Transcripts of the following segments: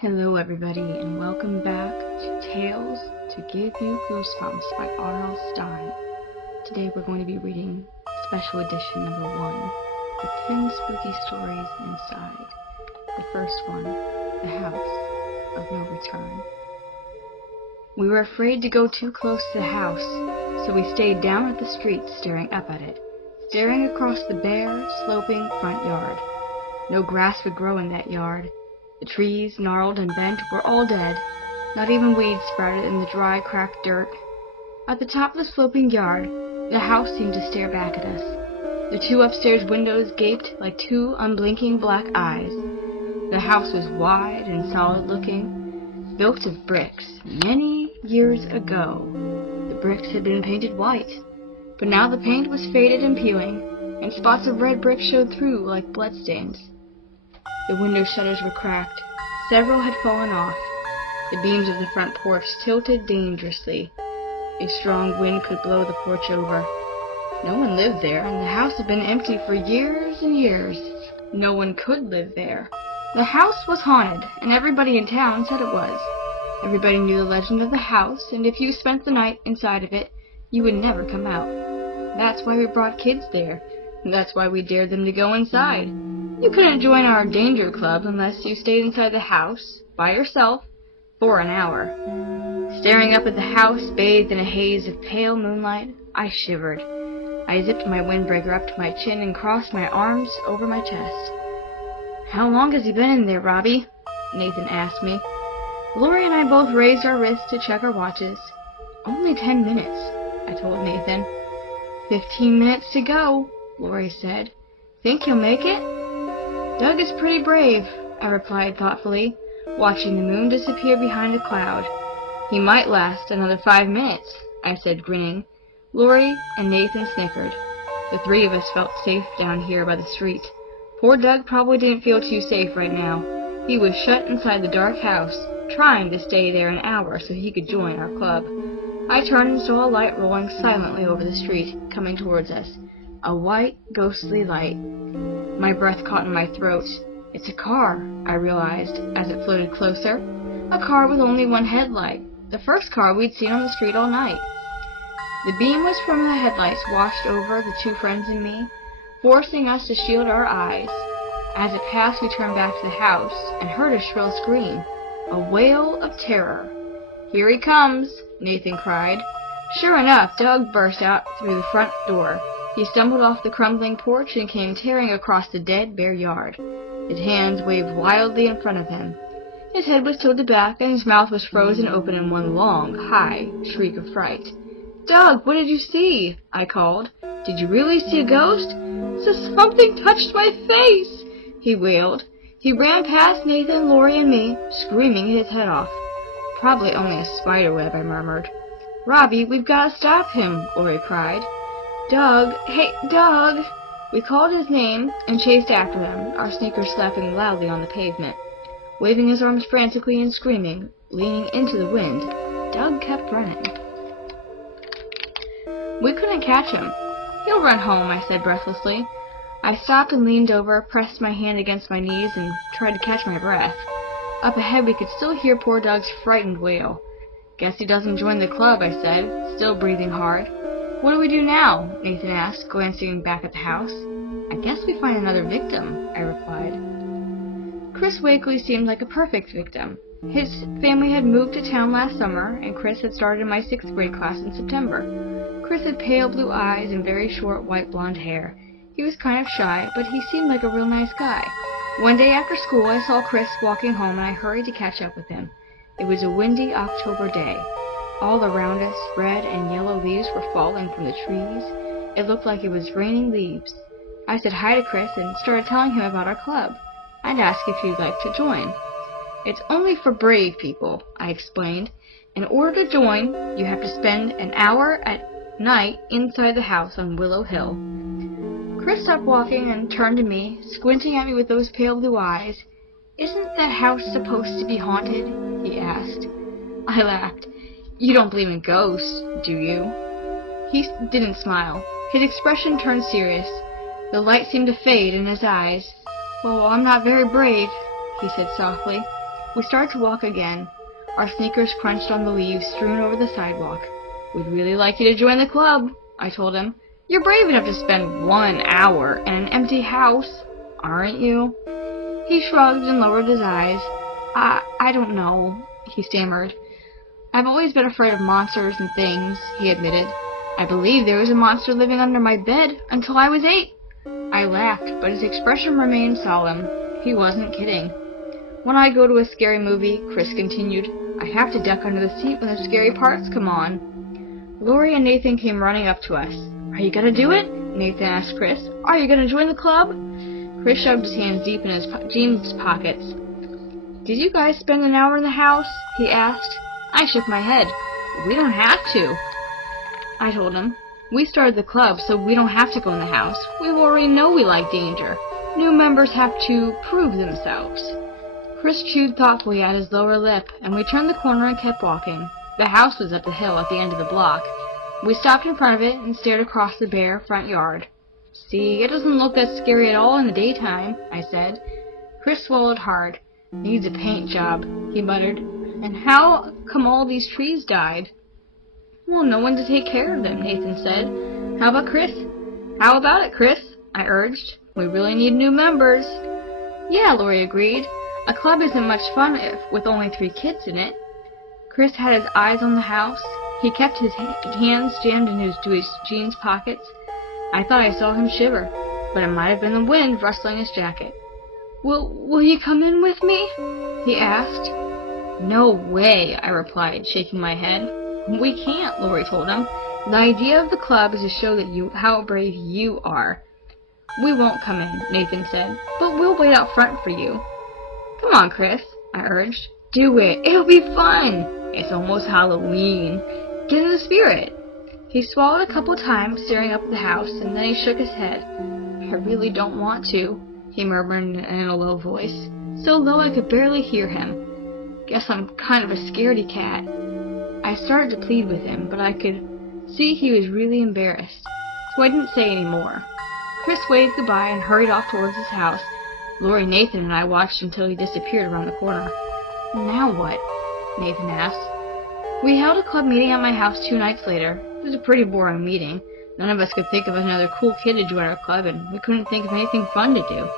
Hello everybody, and welcome back to Tales to Give You Goosebumps by R.L. Stine. Today we're going to be reading Special Edition number 1, with 10 spooky stories inside. The first one, The House of No Return. We were afraid to go too close to the house, so we stayed down at the street staring up at it, staring across the bare, sloping front yard. No grass would grow in that yard. The trees, gnarled and bent, were all dead. Not even weeds sprouted in the dry, cracked dirt. At the top of the sloping yard, the house seemed to stare back at us. The two upstairs windows gaped like two unblinking black eyes. The house was wide and solid-looking, built of bricks. Many years ago, the bricks had been painted white, but now the paint was faded and peeling, and spots of red brick showed through like bloodstains. The window shutters were cracked. Several had fallen off. The beams of the front porch tilted dangerously. A strong wind could blow the porch over. No one lived there, and the house had been empty for years and years. No one could live there. The house was haunted, and everybody in town said it was. Everybody knew the legend of the house, and if you spent the night inside of it, you would never come out. That's why we brought kids there. That's why we dared them to go inside. You couldn't join our danger club unless you stayed inside the house, by yourself, for an hour. Staring up at the house, bathed in a haze of pale moonlight, I shivered. I zipped my windbreaker up to my chin and crossed my arms over my chest. "How long has he been in there, Robbie?" Nathan asked me. Lori and I both raised our wrists to check our watches. "Only 10 minutes, I told Nathan. 15 minutes to go, Lori said. "Think he'll make it?" "Doug is pretty brave," I replied thoughtfully, watching the moon disappear behind a cloud. "He might last another 5 minutes, I said, grinning. Lori and Nathan snickered. The three of us felt safe down here by the street. Poor Doug probably didn't feel too safe right now. He was shut inside the dark house, trying to stay there an hour so he could join our club. I turned and saw a light rolling silently over the street, coming towards us. A white, ghostly light. My breath caught in my throat. "It's a car," I realized, as it floated closer. A car with only one headlight. The first car we'd seen on the street all night. The beam was from the headlights washed over the two friends and me, forcing us to shield our eyes. As it passed, we turned back to the house and heard a shrill scream. A wail of terror. "Here he comes," Nathan cried. Sure enough, Doug burst out through the front door. He stumbled off the crumbling porch and came tearing across the dead, bare yard. His hands waved wildly in front of him. His head was tilted back, and his mouth was frozen open in one long, high shriek of fright. "Doug, what did you see?" I called. "Did you really see a ghost?" "Something touched my face," he wailed. He ran past Nathan, Lori, and me, screaming his head off. "Probably only a spider web," I murmured. "Robbie, we've got to stop him," Lori cried. "Doug! Hey, Doug!" We called his name and chased after him, our sneakers slapping loudly on the pavement. Waving his arms frantically and screaming, leaning into the wind, Doug kept running. We couldn't catch him. "He'll run home," I said breathlessly. I stopped and leaned over, pressed my hand against my knees, and tried to catch my breath. Up ahead we could still hear poor Doug's frightened wail. "Guess he doesn't join the club," I said, still breathing hard. "What do we do now?" Nathan asked, glancing back at the house. "I guess we find another victim," I replied. Chris Wakely seemed like a perfect victim. His family had moved to town last summer, and Chris had started my 6th grade class in September. Chris had pale blue eyes and very short white blonde hair. He was kind of shy, but he seemed like a real nice guy. One day after school, I saw Chris walking home, and I hurried to catch up with him. It was a windy October day. All around us, red and yellow leaves were falling from the trees. It looked like it was raining leaves. I said hi to Chris and started telling him about our club. I'd ask if he'd like to join. "It's only for brave people," I explained. "In order to join, you have to spend an hour at night inside the house on Willow Hill." Chris stopped walking and turned to me, squinting at me with those pale blue eyes. "Isn't that house supposed to be haunted?" he asked. I laughed. "You don't believe in ghosts, do you?" He didn't smile. His expression turned serious. The light seemed to fade in his eyes. "Well, I'm not very brave," he said softly. We started to walk again. Our sneakers crunched on the leaves strewn over the sidewalk. "We'd really like you to join the club," I told him. "You're brave enough to spend 1 hour in an empty house, aren't you?" He shrugged and lowered his eyes. I don't know," he stammered. "I've always been afraid of monsters and things," he admitted. "I believed there was a monster living under my bed until I was 8. I laughed, but his expression remained solemn. He wasn't kidding. "When I go to a scary movie," Chris continued, "I have to duck under the seat when the scary parts come on." Lori and Nathan came running up to us. "Are you gonna do it?" Nathan asked Chris. "Are you gonna join the club?" Chris shoved his hands deep in his jeans pockets. "Did you guys spend an hour in the house?" he asked. I shook my head. "We don't have to," I told him. "We started the club so we don't have to go in the house. We already know we like danger. New members have to prove themselves." Chris chewed thoughtfully at his lower lip, and we turned the corner and kept walking. The house was up the hill at the end of the block. We stopped in front of it and stared across the bare front yard. "See, it doesn't look that scary at all in the daytime," I said. Chris swallowed hard. "Needs a paint job," he muttered. "And how come all these trees died?" "Well, no one to take care of them," Nathan said. How about it, Chris?" I urged. "We really need new members." "Yeah," Lori agreed. "A club isn't much fun with only 3 kids in it." Chris had his eyes on the house. He kept his hands jammed into his jeans pockets. I thought I saw him shiver, but it might have been the wind rustling his jacket. Will you come in with me?" he asked. "No way," I replied, shaking my head. "We can't," Lori told him. "The idea of the club is to show how brave you are." "We won't come in," Nathan said, "but we'll wait out front for you." "Come on, Chris," I urged. "Do it. It'll be fun. It's almost Halloween. Get in the spirit." He swallowed a couple times, staring up at the house, and then he shook his head. "I really don't want to," he murmured in a low voice, so low I could barely hear him. "Guess I'm kind of a scaredy cat." I started to plead with him, but I could see he was really embarrassed, so I didn't say any more. Chris waved goodbye and hurried off towards his house. Lori, Nathan, and I watched until he disappeared around the corner. "Now what?" Nathan asked. We held a club meeting at my house 2 nights later. It was a pretty boring meeting. None of us could think of another cool kid to join our club, and we couldn't think of anything fun to do.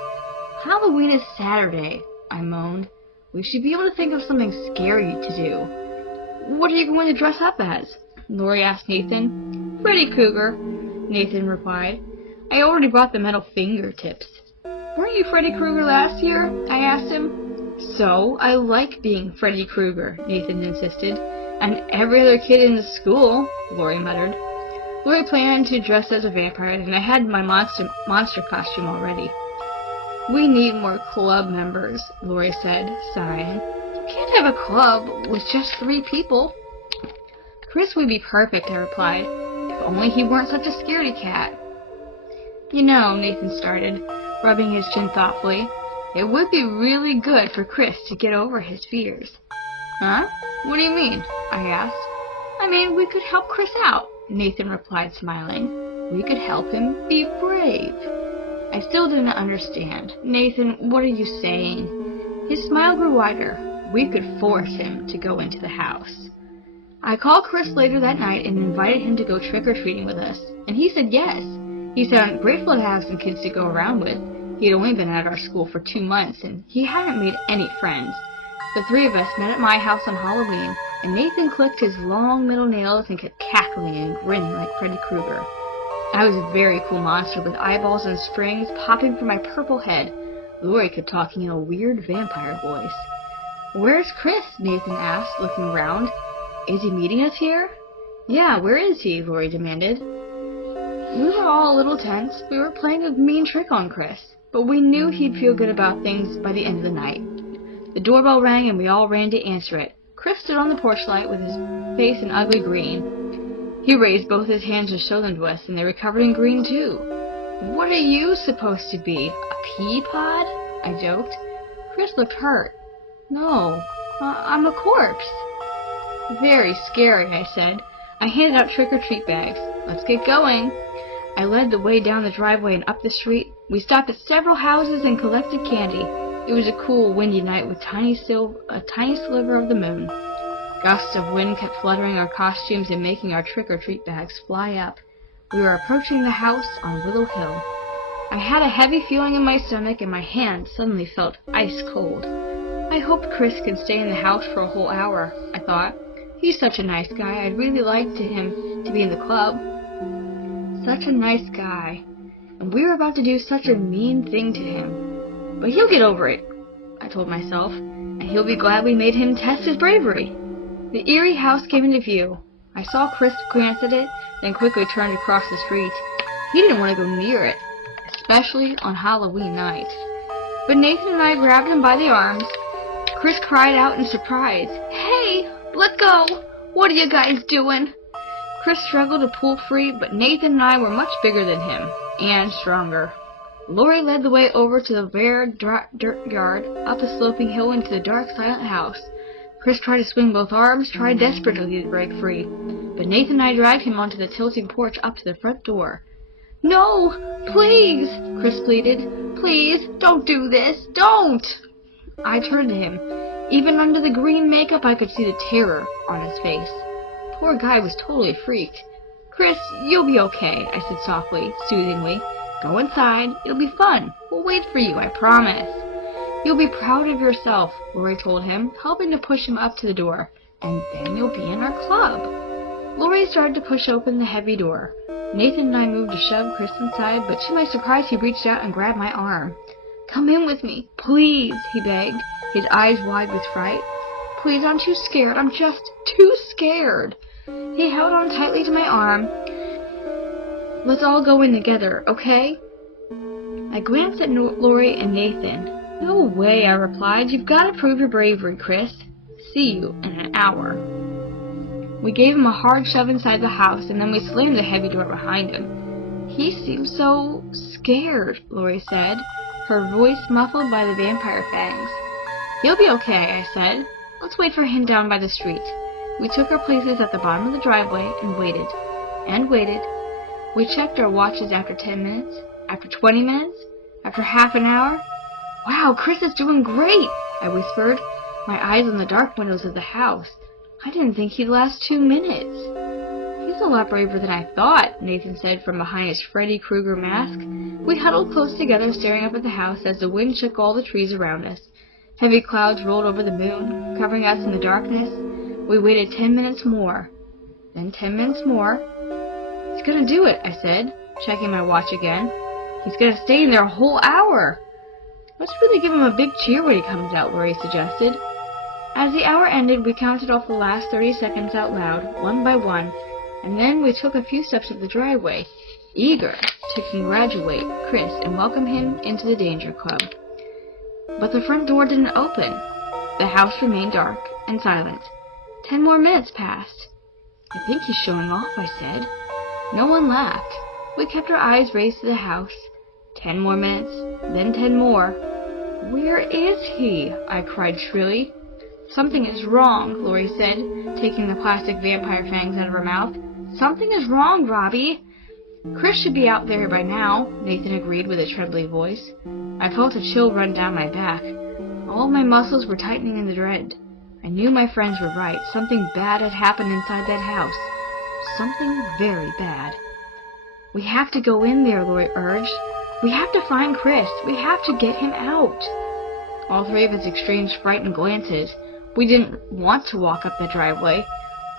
"Halloween is Saturday," I moaned. "We should be able to think of something scary to do." "What are you going to dress up as?" Lori asked Nathan. "Freddy Krueger," Nathan replied. "I already bought the metal fingertips." "Weren't you Freddy Krueger last year?" I asked him. "So, I like being Freddy Krueger," Nathan insisted. "And every other kid in the school," Lori muttered. Lori planned to dress as a vampire, and I had my monster costume already. "We need more club members," Lori said, sighing. "You can't have a club with just 3 people." "Chris would be perfect," I replied. "If only he weren't such a scaredy cat." "You know," Nathan started, rubbing his chin thoughtfully, "it would be really good for Chris to get over his fears." "Huh? What do you mean?" I asked. "I mean, we could help Chris out," Nathan replied, smiling. "We could help him be brave." I still didn't understand. "Nathan, what are you saying?" His smile grew wider. "We could force him to go into the house." I called Chris later that night and invited him to go trick-or-treating with us, and he said yes. He sounded grateful to have some kids to go around with. He had only been at our school for 2 months, and he hadn't made any friends. The 3 of us met at my house on Halloween, and Nathan clicked his long middle nails and kept cackling and grinning like Freddy Krueger. I was a very cool monster with eyeballs and strings popping from my purple head. Lori kept talking in a weird vampire voice. "Where's Chris?" Nathan asked, looking around. "Is he meeting us here?" "Yeah, where is he?" Lori demanded. We were all a little tense. We were playing a mean trick on Chris, but we knew he'd feel good about things by the end of the night. The doorbell rang and we all ran to answer it. Chris stood on the porch light with his face an ugly green. He raised both his hands to show them to us, and they were covered in green too. "What are you supposed to be? A pea pod?" I joked. Chris looked hurt. "No, I'm a corpse." "Very scary," I said. I handed out trick-or-treat bags. "Let's get going." I led the way down the driveway and up the street. We stopped at several houses and collected candy. It was a cool, windy night with a tiny sliver of the moon. Gusts of wind kept fluttering our costumes and making our trick-or-treat bags fly up. We were approaching the house on Willow Hill. I had a heavy feeling in my stomach, and my hand suddenly felt ice cold. I hoped Chris could stay in the house for a whole hour, I thought. He's such a nice guy. I'd really like him to be in the club. Such a nice guy. And we were about to do such a mean thing to him. But he'll get over it, I told myself, and he'll be glad we made him test his bravery. The eerie house came into view. I saw Chris glance at it, then quickly turned across the street. He didn't want to go near it, especially on Halloween night. But Nathan and I grabbed him by the arms. Chris cried out in surprise, "Hey, let go! What are you guys doing?" Chris struggled to pull free, but Nathan and I were much bigger than him, and stronger. Lori led the way over to the bare dirt yard, up a sloping hill into the dark, silent house. Chris tried to swing both arms, tried desperately to break free, but Nathan and I dragged him onto the tilting porch up to the front door. "No, please," Chris pleaded. "Please, don't do this, don't!" I turned to him. Even under the green makeup, I could see the terror on his face. Poor guy was totally freaked. "Chris, you'll be okay," I said softly, soothingly. "Go inside. It'll be fun. We'll wait for you, I promise." "You'll be proud of yourself," Lori told him, helping to push him up to the door. "And then you'll be in our club." Lori started to push open the heavy door. Nathan and I moved to shove Chris inside, but to my surprise he reached out and grabbed my arm. "Come in with me, please," he begged, his eyes wide with fright. "Please, I'm too scared. I'm just too scared." He held on tightly to my arm. "Let's all go in together, okay?" I glanced at Lori and Nathan. "No way," I replied. "You've got to prove your bravery, Chris. See you in an hour." We gave him a hard shove inside the house, and then we slammed the heavy door behind him. "He seems so scared," Lori said, her voice muffled by the vampire fangs. "He'll be okay," I said. "Let's wait for him down by the street." We took our places at the bottom of the driveway and waited. And waited. We checked our watches after 10 minutes, after 20 minutes, after half an hour. "Wow, Chris is doing great," I whispered, my eyes on the dark windows of the house. I didn't think he'd last 2 minutes. "He's a lot braver than I thought," Nathan said from behind his Freddy Krueger mask. We huddled close together, staring up at the house as the wind shook all the trees around us. Heavy clouds rolled over the moon, covering us in the darkness. We waited 10 minutes more. Then 10 minutes more. "He's gonna do it," I said, checking my watch again. "He's gonna stay in there a whole hour." "Let's really give him a big cheer when he comes out," Lori suggested. As the hour ended, we counted off the last 30 seconds out loud, one by one, and then we took a few steps up the driveway, eager to congratulate Chris and welcome him into the Danger Club. But the front door didn't open. The house remained dark and silent. 10 more minutes passed. "I think he's showing off," I said. No one laughed. We kept our eyes raised to the house. 10 more minutes, then 10 more. "Where is he?" I cried shrilly. "Something is wrong," Lori said, taking the plastic vampire fangs out of her mouth. "Something is wrong, Robbie." "Chris should be out there by now," Nathan agreed with a trembling voice. I felt a chill run down my back. All my muscles were tightening in the dread. I knew my friends were right. Something bad had happened inside that house. Something very bad. "We have to go in there," Lori urged. "We have to find Chris. We have to get him out." All three of us exchanged frightened glances. We didn't want to walk up the driveway.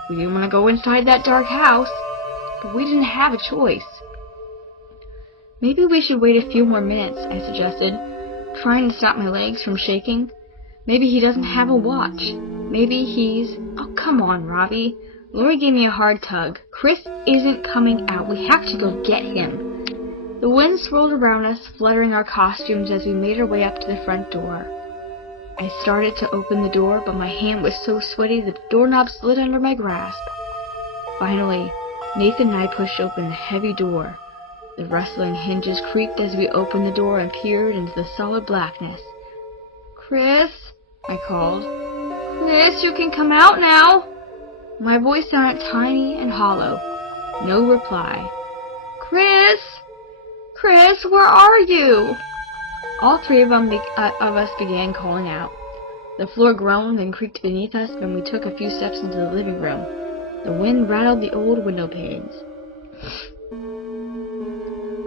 We didn't want to go inside that dark house. But we didn't have a choice. "Maybe we should wait a few more minutes," I suggested, trying to stop my legs from shaking. "Maybe he doesn't have a watch. Maybe he's—" "Oh, come on, Robbie." Lori gave me a hard tug. "Chris isn't coming out. We have to go get him." The wind swirled around us, fluttering our costumes as we made our way up to the front door. I started to open the door, but my hand was so sweaty the doorknob slid under my grasp. Finally, Nathan and I pushed open the heavy door. The rustling hinges creaked as we opened the door and peered into the solid blackness. "Chris," I called. "Chris, you can come out now." My voice sounded tiny and hollow. No reply. "Chris! Chris, where are you?" All three of us began calling out. The floor groaned and creaked beneath us when we took a few steps into the living room. The wind rattled the old window panes.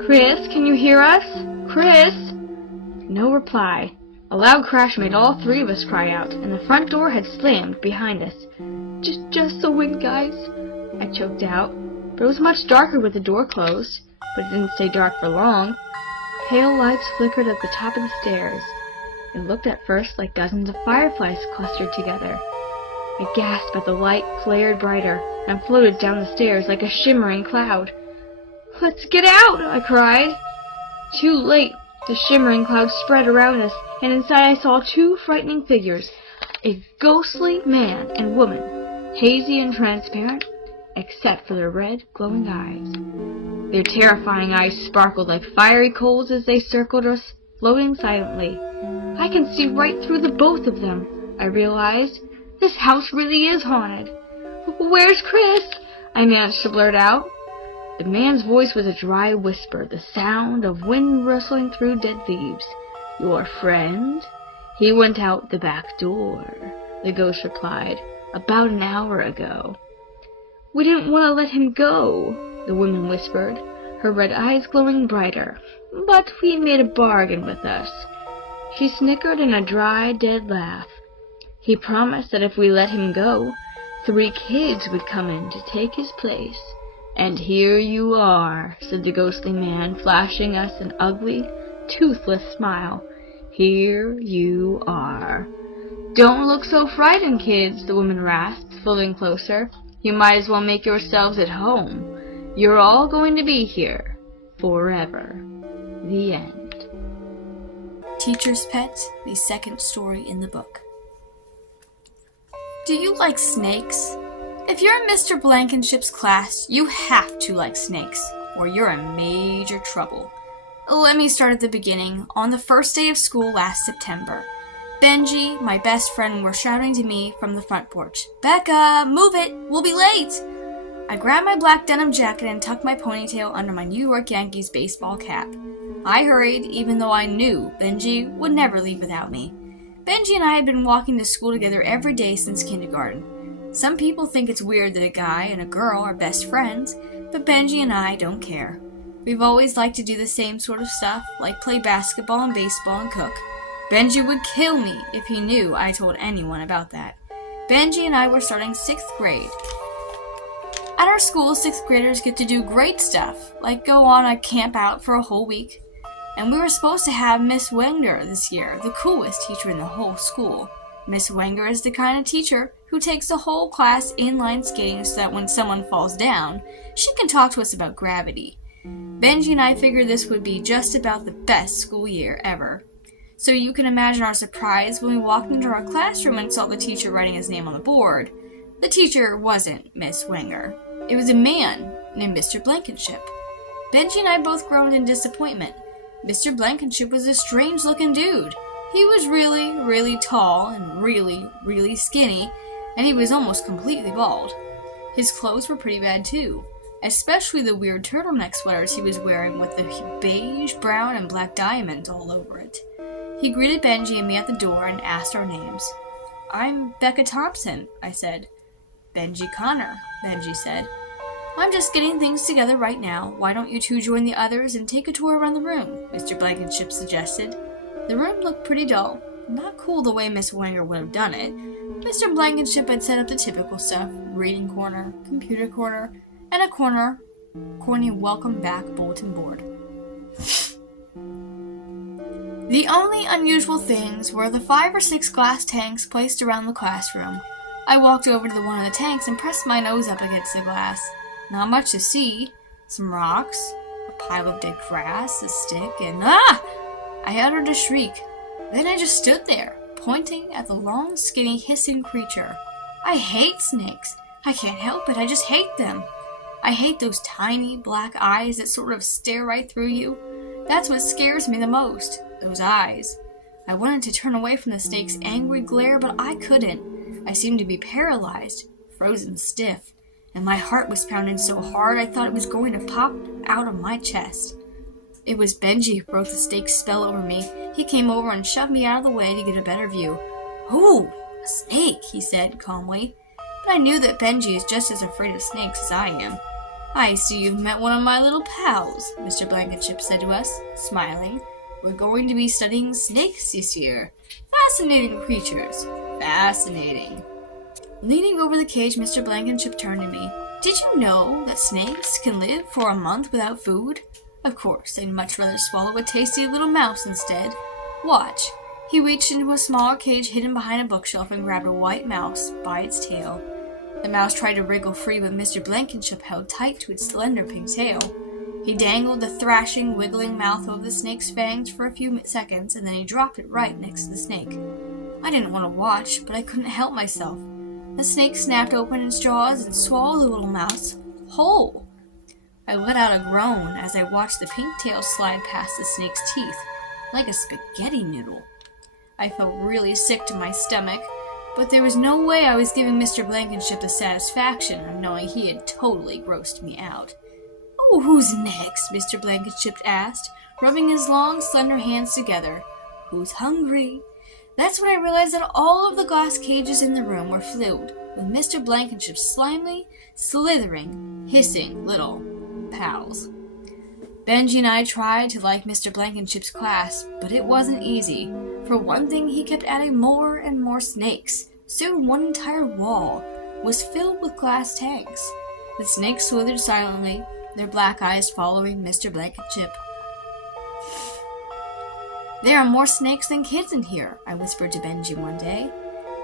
"Chris, can you hear us? Chris?" No reply. A loud crash made all three of us cry out, and the front door had slammed behind us. Just the wind, guys," I choked out. But it was much darker with the door closed, but it didn't stay dark for long. Pale lights flickered at the top of the stairs. It looked at first like dozens of fireflies clustered together. I gasped as the light flared brighter and floated down the stairs like a shimmering cloud. "Let's get out!" I cried. Too late. The shimmering cloud spread around us, and inside I saw two frightening figures, a ghostly man and woman, hazy and transparent, except for their red, glowing eyes. Their terrifying eyes sparkled like fiery coals as they circled us, floating silently. I can see right through the both of them, I realized. This house really is haunted. "Where's Chris?" I managed to blurt out. The man's voice was a dry whisper, the sound of wind rustling through dead leaves. "Your friend? He went out the back door," the ghost replied, "about an hour ago." "We didn't want to let him go," the woman whispered, her red eyes glowing brighter, "but he made a bargain with us." She snickered in a dry, dead laugh. "He promised that if we let him go, 3 kids would come in to take his place. And here you are," said the ghostly man, flashing us an ugly, toothless smile. "Here you are." "Don't look so frightened, kids," the woman rasped, folding closer. "You might as well make yourselves at home. You're all going to be here forever." The end. Teacher's Pet, the second story in the book. Do you like snakes? If you're in Mr. Blankenship's class, you have to like snakes, or you're in major trouble. Let me start at the beginning. On the first day of school last September, Benji, my best friend, were shouting to me from the front porch, "Becca, move it! We'll be late!" I grabbed my black denim jacket and tucked my ponytail under my New York Yankees baseball cap. I hurried, even though I knew Benji would never leave without me. Benji and I had been walking to school together every day since kindergarten. Some people think it's weird that a guy and a girl are best friends, but Benji and I don't care. We've always liked to do the same sort of stuff, like play basketball and baseball and cook. Benji would kill me if he knew I told anyone about that. Benji and I were starting 6th grade. At our school, 6th graders get to do great stuff, like go on a camp out for a whole week. And we were supposed to have Miss Wenger this year, the coolest teacher in the whole school. Miss Wenger is the kind of teacher who takes the whole class inline skating so that when someone falls down, she can talk to us about gravity. Benji and I figured this would be just about the best school year ever. So you can imagine our surprise when we walked into our classroom and saw the teacher writing his name on the board. The teacher wasn't Miss Wenger. It was a man named Mr. Blankenship. Benji and I both groaned in disappointment. Mr. Blankenship was a strange-looking dude. He was really, really tall and really, really skinny, and he was almost completely bald. His clothes were pretty bad too, especially the weird turtleneck sweaters he was wearing with the beige, brown, and black diamonds all over it. He greeted Benji and me at the door and asked our names. "I'm Becca Thompson," I said. "Benji Connor," Benji said. "I'm just getting things together right now. Why don't you two join the others and take a tour around the room?" Mr. Blankenship suggested. The room looked pretty dull. Not cool the way Miss Wenger would have done it. Mr. Blankenship had set up the typical stuff, reading corner, computer corner, and a corny welcome back bulletin board. The only unusual things were the 5 or 6 glass tanks placed around the classroom. I walked over to one of the tanks and pressed my nose up against the glass. Not much to see. Some rocks, a pile of dead grass, a stick, and I uttered a shriek. Then I just stood there, pointing at the long, skinny, hissing creature. I hate snakes. I can't help it. I just hate them. I hate those tiny, black eyes that sort of stare right through you. That's what scares me the most, those eyes. I wanted to turn away from the snake's angry glare, but I couldn't. I seemed to be paralyzed, frozen stiff, and my heart was pounding so hard I thought it was going to pop out of my chest. It was Benji who broke the snake's spell over me. He came over and shoved me out of the way to get a better view. "Oh, a snake," he said calmly. But I knew that Benji is just as afraid of snakes as I am. "I see you've met one of my little pals," Mr. Blankenship said to us, smiling. "We're going to be studying snakes this year. Fascinating creatures. Fascinating." Leaning over the cage, Mr. Blankenship turned to me. "Did you know that snakes can live for a month without food? Of course, they'd much rather swallow a tasty little mouse instead. Watch." He reached into a smaller cage hidden behind a bookshelf and grabbed a white mouse by its tail. The mouse tried to wriggle free, but Mr. Blankenship held tight to its slender pink tail. He dangled the thrashing, wiggling mouth over the snake's fangs for a few seconds, and then he dropped it right next to the snake. I didn't want to watch, but I couldn't help myself. The snake snapped open its jaws and swallowed the little mouse whole. I let out a groan as I watched the pink tail slide past the snake's teeth, like a spaghetti noodle. I felt really sick to my stomach, but there was no way I was giving Mr. Blankenship the satisfaction of knowing he had totally grossed me out. "Oh, who's next?" Mr. Blankenship asked, rubbing his long, slender hands together. "Who's hungry?" That's when I realized that all of the glass cages in the room were filled with Mr. Blankenship's slimy, slithering, hissing little pals. Benji and I tried to like Mr. Blankenship's class, but it wasn't easy. For one thing, he kept adding more and more snakes. Soon one entire wall was filled with glass tanks. The snakes slithered silently, their black eyes following Mr. Blankenship. "There are more snakes than kids in here," I whispered to Benji one day.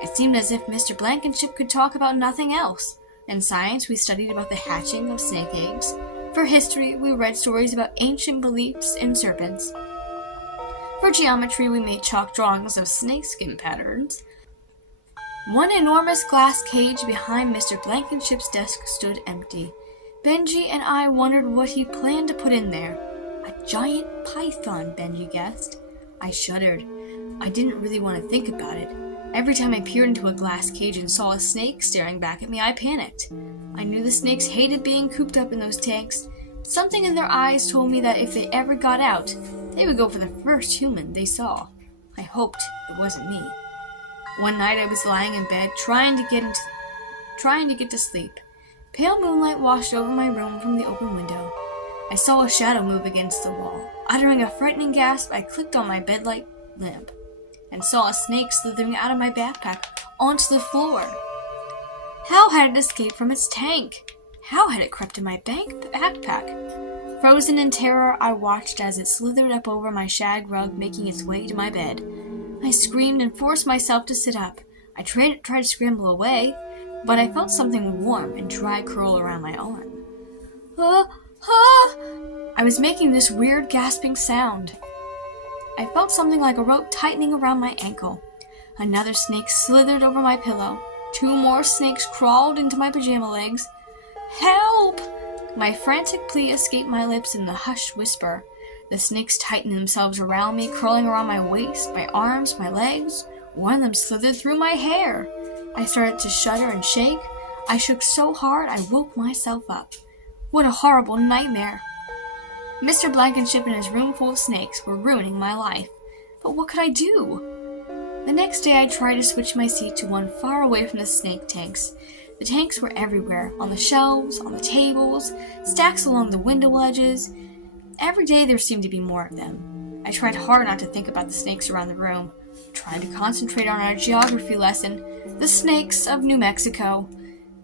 It seemed as if Mr. Blankenship could talk about nothing else. In science, we studied about the hatching of snake eggs. For history, we read stories about ancient beliefs in serpents. For geometry, we made chalk drawings of snakeskin patterns. One enormous glass cage behind Mr. Blankenship's desk stood empty. Benji and I wondered what he planned to put in there. "A giant python," Benji guessed. I shuddered. I didn't really want to think about it. Every time I peered into a glass cage and saw a snake staring back at me, I panicked. I knew the snakes hated being cooped up in those tanks. Something in their eyes told me that if they ever got out, they would go for the first human they saw. I hoped it wasn't me. One night I was lying in bed, trying to get to sleep. Pale moonlight washed over my room from the open window. I saw a shadow move against the wall. Uttering a frightening gasp, I clicked on my bedlight lamp and saw a snake slithering out of my backpack onto the floor. How had it escaped from its tank? How had it crept in my backpack? Frozen in terror, I watched as it slithered up over my shag rug, making its way to my bed. I screamed and forced myself to sit up. I tried to scramble away, but I felt something warm and dry curl around my arm. I was making this weird gasping sound. I felt something like a rope tightening around my ankle. Another snake slithered over my pillow. 2 more snakes crawled into my pajama legs. "Help!" My frantic plea escaped my lips in the hushed whisper. The snakes tightened themselves around me, curling around my waist, my arms, my legs. One of them slithered through my hair. I started to shudder and shake. I shook so hard I woke myself up. What a horrible nightmare. Mr. Blankenship and his room full of snakes were ruining my life. But what could I do? The next day I tried to switch my seat to one far away from the snake tanks. The tanks were everywhere, on the shelves, on the tables, stacks along the window ledges. Every day there seemed to be more of them. I tried hard not to think about the snakes around the room, trying to concentrate on our geography lesson, the snakes of New Mexico.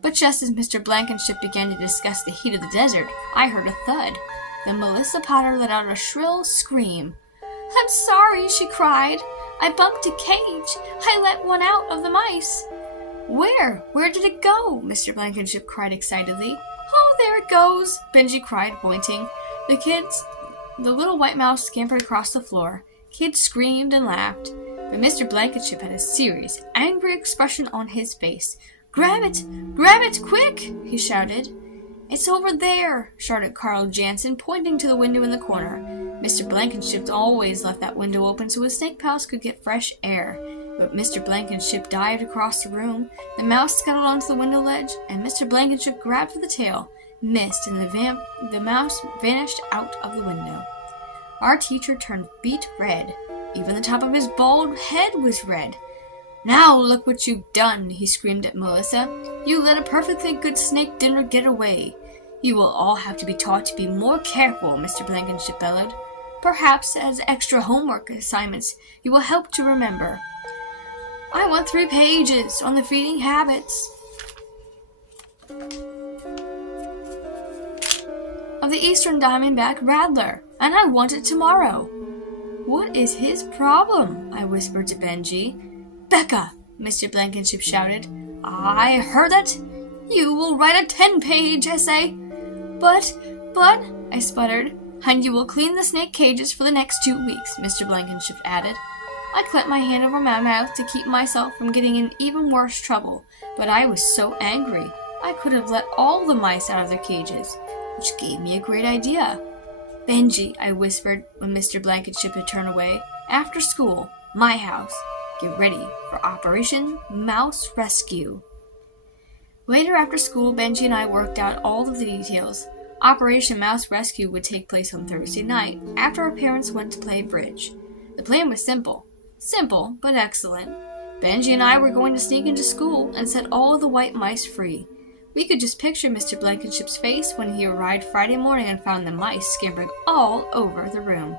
But just as Mr. Blankenship began to discuss the heat of the desert, I heard a thud. Then Melissa Potter let out a shrill scream. "I'm sorry," she cried. "I bumped a cage. I let one out of the mice." Where? Where did it go?" Mr. Blankenship cried excitedly. "Oh, there it goes," Benji cried, pointing. The little white mouse scampered across the floor. Kids screamed and laughed. But Mr. Blankenship had a serious, angry expression on his face. Grab it, quick!" he shouted. "It's over there," shouted Carl Jansen, pointing to the window in the corner. Mr. Blankenship always left that window open so his snake pals could get fresh air. But Mr. Blankenship dived across the room, the mouse scuttled onto the window ledge, and Mr. Blankenship grabbed for the tail, missed, and the mouse vanished out of the window. Our teacher turned beet red. Even the top of his bald head was red. "Now look what you've done," he screamed at Melissa. "You let a perfectly good snake dinner get away. You will all have to be taught to be more careful," Mr. Blankenship bellowed. "Perhaps as extra homework assignments you will help to remember. I want 3 pages on the feeding habits of the eastern diamondback rattler, and I want it tomorrow." "What is his problem?" I whispered to Benji. "Becca!" Mr. Blankenship shouted. "I heard it! You will write a 10-page essay." But, I sputtered. "And you will clean the snake cages for the next 2 weeks," Mr. Blankenship added. I clamped my hand over my mouth to keep myself from getting in even worse trouble, but I was so angry. I could have let all the mice out of their cages, which gave me a great idea. "Benji," I whispered when Mr. Blankenship had turned away, "after school, my house. Get ready for Operation Mouse Rescue." Later after school, Benji and I worked out all of the details. Operation Mouse Rescue would take place on Thursday night, after our parents went to play bridge. The plan was simple. Simple, but excellent. Benji and I were going to sneak into school and set all of the white mice free. We could just picture Mr. Blankenship's face when he arrived Friday morning and found the mice scampering all over the room.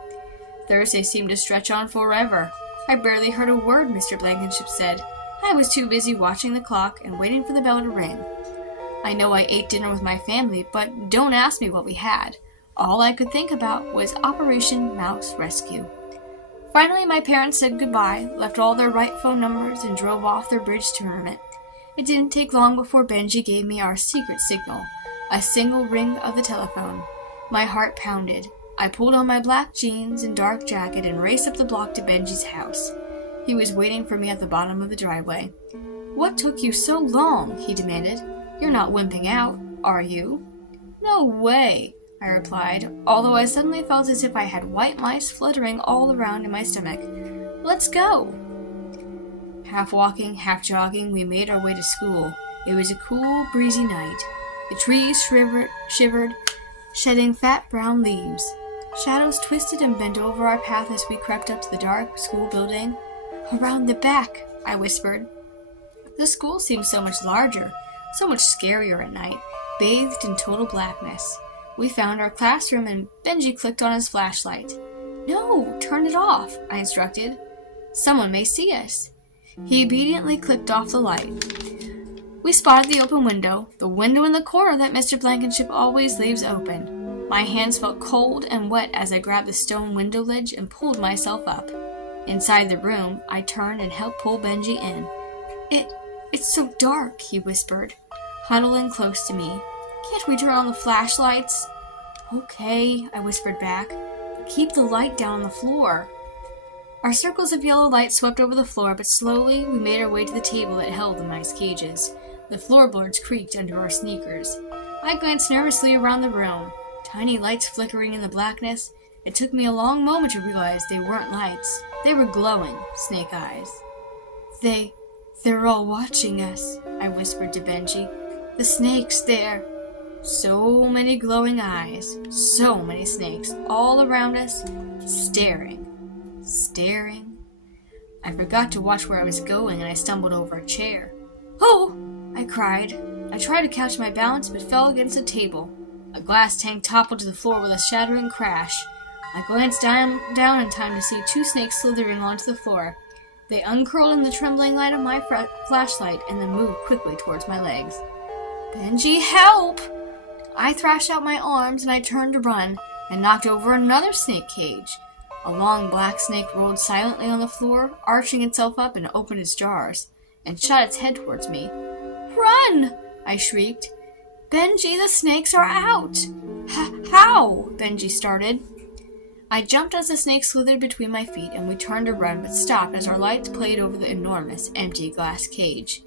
Thursday seemed to stretch on forever. I barely heard a word Mr. Blankenship said. I was too busy watching the clock and waiting for the bell to ring. I know I ate dinner with my family, but don't ask me what we had. All I could think about was Operation Mouse Rescue. Finally, my parents said goodbye, left all their right phone numbers, and drove off their bridge tournament. It didn't take long before Benji gave me our secret signal, a single ring of the telephone. My heart pounded. I pulled on my black jeans and dark jacket and raced up the block to Benji's house. He was waiting for me at the bottom of the driveway. "What took you so long?" he demanded. "You're not wimping out, are you?" "No way," I replied, although I suddenly felt as if I had white mice fluttering all around in my stomach. "Let's go." Half walking, half jogging, we made our way to school. It was a cool, breezy night. The trees shivered, shedding fat brown leaves. Shadows twisted and bent over our path as we crept up to the dark school building. "Around the back," I whispered. The school seemed so much larger, so much scarier at night, bathed in total blackness. We found our classroom and Benji clicked on his flashlight. "No, turn it off," I instructed. "Someone may see us." He obediently clicked off the light. We spotted the open window, the window in the corner that Mr. Blankenship always leaves open. My hands felt cold and wet as I grabbed the stone window ledge and pulled myself up. Inside the room, I turned and helped pull Benji in. It's so dark," he whispered, huddling close to me. "Can't we turn on the flashlights?" "Okay," I whispered back, "but keep the light down on the floor." Our circles of yellow light swept over the floor, but slowly we made our way to the table that held the mice cages. The floorboards creaked under our sneakers. I glanced nervously around the room, tiny lights flickering in the blackness. It took me a long moment to realize they weren't lights. They were glowing snake eyes. They're all watching us," I whispered to Benji. "The snakes, they're—" So many glowing eyes, so many snakes all around us, staring. I forgot to watch where I was going and I stumbled over a chair. "Oh!" I cried. I tried to catch my balance but fell against a table. A glass tank toppled to the floor with a shattering crash. I glanced down in time to see 2 snakes slithering onto the floor. They uncurled in the trembling light of my flashlight and then moved quickly towards my legs. "Benji, help!" I thrashed out my arms and I turned to run and knocked over another snake cage. A long black snake rolled silently on the floor, arching itself up and opened its jaws, and shot its head towards me. "Run!" I shrieked. "Benji, the snakes are out!" How?" Benji started. I jumped as the snake slithered between my feet, and we turned to run, but stopped as our lights played over the enormous, empty glass cage,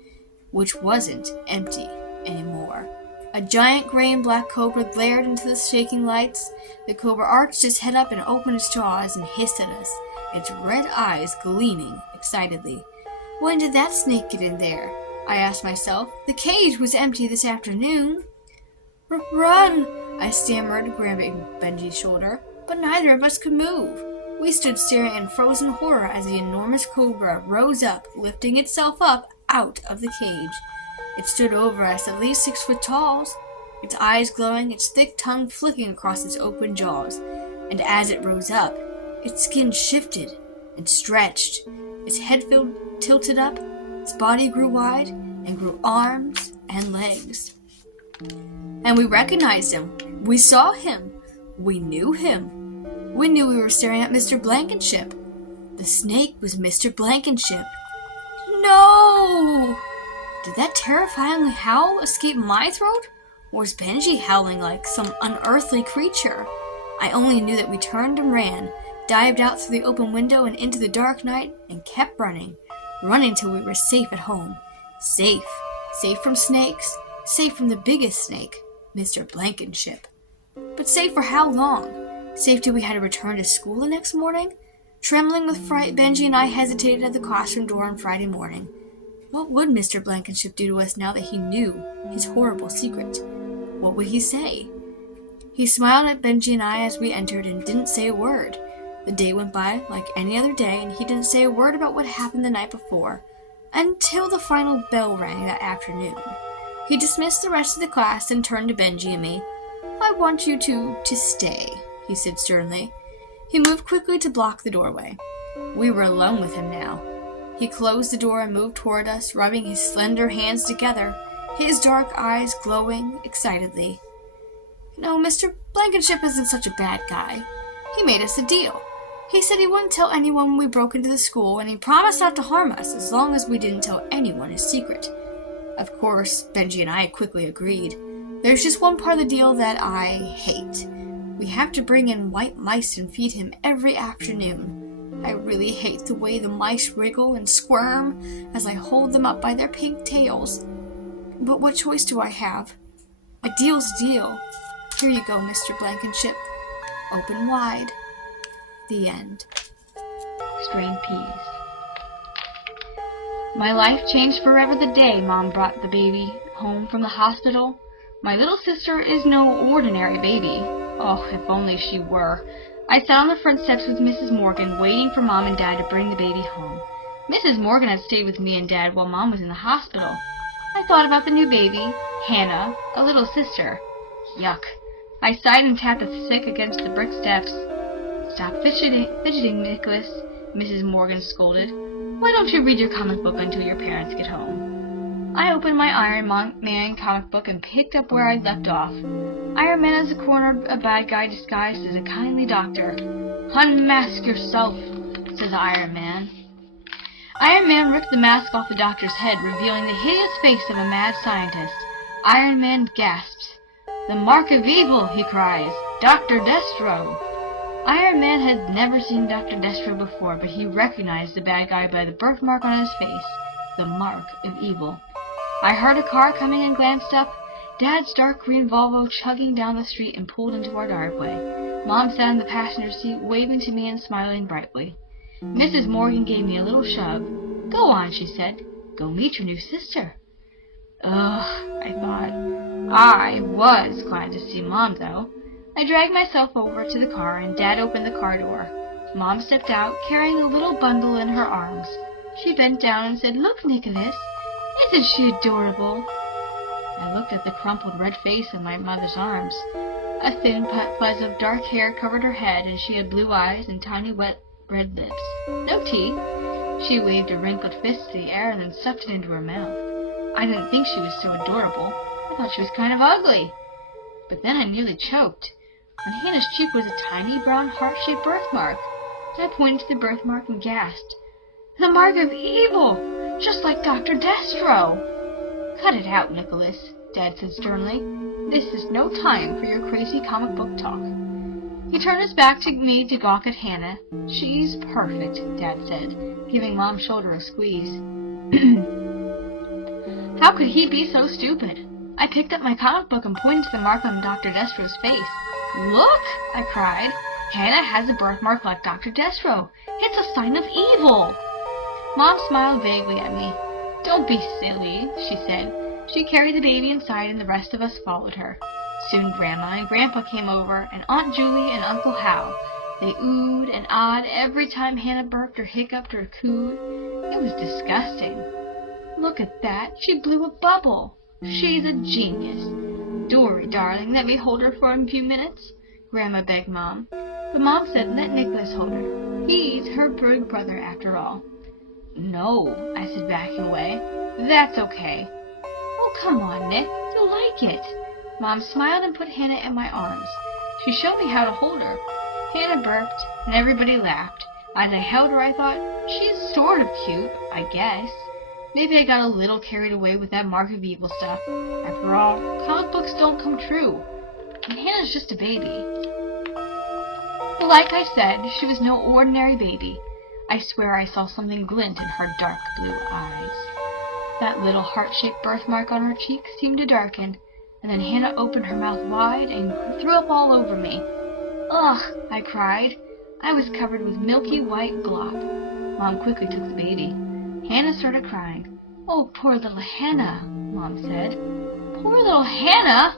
which wasn't empty anymore. A giant gray and black cobra glared into the shaking lights. The cobra arched its head up and opened its jaws and hissed at us, its red eyes gleaming excitedly. "When did that snake get in there?" I asked myself. "The cage was empty this afternoon." "Run!" I stammered, grabbing Benji's shoulder. but neither of us could move. We stood staring in frozen horror as the enormous cobra rose up, lifting itself up out of the cage. It stood over us, at least 6 foot tall, its eyes glowing, its thick tongue flicking across its open jaws. And as it rose up, its skin shifted and stretched. Its head tilted up, its body grew wide, and grew arms and legs. And we recognized him. We saw him. We knew him. We knew we were staring at Mr. Blankenship. The snake was Mr. Blankenship. No! Did that terrifying howl escape my throat? Or was Benji howling like some unearthly creature? I only knew that we turned and ran, dived out through the open window and into the dark night, and kept running till we were safe at home. Safe. Safe from snakes. Safe from the biggest snake, Mr. Blankenship. But safe for how long? Safe till we had to return to school the next morning? Trembling with fright, Benji and I hesitated at the classroom door on Friday morning. What would Mr. Blankenship do to us now that he knew his horrible secret? What would he say? He smiled at Benji and I as we entered and didn't say a word. The day went by like any other day, and he didn't say a word about what happened the night before, until the final bell rang that afternoon. He dismissed the rest of the class and turned to Benji and me. "I want you to stay," he said sternly. He moved quickly to block the doorway. We were alone with him now. He closed the door and moved toward us, rubbing his slender hands together, his dark eyes glowing excitedly. "No, Mr. Blankenship isn't such a bad guy. He made us a deal. He said he wouldn't tell anyone when we broke into the school, and he promised not to harm us as long as we didn't tell anyone his secret." Of course, Benji and I quickly agreed. There's just one part of the deal that I hate. We have to bring in white mice and feed him every afternoon. I really hate the way the mice wriggle and squirm as I hold them up by their pink tails. But what choice do I have? A deal's a deal. Here you go, Mr. Blankenship. Open wide. The end. Strained peas. My life changed forever the day Mom brought the baby home from the hospital. My little sister is no ordinary baby. Oh, if only she were. I sat on the front steps with Mrs. Morgan, waiting for Mom and Dad to bring the baby home. Mrs. Morgan had stayed with me and Dad while Mom was in the hospital. I thought about the new baby, Hannah, a little sister. Yuck. I sighed and tapped the stick against the brick steps. "Stop fidgeting, Nicholas," Mrs. Morgan scolded. "Why don't you read your comic book until your parents get home?" I opened my Iron Man comic book and picked up where I'd left off. Iron Man is a cornered bad guy disguised as a kindly doctor. "Unmask yourself," says Iron Man. Iron Man ripped the mask off the doctor's head, revealing the hideous face of a mad scientist. Iron Man gasps. "The mark of evil," he cries. "Dr. Destro." Iron Man had never seen Dr. Destro before, but he recognized the bad guy by the birthmark on his face. The mark of evil. I heard a car coming and glanced up. Dad's dark green Volvo chugging down the street and pulled into our driveway. Mom sat in the passenger seat, waving to me and smiling brightly. Mrs. Morgan gave me a little shove. "Go on," she said. "Go meet your new sister." Ugh, I thought. I was glad to see Mom, though. I dragged myself over to the car, and Dad opened the car door. Mom stepped out, carrying a little bundle in her arms. She bent down and said, "Look, Nicholas, isn't she adorable?" I looked at the crumpled red face in my mother's arms. A thin fuzz of dark hair covered her head, and she had blue eyes and tiny wet red lips. "No tea?" She waved a wrinkled fist to the air and then stuffed it into her mouth. I didn't think she was so adorable. I thought she was kind of ugly. But then I nearly choked. On Hannah's cheek was a tiny brown heart-shaped birthmark. I pointed to the birthmark and gasped. "The mark of evil! Just like Dr. Destro!" "Cut it out, Nicholas," Dad said sternly. "This is no time for your crazy comic book talk." He turned his back to me to gawk at Hannah. "She's perfect," Dad said, giving Mom's shoulder a squeeze. How could he be so stupid? I picked up my comic book and pointed to the mark on Dr. Destro's face. "Look!" I cried. "Hannah has a birthmark like Dr. Destro. It's a sign of evil." Mom smiled vaguely at me. "Don't be silly," she said. She carried the baby inside and the rest of us followed her. Soon Grandma and Grandpa came over, and Aunt Julie and Uncle Hal. They oohed and ahed every time Hannah burped or hiccuped or cooed. It was disgusting. Look at that. She blew a bubble. She's a genius. Dory, darling, let me hold her for a few minutes, Grandma begged Mom. But Mom said let Nicholas hold her. He's her big brother after all. No, I said, backing away. That's okay. Oh, come on, Nick. You'll like it. Mom smiled and put Hannah in my arms. She showed me how to hold her. Hannah burped, and everybody laughed. As I held her, I thought, she's sort of cute, I guess. Maybe I got a little carried away with that mark of evil stuff. After all, comic books don't come true. And Hannah's just a baby. But like I said, she was no ordinary baby. I swear I saw something glint in her dark blue eyes. That little heart-shaped birthmark on her cheek seemed to darken, and then Hannah opened her mouth wide and threw up all over me. Ugh, I cried. I was covered with milky white glop. Mom quickly took the baby. Hannah started crying. Oh, poor little Hannah, Mom said. Poor little Hannah?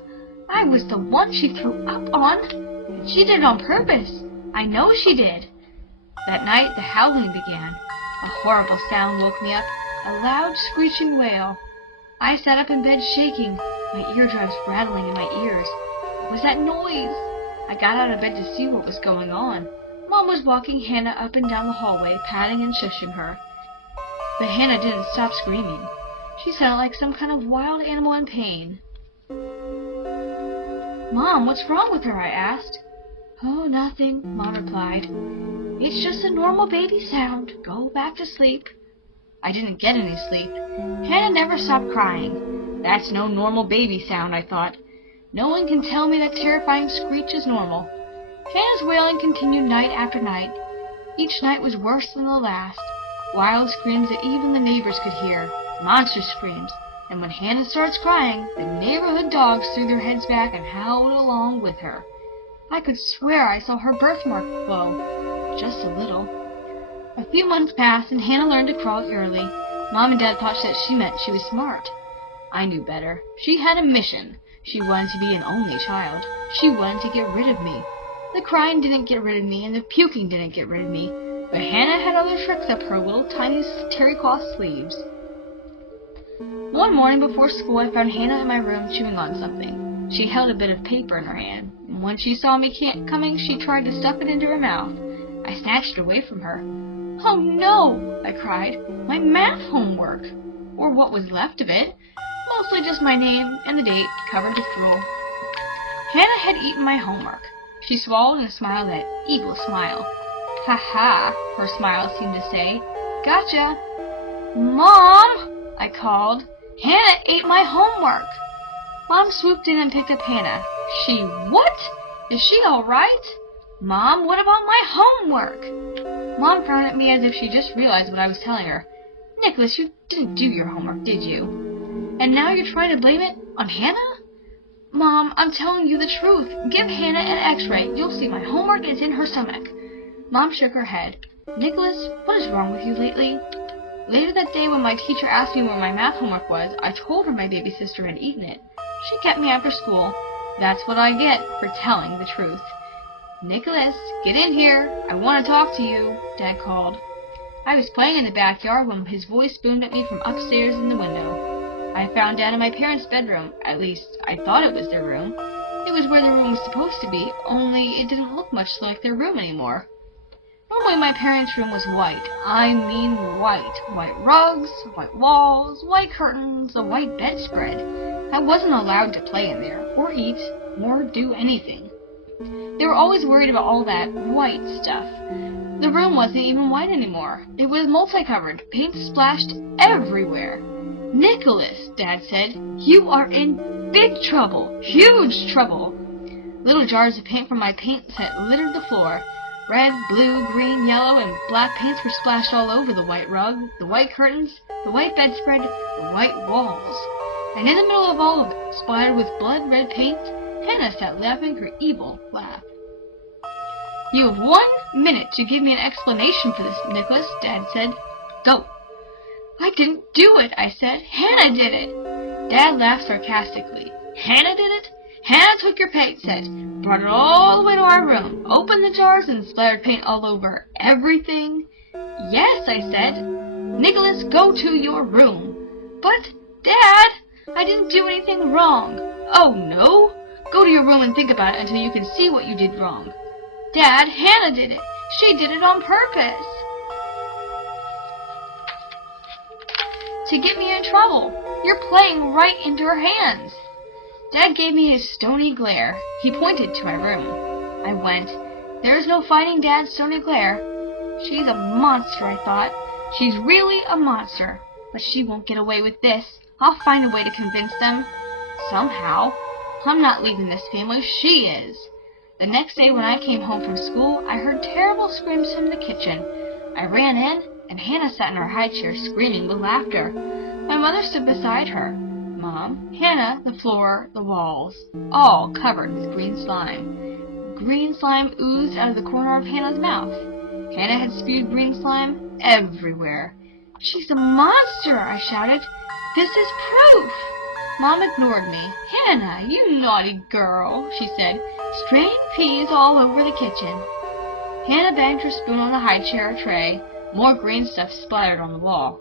I was the one she threw up on. She did it on purpose. I know she did. That night the howling began. A horrible sound woke me up, a loud screeching wail. I sat up in bed shaking, my eardrums rattling in my ears. What was that noise? I got out of bed to see what was going on. Mom was walking Hannah up and down the hallway, patting and shushing her. But Hannah didn't stop screaming. She sounded like some kind of wild animal in pain. Mom, what's wrong with her? I asked. Oh, nothing, Mom replied. It's just a normal baby sound. Go back to sleep. I didn't get any sleep. Hannah never stopped crying. That's no normal baby sound, I thought. No one can tell me that terrifying screech is normal. Hannah's wailing continued night after night. Each night was worse than the last. Wild screams that even the neighbors could hear. Monster screams. And when Hannah starts crying, the neighborhood dogs threw their heads back and howled along with her. I could swear I saw her birthmark glow. Just a little. A few months passed, and Hannah learned to crawl early. Mom and Dad thought that she meant she was smart. I knew better. She had a mission. She wanted to be an only child. She wanted to get rid of me. The crying didn't get rid of me, and the puking didn't get rid of me. But Hannah had other tricks up her little tiny terry cloth sleeves. One morning before school, I found Hannah in my room chewing on something. She held a bit of paper in her hand, and when she saw me coming, she tried to stuff it into her mouth. I snatched it away from her. Oh no, I cried. My math homework. Or what was left of it. Mostly just my name and the date covered with drool. Hannah had eaten my homework. She swallowed and smiled that evil smile. Ha ha, her smile seemed to say. Gotcha. Mom, I called. Hannah ate my homework. Mom swooped in and picked up Hannah. She what? Is she all right? Mom, what about my homework? Mom frowned at me as if she just realized what I was telling her. Nicholas, you didn't do your homework, did you? And now you're trying to blame it on Hannah? Mom, I'm telling you the truth. Give Hannah an x-ray. You'll see my homework is in her stomach. Mom shook her head. Nicholas, what is wrong with you lately? Later that day when my teacher asked me where my math homework was, I told her my baby sister had eaten it. She kept me after school. That's what I get for telling the truth. Nicholas, get in here. I want to talk to you, Dad called. I was playing in the backyard when his voice boomed at me from upstairs in the window. I found Dad in my parents' bedroom. At least, I thought it was their room. It was where their room was supposed to be, only it didn't look much like their room anymore. Normally my parents' room was white. I mean white. White rugs, white walls, white curtains, a white bedspread. I wasn't allowed to play in there, or eat, or do anything. They were always worried about all that white stuff. The room wasn't even white anymore. It was multicolored, paint splashed everywhere. Nicholas, Dad said, you are in big trouble, huge trouble. Little jars of paint from my paint set littered the floor. Red, blue, green, yellow, and black paints were splashed all over the white rug, the white curtains, the white bedspread, the white walls. And in the middle of all of it, splattered with blood-red paint, Hannah sat laughing her evil laugh. You have 1 minute to give me an explanation for this, Nicholas, Dad said. Go. I didn't do it, I said. Hannah did it. Dad laughed sarcastically. Hannah did it? Hannah took your paint set, brought it all the way to our room, opened the jars, and splattered paint all over everything. Yes, I said. Nicholas, go to your room. But, Dad, I didn't do anything wrong. Oh, no? Go to your room and think about it until you can see what you did wrong. Dad, Hannah did it. She did it on purpose. To get me in trouble. You're playing right into her hands. Dad gave me his stony glare. He pointed to my room. I went. There's no fighting Dad's stony glare. She's a monster, I thought. She's really a monster. But she won't get away with this. I'll find a way to convince them. Somehow. I'm not leaving this family. She is. The next day when I came home from school, I heard terrible screams from the kitchen. I ran in, and Hannah sat in her high chair screaming with laughter. My mother stood beside her. Mom, Hannah, the floor, the walls, all covered with green slime. Green slime oozed out of the corner of Hannah's mouth. Hannah had spewed green slime everywhere. She's a monster, I shouted. This is proof. Mom ignored me. Hannah, you naughty girl, she said, spraying peas all over the kitchen. Hannah banged her spoon on the high chair tray. More green stuff splattered on the wall.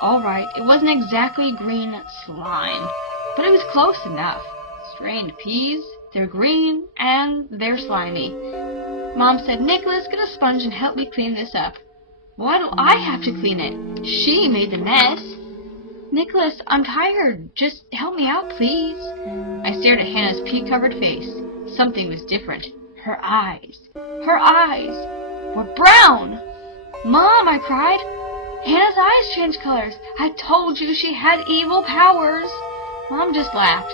All right, it wasn't exactly green slime, but it was close enough. Strained peas, they're green, and they're slimy. Mom said, Nicholas, get a sponge and help me clean this up. Why do I have to clean it? She made the mess. Nicholas, I'm tired. Just help me out, please. I stared at Hannah's pea-covered face. Something was different. Her eyes were brown. Mom, I cried. Hannah's eyes changed colors. I told you she had evil powers. Mom just laughed.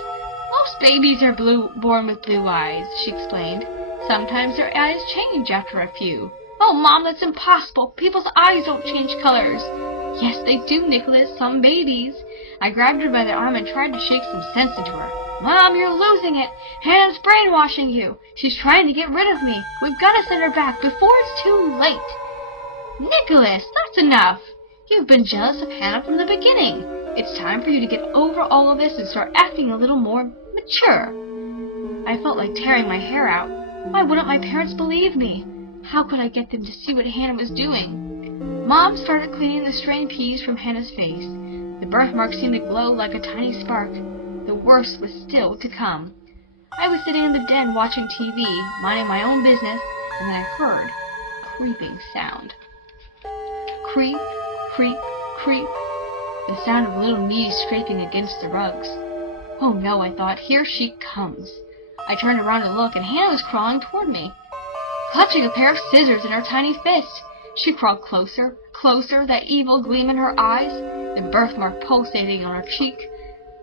Most babies are born with blue eyes, she explained. Sometimes their eyes change after a few. Oh, Mom, that's impossible. People's eyes don't change colors. Yes, they do, Nicholas. Some babies. I grabbed her by the arm and tried to shake some sense into her. Mom, you're losing it. Hannah's brainwashing you. She's trying to get rid of me. We've got to send her back before it's too late. Nicholas, that's enough. You've been jealous of Hannah from the beginning. It's time for you to get over all of this and start acting a little more mature. I felt like tearing my hair out. Why wouldn't my parents believe me? How could I get them to see what Hannah was doing? Mom started cleaning the strained peas from Hannah's face. The birthmark seemed to glow like a tiny spark. The worst was still to come. I was sitting in the den watching TV, minding my own business, and then I heard a creeping sound. Creep, creep, creep. The sound of little knees scraping against the rugs. Oh no, I thought, here she comes. I turned around to look, and Hannah was crawling toward me, clutching a pair of scissors in her tiny fist. She crawled closer, closer, that evil gleam in her eyes, the birthmark pulsating on her cheek.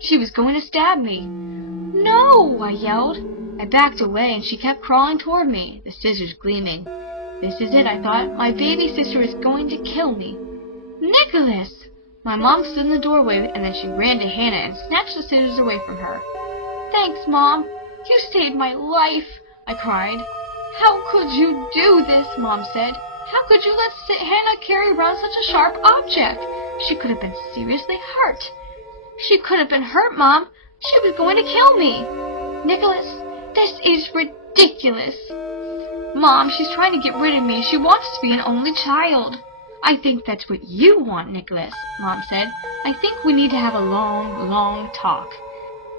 She was going to stab me. No, I yelled. I backed away, and she kept crawling toward me, the scissors gleaming. This is it, I thought. My baby sister is going to kill me. Nicholas! My mom stood in the doorway, and then she ran to Hannah and snatched the scissors away from her. Thanks, Mom. You saved my life, I cried. How could you do this, Mom said. How could you let Hannah carry around such a sharp object? She could have been seriously hurt. She could have been hurt, Mom. She was going to kill me. Nicholas, this is ridiculous. Mom, she's trying to get rid of me. She wants to be an only child. I think that's what you want, Nicholas, Mom said. I think we need to have a long, long talk.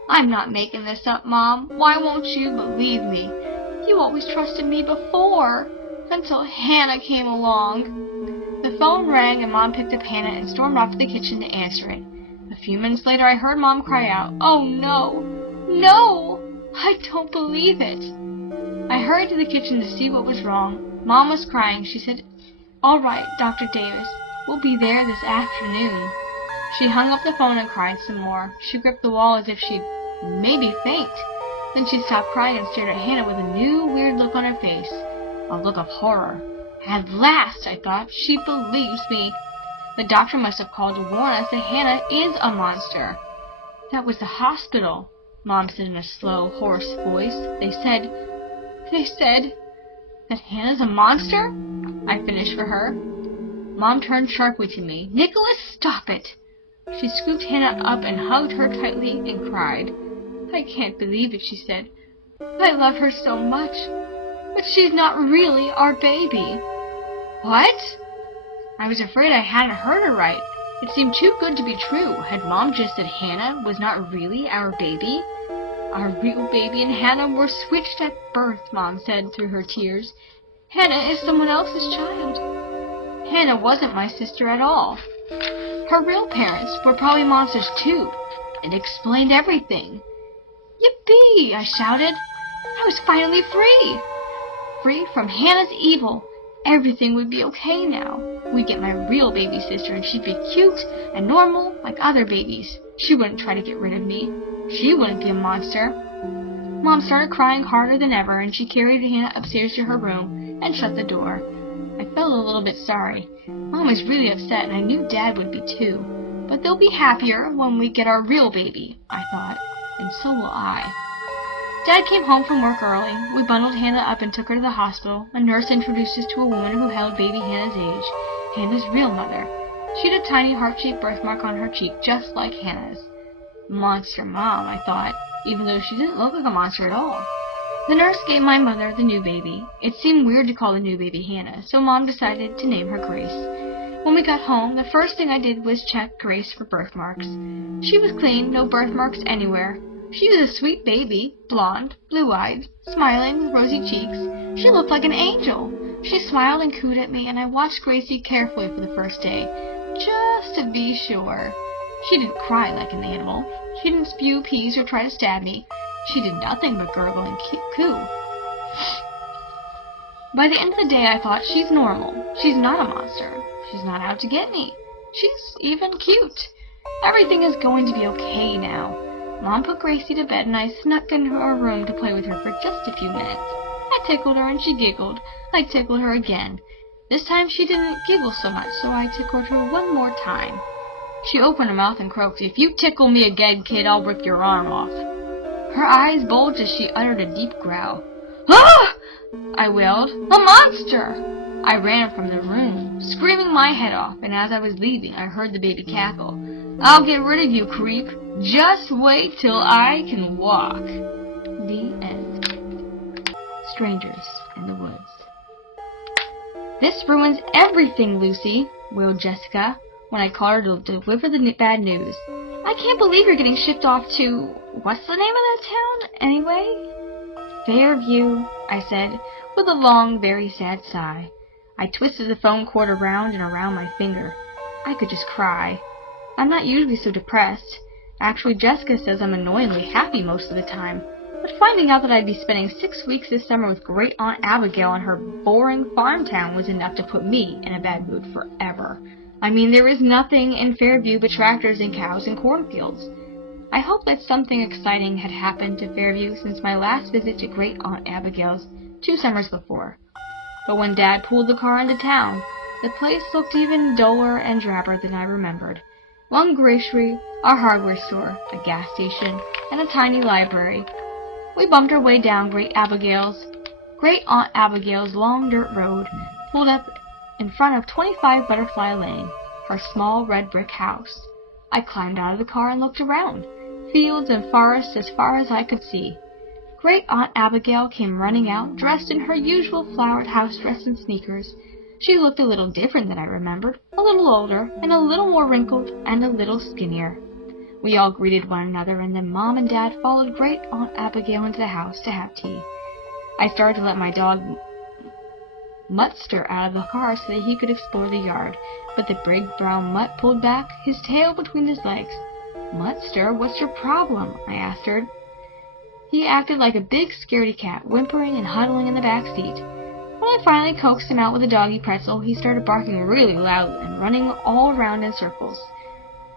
I'm not making this up, Mom. Why won't you believe me? You always trusted me before, until Hannah came along. The phone rang and Mom picked up Hannah and stormed off to the kitchen to answer it. A few minutes later, I heard Mom cry out, "Oh, no! No! I don't believe it!" I hurried to the kitchen to see what was wrong. Mom was crying. She said, "All right, Dr. Davis. We'll be there this afternoon." She hung up the phone and cried some more. She gripped the wall as if she'd maybe faint. Then she stopped crying and stared at Hannah with a new, weird look on her face. A look of horror. At last, I thought, she believes me. The doctor must have called to warn us that Hannah is a monster. That was the hospital, Mom said in a slow, hoarse voice. They said that Hannah's a monster? I finished for her. Mom turned sharply to me. Nicholas, stop it. She scooped Hannah up and hugged her tightly and cried. I can't believe it, she said. I love her so much, but she's not really our baby." "What?" I was afraid I hadn't heard her right. It seemed too good to be true. Had Mom just said Hannah was not really our baby? "Our real baby and Hannah were switched at birth," Mom said through her tears. "Hannah is someone else's child. Hannah wasn't my sister at all. Her real parents were probably monsters too." It explained everything. "Yippee!" I shouted. I was finally free! Free from Hannah's evil. Everything would be okay now. We'd get my real baby sister, and she'd be cute and normal like other babies. She wouldn't try to get rid of me. She wouldn't be a monster. Mom started crying harder than ever, and she carried Hannah upstairs to her room and shut the door. I felt a little bit sorry. Mom was really upset, and I knew Dad would be too. But they'll be happier when we get our real baby, I thought, and so will I. Dad came home from work early. We bundled Hannah up and took her to the hospital. A nurse introduced us to a woman who held baby Hannah's age, Hannah's real mother. She had a tiny heart-shaped birthmark on her cheek, just like Hannah's. Monster Mom, I thought, even though she didn't look like a monster at all. The nurse gave my mother the new baby. It seemed weird to call the new baby Hannah, so Mom decided to name her Grace. When we got home, the first thing I did was check Grace for birthmarks. She was clean, no birthmarks anywhere. She was a sweet baby, blonde, blue-eyed, smiling with rosy cheeks. She looked like an angel. She smiled and cooed at me, and I watched Gracie carefully for the first day, just to be sure. She didn't cry like an animal. She didn't spew peas or try to stab me. She did nothing but gurgle and coo. By the end of the day, I thought, she's normal. She's not a monster. She's not out to get me. She's even cute. Everything is going to be okay now. Mom put Gracie to bed, and I snuck into her room to play with her for just a few minutes. I tickled her, and she giggled. I tickled her again. This time she didn't giggle so much, so I tickled her one more time. She opened her mouth and croaked, "If you tickle me again, kid, I'll rip your arm off." Her eyes bulged as she uttered a deep growl. "Ah!" I wailed. "A monster!" I ran from the room, screaming my head off, and as I was leaving, I heard the baby cackle. "I'll get rid of you, creep. Just wait till I can walk." The end. Strangers in the woods. "This ruins everything, Lucy," wailed Jessica when I called her to deliver the bad news. "I can't believe you're getting shipped off to... what's the name of that town, anyway?" "Fairview," I said, with a long, very sad sigh. I twisted the phone cord around and around my finger. I could just cry. I'm not usually so depressed. Actually, Jessica says I'm annoyingly happy most of the time. But finding out that I'd be spending 6 weeks this summer with Great Aunt Abigail in her boring farm town was enough to put me in a bad mood forever. I mean, there is nothing in Fairview but tractors and cows and cornfields. I hoped that something exciting had happened to Fairview since my last visit to Great Aunt Abigail's 2 summers before. But when Dad pulled the car into town, the place looked even duller and drabber than I remembered. One grocery, a hardware store, a gas station, and a tiny library. We bumped our way down Great Aunt Abigail's long dirt road, pulled up in front of 25 Butterfly Lane, her small red brick house. I climbed out of the car and looked around. Fields and forests as far as I could see. Great Aunt Abigail came running out, dressed in her usual flowered house dress and sneakers. She looked a little different than I remembered, a little older, and a little more wrinkled, and a little skinnier. We all greeted one another, and then Mom and Dad followed Great Aunt Abigail into the house to have tea. I started to let my dog Muttster out of the car so that he could explore the yard, but the big brown mutt pulled back, his tail between his legs. "Muttster, what's your problem?" I asked her. He acted like a big scaredy cat, whimpering and huddling in the back seat. When I finally coaxed him out with a doggy pretzel, he started barking really loudly and running all around in circles.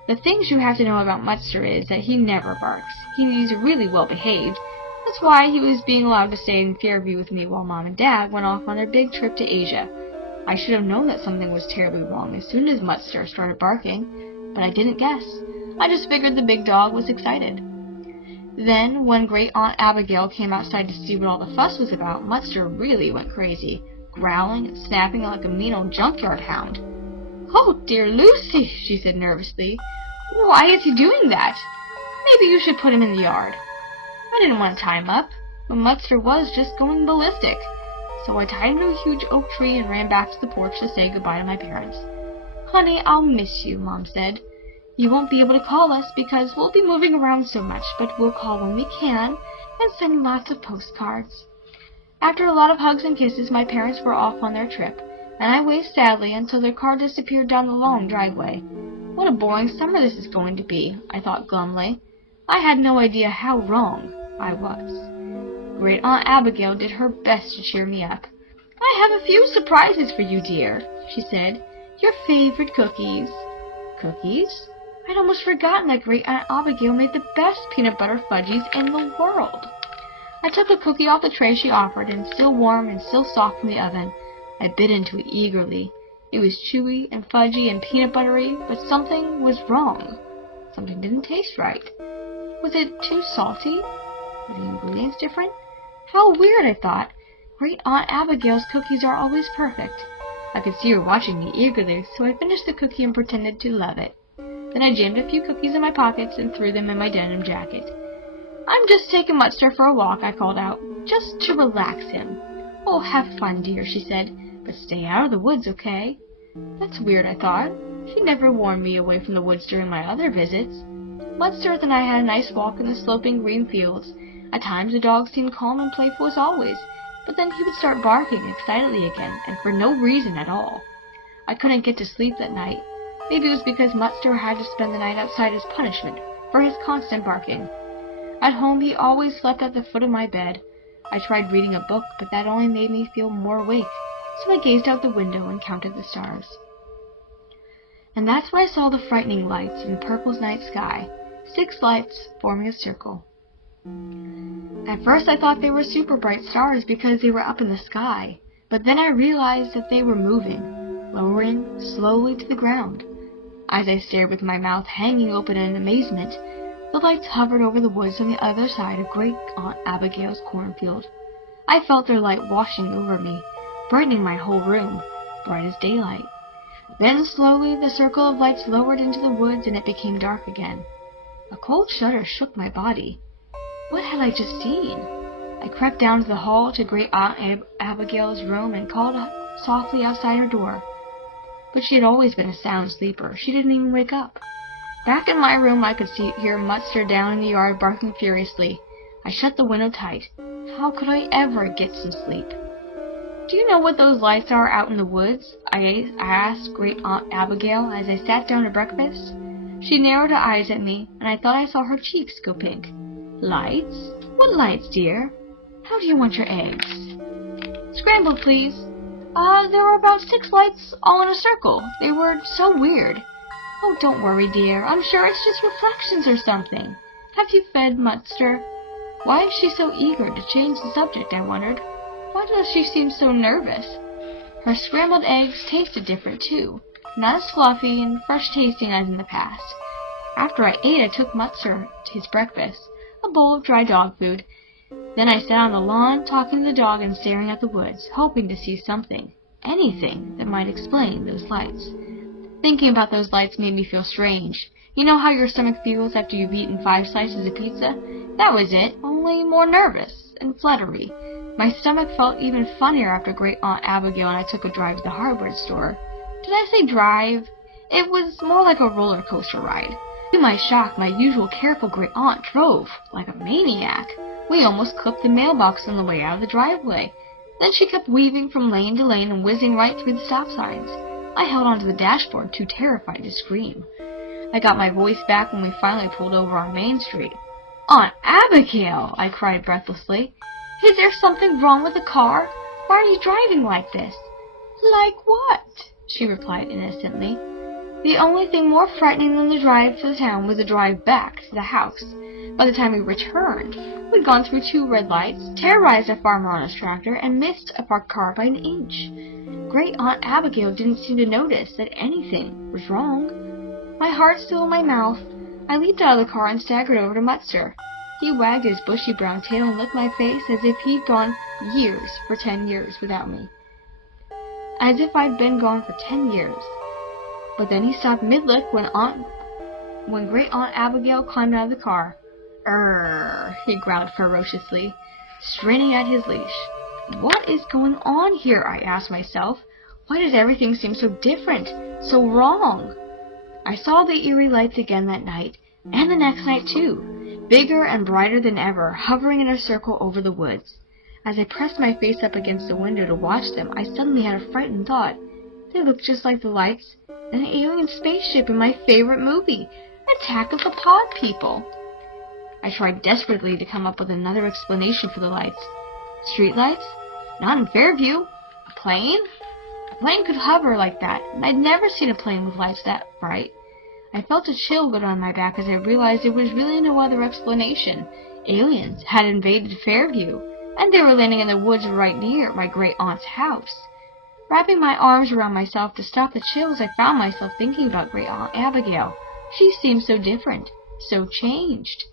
The things you have to know about Muttster is that he never barks. He's really well behaved. That's why he was being allowed to stay in Fairview with me while Mom and Dad went off on their big trip to Asia. I should have known that something was terribly wrong as soon as Muttster started barking, but I didn't guess. I just figured the big dog was excited. Then, when Great Aunt Abigail came outside to see what all the fuss was about, Muttster really went crazy, growling and snapping like a mean old junkyard hound. "Oh, dear Lucy," she said nervously. "Why is he doing that? Maybe you should put him in the yard." I didn't want to tie him up. but Mutster was just going ballistic. So I tied him to a huge oak tree and ran back to the porch to say goodbye to my parents. "Honey, I'll miss you," Mom said. "You won't be able to call us because we'll be moving around so much, but we'll call when we can and send lots of postcards." After a lot of hugs and kisses, my parents were off on their trip, and I waved sadly until their car disappeared down the long driveway. What a boring summer this is going to be, I thought glumly. I had no idea how wrong I was. Great Aunt Abigail did her best to cheer me up. "I have a few surprises for you, dear," she said. "Your favorite cookies." Cookies? I'd almost forgotten that Great Aunt Abigail made the best peanut butter fudgies in the world. I took a cookie off the tray she offered, and still warm and still soft from the oven, I bit into it eagerly. It was chewy and fudgy and peanut buttery, but something was wrong. Something didn't taste right. Was it too salty? Were the ingredients different? How weird, I thought. Great Aunt Abigail's cookies are always perfect. I could see her watching me eagerly, so I finished the cookie and pretended to love it. Then I jammed a few cookies in my pockets and threw them in my denim jacket. "I'm just taking Mutster for a walk," I called out, "just to relax him." "Oh, have fun, dear," she said, "but stay out of the woods, okay?" That's weird, I thought. She never warned me away from the woods during my other visits. Mutster and I had a nice walk in the sloping green fields. At times the dog seemed calm and playful as always, but then he would start barking excitedly again, and for no reason at all. I couldn't get to sleep that night. Maybe it was because Mutster had to spend the night outside as punishment for his constant barking. At home he always slept at the foot of my bed. I tried reading a book, but that only made me feel more awake, so I gazed out the window and counted the stars. And that's when I saw the frightening lights in purple's night sky, 6 lights forming a circle. At first I thought they were super bright stars because they were up in the sky, but then I realized that they were moving, lowering slowly to the ground. As I stared with my mouth hanging open in amazement, the lights hovered over the woods on the other side of Great Aunt Abigail's cornfield. I felt their light washing over me, brightening my whole room, bright as daylight. Then slowly the circle of lights lowered into the woods and it became dark again. A cold shudder shook my body. What had I just seen? I crept down to the hall to Great Aunt Abigail's room and called softly outside her door. But she had always been a sound sleeper. She didn't even wake up. Back in my room I could hear Mutster down in the yard barking furiously. I shut the window tight. How could I ever get some sleep? "Do you know what those lights are out in the woods?" I asked Great Aunt Abigail as I sat down to breakfast. She narrowed her eyes at me, and I thought I saw her cheeks go pink. "Lights? What lights, dear? How do you want your eggs?" "Scrambled, please." There were about 6 lights all in a circle. They were so weird." "Oh, don't worry, dear. I'm sure it's just reflections or something. Have you fed Mutster?" Why is she so eager to change the subject, I wondered. Why does she seem so nervous? Her scrambled eggs tasted different, too. Not as fluffy and fresh-tasting as in the past. After I ate, I took Mutster to his breakfast, a bowl of dry dog food. Then I sat on the lawn, talking to the dog and staring at the woods, hoping to see something, anything, that might explain those lights. Thinking about those lights made me feel strange. You know how your stomach feels after you've eaten 5 slices of pizza? That was it, only more nervous and fluttery. My stomach felt even funnier after Great Aunt Abigail and I took a drive to the hardware store. Did I say drive? It was more like a roller coaster ride. To my shock, my usual careful Great Aunt drove like a maniac. We almost clipped the mailbox on the way out of the driveway. Then she kept weaving from lane to lane and whizzing right through the stop signs. I held onto the dashboard, too terrified to scream. I got my voice back when we finally pulled over on Main Street. "Aunt Abigail!" I cried breathlessly. "Is there something wrong with the car? Why are you driving like this?" "Like what?" she replied innocently. The only thing more frightening than the drive to the town was the drive back to the house. By the time we returned, we'd gone through 2 red lights, terrorized a farmer on his tractor, and missed a parked car by an inch. Great Aunt Abigail didn't seem to notice that anything was wrong. My heart still in my mouth, I leaped out of the car and staggered over to Mutster. He wagged his bushy brown tail and licked my face as if he'd gone years for 10 years without me. As if I'd been gone for 10 years. But then he stopped mid-lick when Great Aunt Abigail climbed out of the car. "Err," he growled ferociously. straining at his leash. What is going on here? I asked myself. Why does everything seem so different, so wrong? I saw the eerie lights again that night, and the next night too, bigger and brighter than ever, hovering in a circle over the woods. As I pressed my face up against the window to watch them, I suddenly had a frightened thought. They looked just like the lights in an alien spaceship in my favorite movie, Attack of the Pod People. I tried desperately to come up with another explanation for the lights. Street lights? Not in Fairview. A plane? A plane could hover like that, and I'd never seen a plane with lights that bright. I felt a chill go down my back as I realized there was really no other explanation. Aliens had invaded Fairview, and they were landing in the woods right near my great-aunt's house. Wrapping my arms around myself to stop the chills, I found myself thinking about Great-Aunt Abigail. She seemed so different, so changed.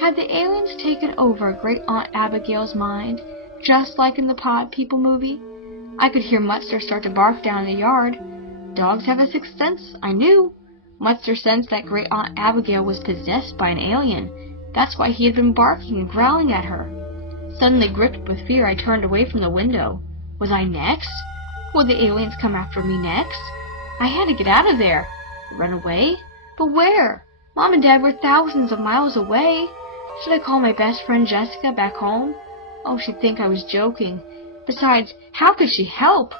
Had the aliens taken over Great-Aunt Abigail's mind, just like in the Pod People movie? I could hear Mutzer start to bark down in the yard. Dogs have a sixth sense, I knew. Mutzer sensed that Great-Aunt Abigail was possessed by an alien. That's why he had been barking and growling at her. Suddenly gripped with fear, I turned away from the window. Was I next? Would the aliens come after me next? I had to get out of there. Run away? But where? Mom and Dad were thousands of miles away. Should I call my best friend Jessica back home? Oh, she'd think I was joking. Besides, how could she help?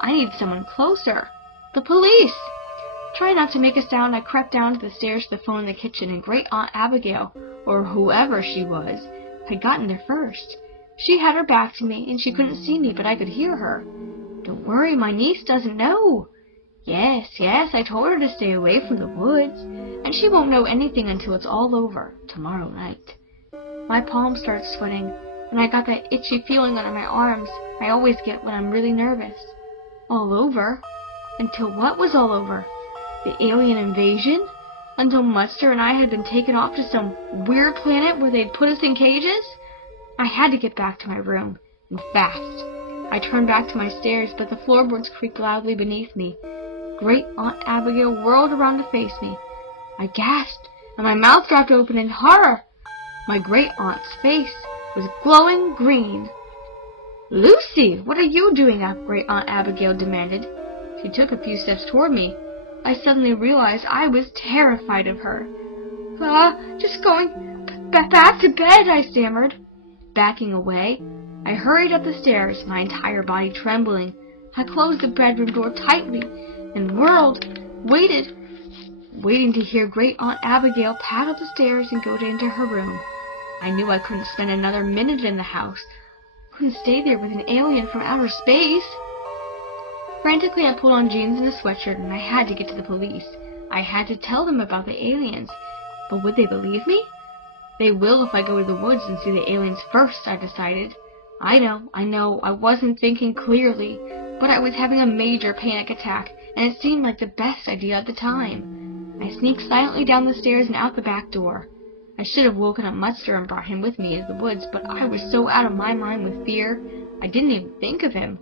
I needed someone closer. The police! Trying not to make a sound, I crept down to the stairs to the phone in the kitchen, and Great-Aunt Abigail, or whoever she was, had gotten there first. She had her back to me, and she couldn't see me, but I could hear her. Don't worry, my niece doesn't know. Yes, I told her to stay away from the woods, and she won't know anything until it's all over, tomorrow night. My palms started sweating, and I got that itchy feeling under my arms I always get when I'm really nervous. All over? Until what was all over? The alien invasion? Until Mutzer and I had been taken off to some weird planet where they'd put us in cages? I had to get back to my room, and fast. I turned back to my stairs, but the floorboards creaked loudly beneath me. Great-Aunt Abigail whirled around to face me. I gasped, and my mouth dropped open in horror. My great-aunt's face was glowing green. "Lucy, what are you doing up?" Great-Aunt Abigail demanded. She took a few steps toward me. I suddenly realized I was terrified of her. Just going back to bed," I stammered. Backing away, I hurried up the stairs, my entire body trembling. I closed the bedroom door tightly and whirled, waiting to hear Great-Aunt Abigail pad up the stairs and go into her room. I knew I couldn't spend another minute in the house. Couldn't stay there with an alien from outer space. Frantically, I pulled on jeans and a sweatshirt, and I had to get to the police. I had to tell them about the aliens. But would they believe me? They will if I go to the woods and see the aliens first, I decided. I know, I wasn't thinking clearly, but I was having a major panic attack, and it seemed like the best idea at the time. I sneaked silently down the stairs and out the back door. I should have woken up Mutzer and brought him with me into the woods, but I was so out of my mind with fear, I didn't even think of him.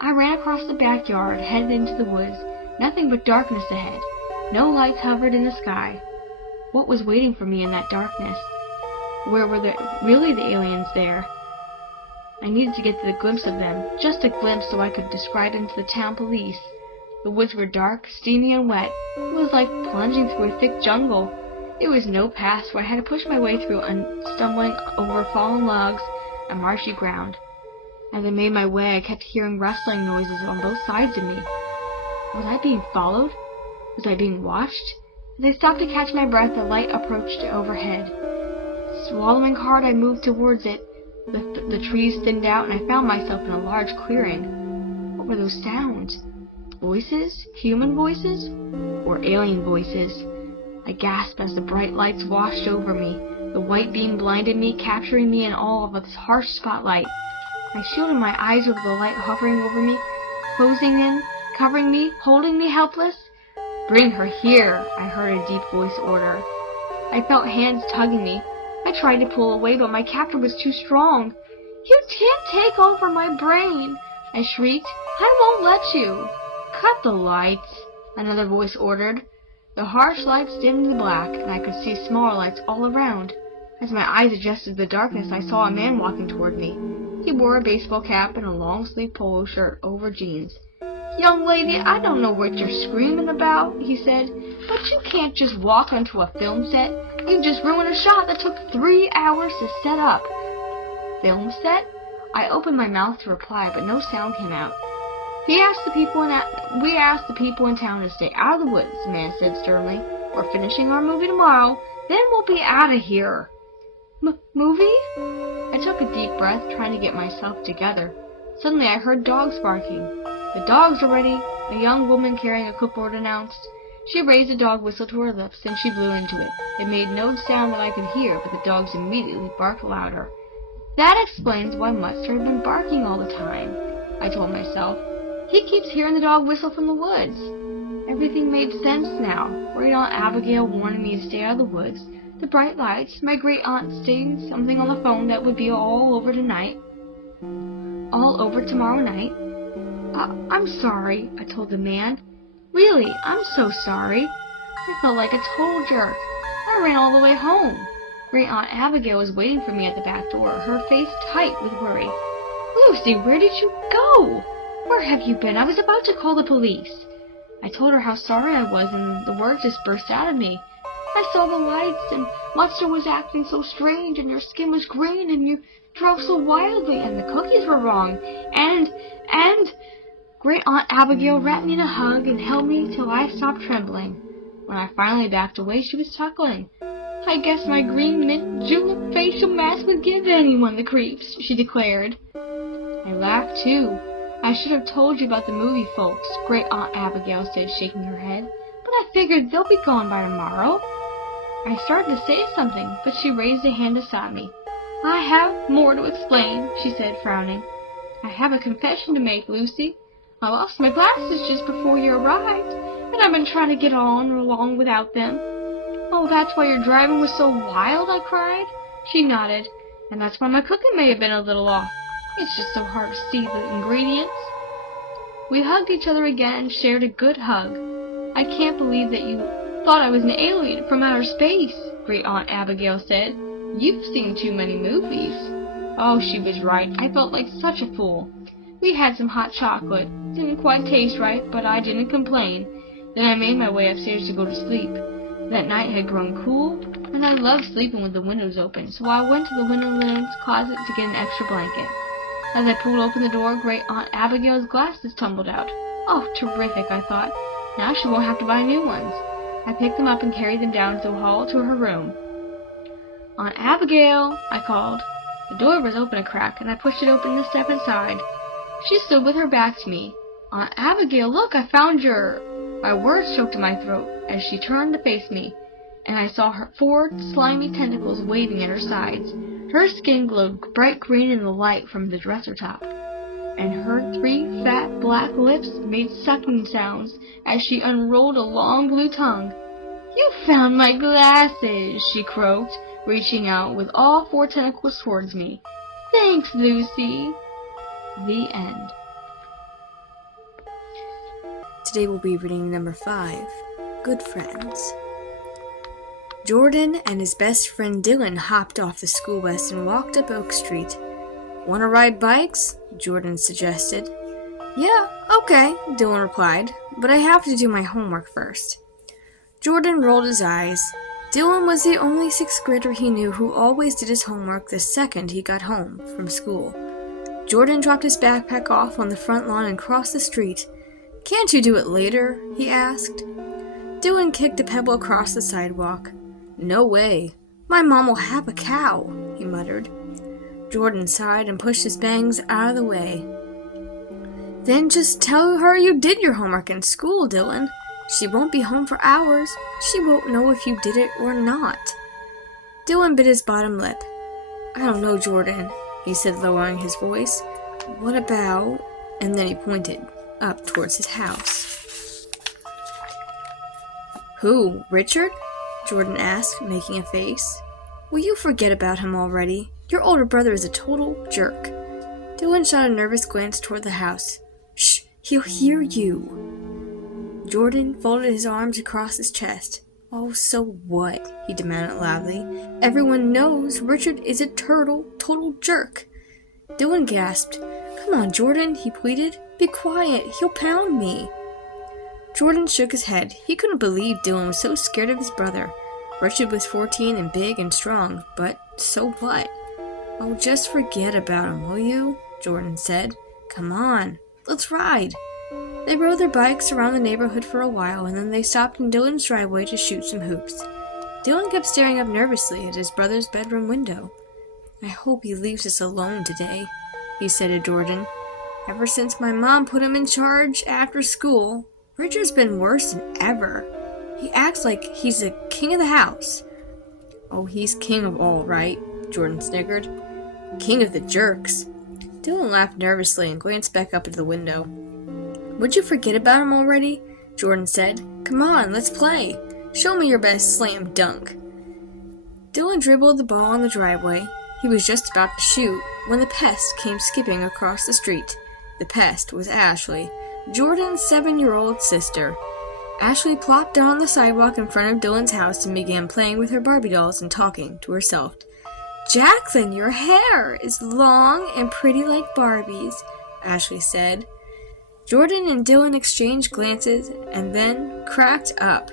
I ran across the backyard, headed into the woods, nothing but darkness ahead. No lights hovered in the sky. What was waiting for me in that darkness? Where were really the aliens there? I needed to get a glimpse of them, just a glimpse so I could describe them to the town police. The woods were dark, steamy, and wet. It was like plunging through a thick jungle. There was no path, so I had to push my way through, stumbling over fallen logs and marshy ground. As I made my way, I kept hearing rustling noises on both sides of me. Was I being followed? Was I being watched? As I stopped to catch my breath, the light approached overhead. Swallowing hard, I moved towards it. The trees thinned out, and I found myself in a large clearing. What were those sounds? Voices? Human voices? Or alien voices? I gasped as the bright lights washed over me. The white beam blinded me, capturing me in all of its harsh spotlight. I shielded my eyes over the light hovering over me, closing in, covering me, holding me helpless. "Bring her here," I heard a deep voice order. I felt hands tugging me. I tried to pull away, but my captor was too strong. "You can't take over my brain," I shrieked. "I won't let you." "Cut the lights," another voice ordered. The harsh lights dimmed the black, and I could see smaller lights all around. As my eyes adjusted to the darkness, I saw a man walking toward me. He wore a baseball cap and a long-sleeved polo shirt over jeans. "Young lady, I don't know what you're screaming about," he said, "but you can't just walk onto a film set. You've just ruined a shot that took 3 hours to set up." "Film set?" I opened my mouth to reply, but no sound came out. We asked the people in town to stay out of the woods," the man said sternly. "We're finishing our movie tomorrow, then we'll be out of here." Movie? I took a deep breath, trying to get myself together. Suddenly I heard dogs barking. "The dogs are ready," a young woman carrying a clipboard announced. She raised a dog whistle to her lips, then she blew into it. It made no sound that I could hear, but the dogs immediately barked louder. "That explains why Mustard had been barking all the time," I told myself. "He keeps hearing the dog whistle from the woods." Everything made sense now. Great Aunt Abigail wanted me to stay out of the woods. The bright lights, my great aunt saying something on the phone that would be all over tomorrow night. I'm sorry," I told the man. "Really, I'm so sorry. I felt like a total jerk. I ran all the way home." Great Aunt Abigail was waiting for me at the back door, her face tight with worry. "Lucy, where did you go? Where have you been? I was about to call the police." I told her how sorry I was, and the words just burst out of me. "I saw the lights, and Mustard was acting so strange, and your skin was green, and you drove so wildly, and the cookies were wrong, and... Great Aunt Abigail wrapped me in a hug and held me till I stopped trembling. When I finally backed away, she was chuckling. "I guess my green mint julep facial mask would give anyone the creeps," she declared. I laughed too. "I should have told you about the movie folks," Great Aunt Abigail said, shaking her head. "But I figured they'll be gone by tomorrow." I started to say something, but she raised a hand beside me. "I have more to explain," she said, frowning. "I have a confession to make, Lucy. I lost my glasses just before you arrived, and I've been trying to get on along without them." "Oh, that's why your driving was so wild?" I cried. She nodded. "And that's why my cooking may have been a little off. It's just so hard to see the ingredients." We hugged each other again and shared a good hug. "I can't believe that you thought I was an alien from outer space," Great Aunt Abigail said. "You've seen too many movies." Oh, she was right. I felt like such a fool. We had some hot chocolate. Didn't quite taste right, but I didn't complain. Then I made my way upstairs to go to sleep. That night had grown cool, and I loved sleeping with the windows open, so I went to the window lens closet to get an extra blanket. As I pulled open the door, Great Aunt Abigail's glasses tumbled out. "Oh, terrific," I thought. "Now she won't have to buy new ones." I picked them up and carried them down the hall to her room. "Aunt Abigail," I called. The door was open a crack, and I pushed it open to step inside. She stood with her back to me. "Aunt Abigail, look, I found your—" My words choked in my throat as she turned to face me, and I saw her 4 slimy tentacles waving at her sides. Her skin glowed bright green in the light from the dresser top, and her 3 fat black lips made sucking sounds as she unrolled a long blue tongue. "You found my glasses," she croaked, reaching out with all 4 tentacles towards me. "Thanks, Lucy." The end. Today we'll be reading number 5, Good Friends. Jordan and his best friend Dylan hopped off the school bus and walked up Oak Street. "Want to ride bikes?" Jordan suggested. "Yeah, okay," Dylan replied, "but I have to do my homework first." Jordan rolled his eyes. Dylan was the only 6th grader he knew who always did his homework the second he got home from school. Jordan dropped his backpack off on the front lawn and crossed the street. "Can't you do it later?" he asked. Dylan kicked a pebble across the sidewalk. "No way. My mom will have a cow," he muttered. Jordan sighed and pushed his bangs out of the way. "Then just tell her you did your homework in school, Dylan. She won't be home for hours. She won't know if you did it or not." Dylan bit his bottom lip. "I don't know, Jordan," he said, lowering his voice. "What about—" And then he pointed up towards his house. "Who, Richard?" Jordan asked, making a face. "Will you forget about him already? Your older brother is a total jerk." Dylan shot a nervous glance toward the house. "Shh, he'll hear you." Jordan folded his arms across his chest. "Oh, so what?" he demanded loudly. "Everyone knows Richard is a total jerk." Dylan gasped. "Come on, Jordan," he pleaded. "Be quiet, he'll pound me." Jordan shook his head. He couldn't believe Dylan was so scared of his brother. Richard was 14 and big and strong, but so what? "Oh, just forget about him, will you?" Jordan said. "Come on, let's ride." They rode their bikes around the neighborhood for a while, and then they stopped in Dylan's driveway to shoot some hoops. Dylan kept staring up nervously at his brother's bedroom window. "I hope he leaves us alone today," he said to Jordan. "Ever since my mom put him in charge after school, Richard's been worse than ever. He acts like he's the king of the house." "Oh, he's king of all right," Jordan snickered. "King of the jerks." Dylan laughed nervously and glanced back up at the window. "Would you forget about him already?" Jordan said. "Come on, let's play. Show me your best slam dunk." Dylan dribbled the ball on the driveway. He was just about to shoot when the pest came skipping across the street. The pest was Ashley, Jordan's 7-year-old sister. Ashley plopped down on the sidewalk in front of Dylan's house and began playing with her Barbie dolls and talking to herself. "Jacqueline, your hair is long and pretty like Barbie's," Ashley said. Jordan and Dylan exchanged glances and then cracked up.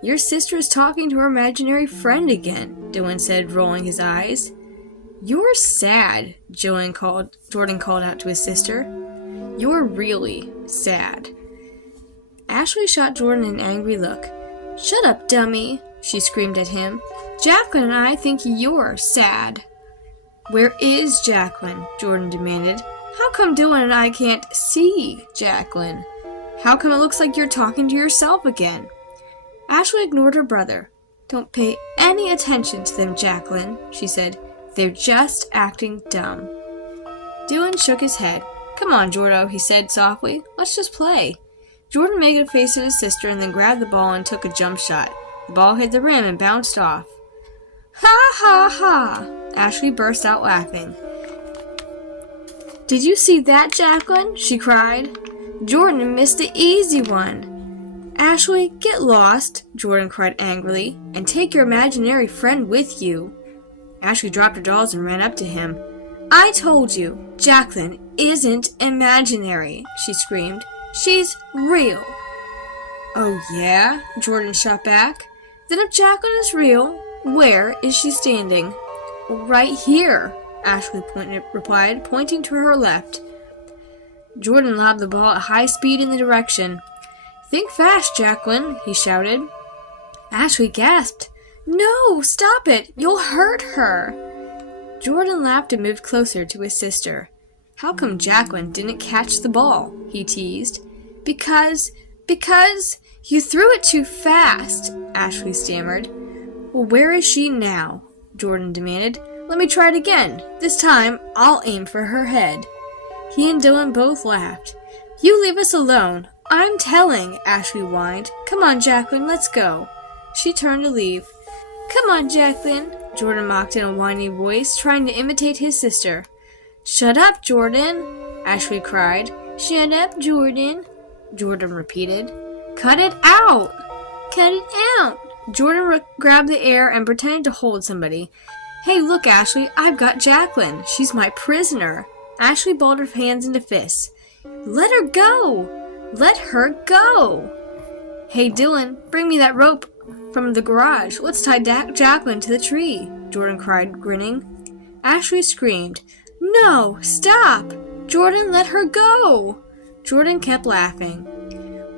"Your sister is talking to her imaginary friend again," Dylan said, rolling his eyes. "You're sad," Jordan called out to his sister. "You're really sad." Ashley shot Jordan an angry look. "Shut up, dummy," she screamed at him. "Jacqueline and I think you're sad." "Where is Jacqueline?" Jordan demanded. "How come Dylan and I can't see Jacqueline? How come it looks like you're talking to yourself again?" Ashley ignored her brother. "Don't pay any attention to them, Jacqueline," she said. "They're just acting dumb." Dylan shook his head. "Come on, Jordo," he said softly. "Let's just play." Jordan made a face at his sister and then grabbed the ball and took a jump shot. The ball hit the rim and bounced off. "Ha ha ha!" Ashley burst out laughing. "Did you see that, Jacqueline?" she cried. "Jordan missed the easy one." "Ashley, get lost," Jordan cried angrily, "and take your imaginary friend with you." Ashley dropped her dolls and ran up to him. "I told you, Jacqueline isn't imaginary," she screamed. "She's real." "Oh yeah?" Jordan shot back. "Then if Jacqueline is real, where is she standing?" "Right here," Ashley replied, pointing to her left. Jordan lobbed the ball at high speed in the direction. "Think fast, Jacqueline," he shouted. Ashley gasped. "No, stop it! You'll hurt her!" Jordan laughed and moved closer to his sister. "How come Jacqueline didn't catch the ball?" he teased. Because you threw it too fast," Ashley stammered. "Well, where is she now?" Jordan demanded. "Let me try it again. This time, I'll aim for her head." He and Dylan both laughed. "You leave us alone. I'm telling," Ashley whined. "Come on, Jacqueline, let's go." She turned to leave. "Come on, Jacqueline," Jordan mocked in a whiny voice, trying to imitate his sister. "Shut up, Jordan," Ashley cried. "Shut up, Jordan," Jordan repeated. "Cut it out! Cut it out!" Jordan grabbed the air and pretended to hold somebody. "Hey, look, Ashley, I've got Jacqueline. She's my prisoner." Ashley balled her hands into fists. "Let her go! Let her go!" "Hey, Dylan, bring me that rope from the garage. Let's tie Jacqueline to the tree," Jordan cried, grinning. Ashley screamed. "No, stop! Jordan, let her go!" Jordan kept laughing.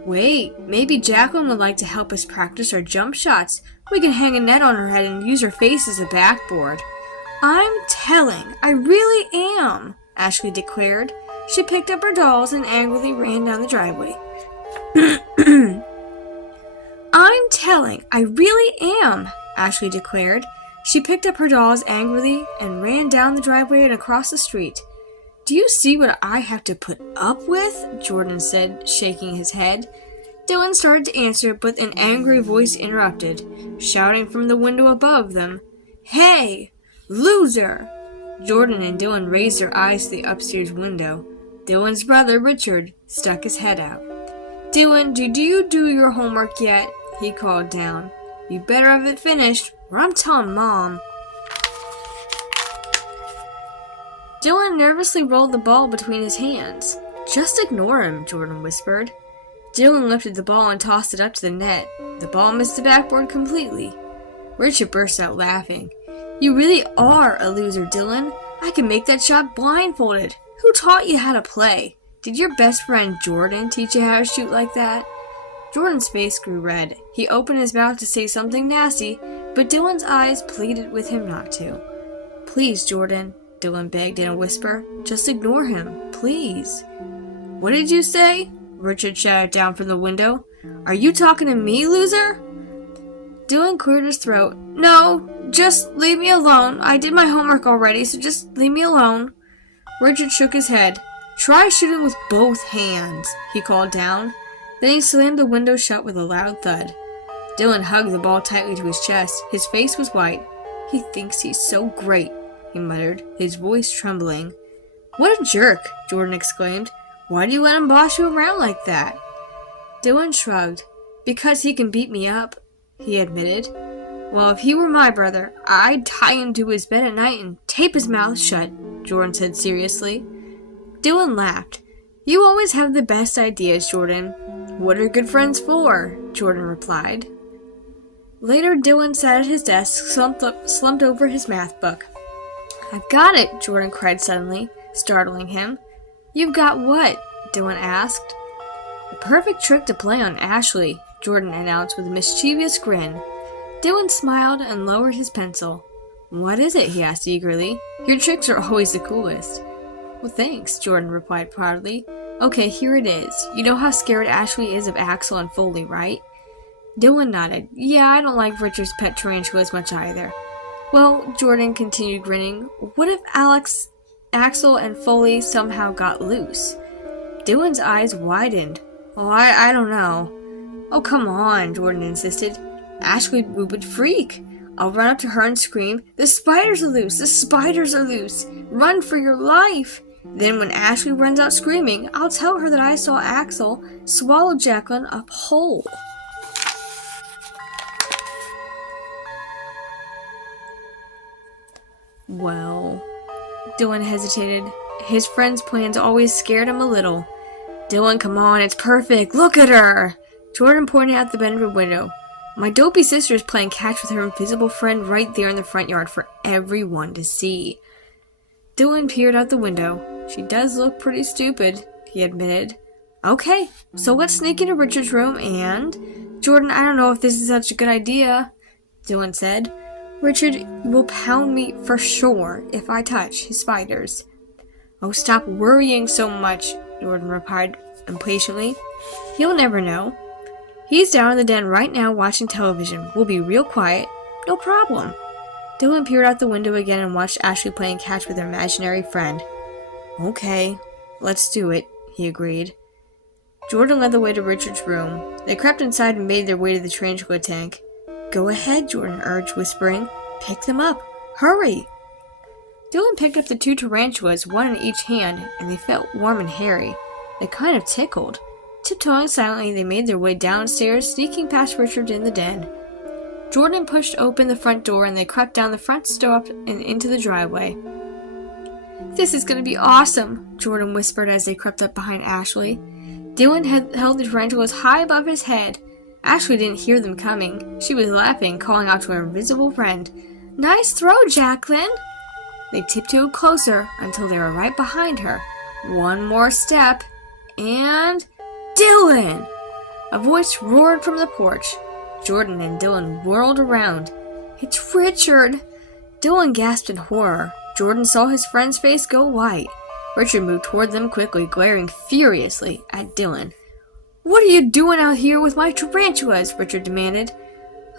"Wait, maybe Jacqueline would like to help us practice our jump shots. We can hang a net on her head and use her face as a backboard." "I'm telling, I really am," Ashley declared. She picked up her dolls and angrily ran down the driveway. "I'm telling, I really am," Ashley declared. She picked up her dolls angrily and ran down the driveway and across the street. "Do you see what I have to put up with?" Jordan said, shaking his head. Dylan started to answer, but an angry voice interrupted, shouting from the window above them, "Hey, loser!" Jordan and Dylan raised their eyes to the upstairs window. Dylan's brother, Richard, stuck his head out. "Dylan, did you do your homework yet?" he called down. You better have it finished, or I'm telling Mom. Dylan nervously rolled the ball between his hands. Just ignore him, Jordan whispered. Dylan lifted the ball and tossed it up to the net. The ball missed the backboard completely. Richard burst out laughing. You really are a loser, Dylan. I can make that shot blindfolded. Who taught you how to play? Did your best friend Jordan teach you how to shoot like that? Jordan's face grew red. He opened his mouth to say something nasty, but Dylan's eyes pleaded with him not to. Please, Jordan, Dylan begged in a whisper. Just ignore him, please. What did you say? Richard shouted down from the window. Are you talking to me, loser? Dylan cleared his throat. No, just leave me alone. I did my homework already, so just leave me alone. Richard shook his head. Try shooting with both hands, he called down. Then he slammed the window shut with a loud thud. Dylan hugged the ball tightly to his chest. His face was white. He thinks he's so great, he muttered, his voice trembling. What a jerk, Jordan exclaimed. Why do you let him boss you around like that? Dylan shrugged. Because he can beat me up, he admitted. Well, if he were my brother, I'd tie him to his bed at night and tape his mouth shut, Jordan said seriously. Dylan laughed. You always have the best ideas, Jordan. What are good friends for? Jordan replied. Later, Dylan sat at his desk, slumped over his math book. I've got it, Jordan cried suddenly, startling him. You've got what? Dylan asked. The perfect trick to play on Ashley, Jordan announced with a mischievous grin. Dylan smiled and lowered his pencil. What is it? He asked eagerly. Your tricks are always the coolest. Well, thanks, Jordan replied proudly. Okay, here it is. You know how scared Ashley is of Axel and Foley, right? Dylan nodded. Yeah, I don't like Richard's pet tarantulas much either. Well, Jordan continued grinning, what if Axel and Foley somehow got loose? Dylan's eyes widened. Oh, I don't know. Oh, come on, Jordan insisted. Ashley would freak. I'll run up to her and scream, the spiders are loose! The spiders are loose! Run for your life! Then when Ashley runs out screaming, I'll tell her that I saw Axel swallow Jacqueline up whole. Well, Dylan hesitated. His friend's plans always scared him a little. Dylan, come on, it's perfect. Look at her! Jordan pointed out the bedroom window. My dopey sister is playing catch with her invisible friend right there in the front yard for everyone to see. Dylan peered out the window. She does look pretty stupid, he admitted. Okay, so let's sneak into Richard's room and... Jordan, I don't know if this is such a good idea, Dylan said. Richard will pound me for sure if I touch his spiders. Oh, stop worrying so much, Jordan replied impatiently. He'll never know. He's down in the den right now watching television. We'll be real quiet. No problem. Dylan peered out the window again and watched Ashley playing catch with her imaginary friend. Okay, let's do it, he agreed. Jordan led the way to Richard's room. They crept inside and made their way to the tarantula tank. Go ahead, Jordan urged, whispering. Pick them up. Hurry! Dylan picked up the 2 tarantulas, one in each hand, and they felt warm and hairy. They kind of tickled. Tiptoeing silently, they made their way downstairs, sneaking past Richard in the den. Jordan pushed open the front door and they crept down the front steps and into the driveway. This is going to be awesome, Jordan whispered as they crept up behind Ashley. Dylan held the tarantulas high above his head. Ashley didn't hear them coming. She was laughing, calling out to her invisible friend. Nice throw, Jacqueline! They tiptoed closer until they were right behind her. One more step, and... Dylan! A voice roared from the porch. Jordan and Dylan whirled around. It's Richard! Dylan gasped in horror. Jordan saw his friend's face go white. Richard moved toward them quickly, glaring furiously at Dylan. What are you doing out here with my tarantulas? Richard demanded.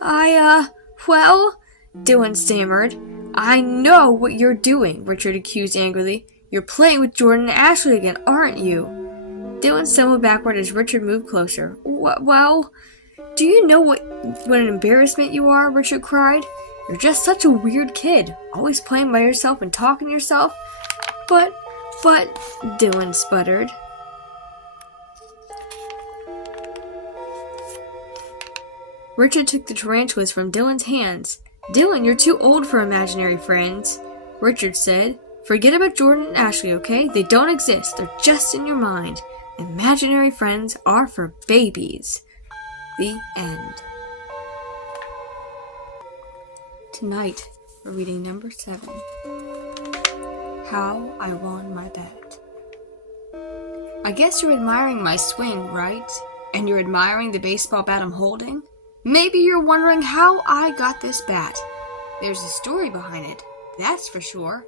Well, Dylan stammered. I know what you're doing, Richard accused angrily. You're playing with Jordan and Ashley again, aren't you? Dylan stumbled backward as Richard moved closer. Well, do you know what an embarrassment you are? Richard cried. You're just such a weird kid, always playing by yourself and talking to yourself. But, Dylan sputtered. Richard took the tarantulas from Dylan's hands. "Dylan, you're too old for imaginary friends," Richard said. "Forget about Jordan and Ashley, okay? They don't exist. They're just in your mind. Imaginary friends are for babies." The end. Tonight, we're reading number 7. How I Won My Bet. I guess you're admiring my swing, right? And you're admiring the baseball bat I'm holding? Maybe you're wondering how I got this bat. There's a story behind it, that's for sure.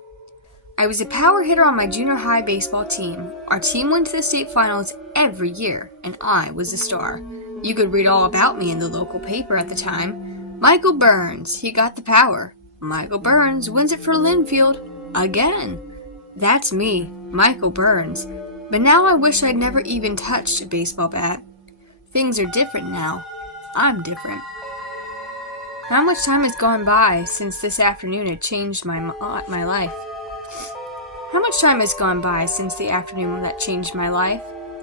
I was a power hitter on my junior high baseball team. Our team went to the state finals every year, and I was the star. You could read all about me in the local paper at the time. Michael Burns, he got the power. Michael Burns wins it for Linfield. Again. That's me, Michael Burns. But now I wish I'd never even touched a baseball bat. Things are different now. I'm different. How much time has gone by since this afternoon had changed my life? How much time has gone by since the afternoon that changed my life?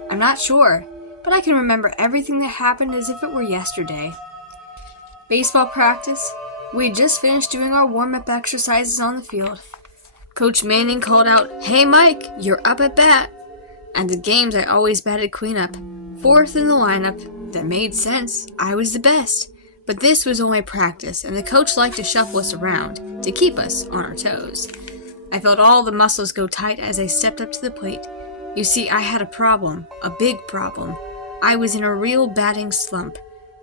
I'm not sure, but I can remember everything that happened as if it were yesterday. Baseball practice. We had just finished doing our warm-up exercises on the field. Coach Manning called out, "Hey Mike, you're up at bat." At the games I always batted cleanup, 4th in the lineup. That made sense. I was the best. But this was only practice, and the coach liked to shuffle us around to keep us on our toes. I felt all the muscles go tight as I stepped up to the plate. You see, I had a problem, a big problem. I was in a real batting slump.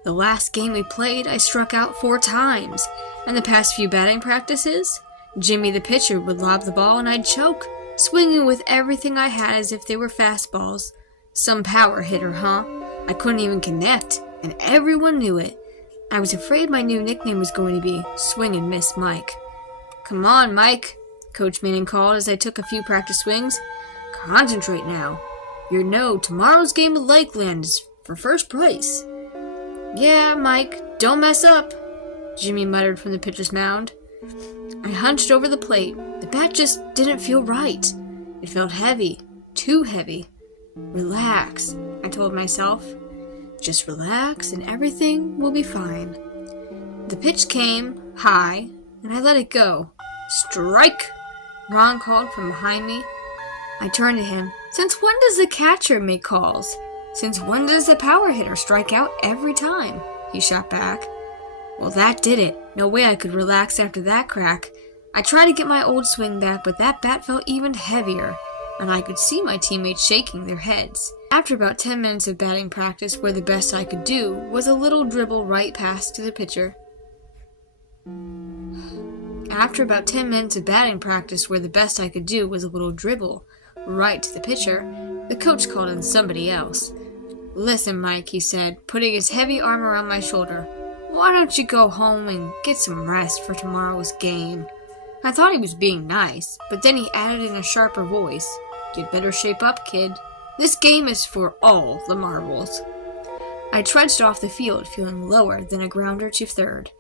The last game we played, I struck out 4 times, and the past few batting practices, Jimmy the pitcher would lob the ball and I'd choke, swinging with everything I had as if they were fastballs. Some power hitter, huh? I couldn't even connect, and everyone knew it. I was afraid my new nickname was going to be Swing and Miss Mike. "Come on, Mike," Coach Manning called as I took a few practice swings. "Concentrate now. You know tomorrow's game with Lakeland is for first prize." "Yeah, Mike, don't mess up," Jimmy muttered from the pitcher's mound. I hunched over the plate. The bat just didn't feel right. It felt heavy, too heavy. "Relax," I told myself. "Just relax and everything will be fine." The pitch came, high, and I let it go. "Strike!" Ron called from behind me. I turned to him. "Since when does the catcher make calls? Since when does the power hitter strike out every time?" he shot back. Well, that did it. No way I could relax after that crack. I tried to get my old swing back, but that bat felt even heavier, and I could see my teammates shaking their heads. After about 10 minutes of batting practice, where the best I could do was a little dribble right past to the pitcher. After about 10 minutes of batting practice, where the best I could do was a little dribble right to the pitcher, the coach called in somebody else. "Listen, Mike," he said, putting his heavy arm around my shoulder. "Why don't you go home and get some rest for tomorrow's game?" I thought he was being nice, but then he added in a sharper voice, "You'd better shape up, kid. This game is for all the marbles." I trudged off the field, feeling lower than a grounder to third.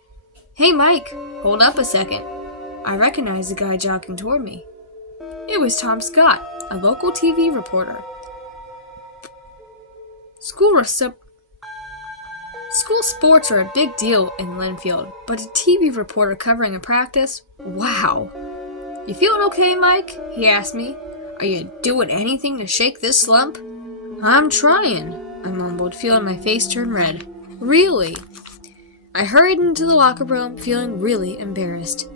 "Hey, Mike, hold up a second." I recognized the guy jogging toward me. It was Tom Scott, a local TV reporter. School sports are a big deal in Linfield, but a TV reporter covering a practice? Wow. "You feeling okay, Mike?" he asked me. "Are you doing anything to shake this slump?" "I'm trying," I mumbled, feeling my face turn red. "Really?" I hurried into the locker room, feeling really embarrassed.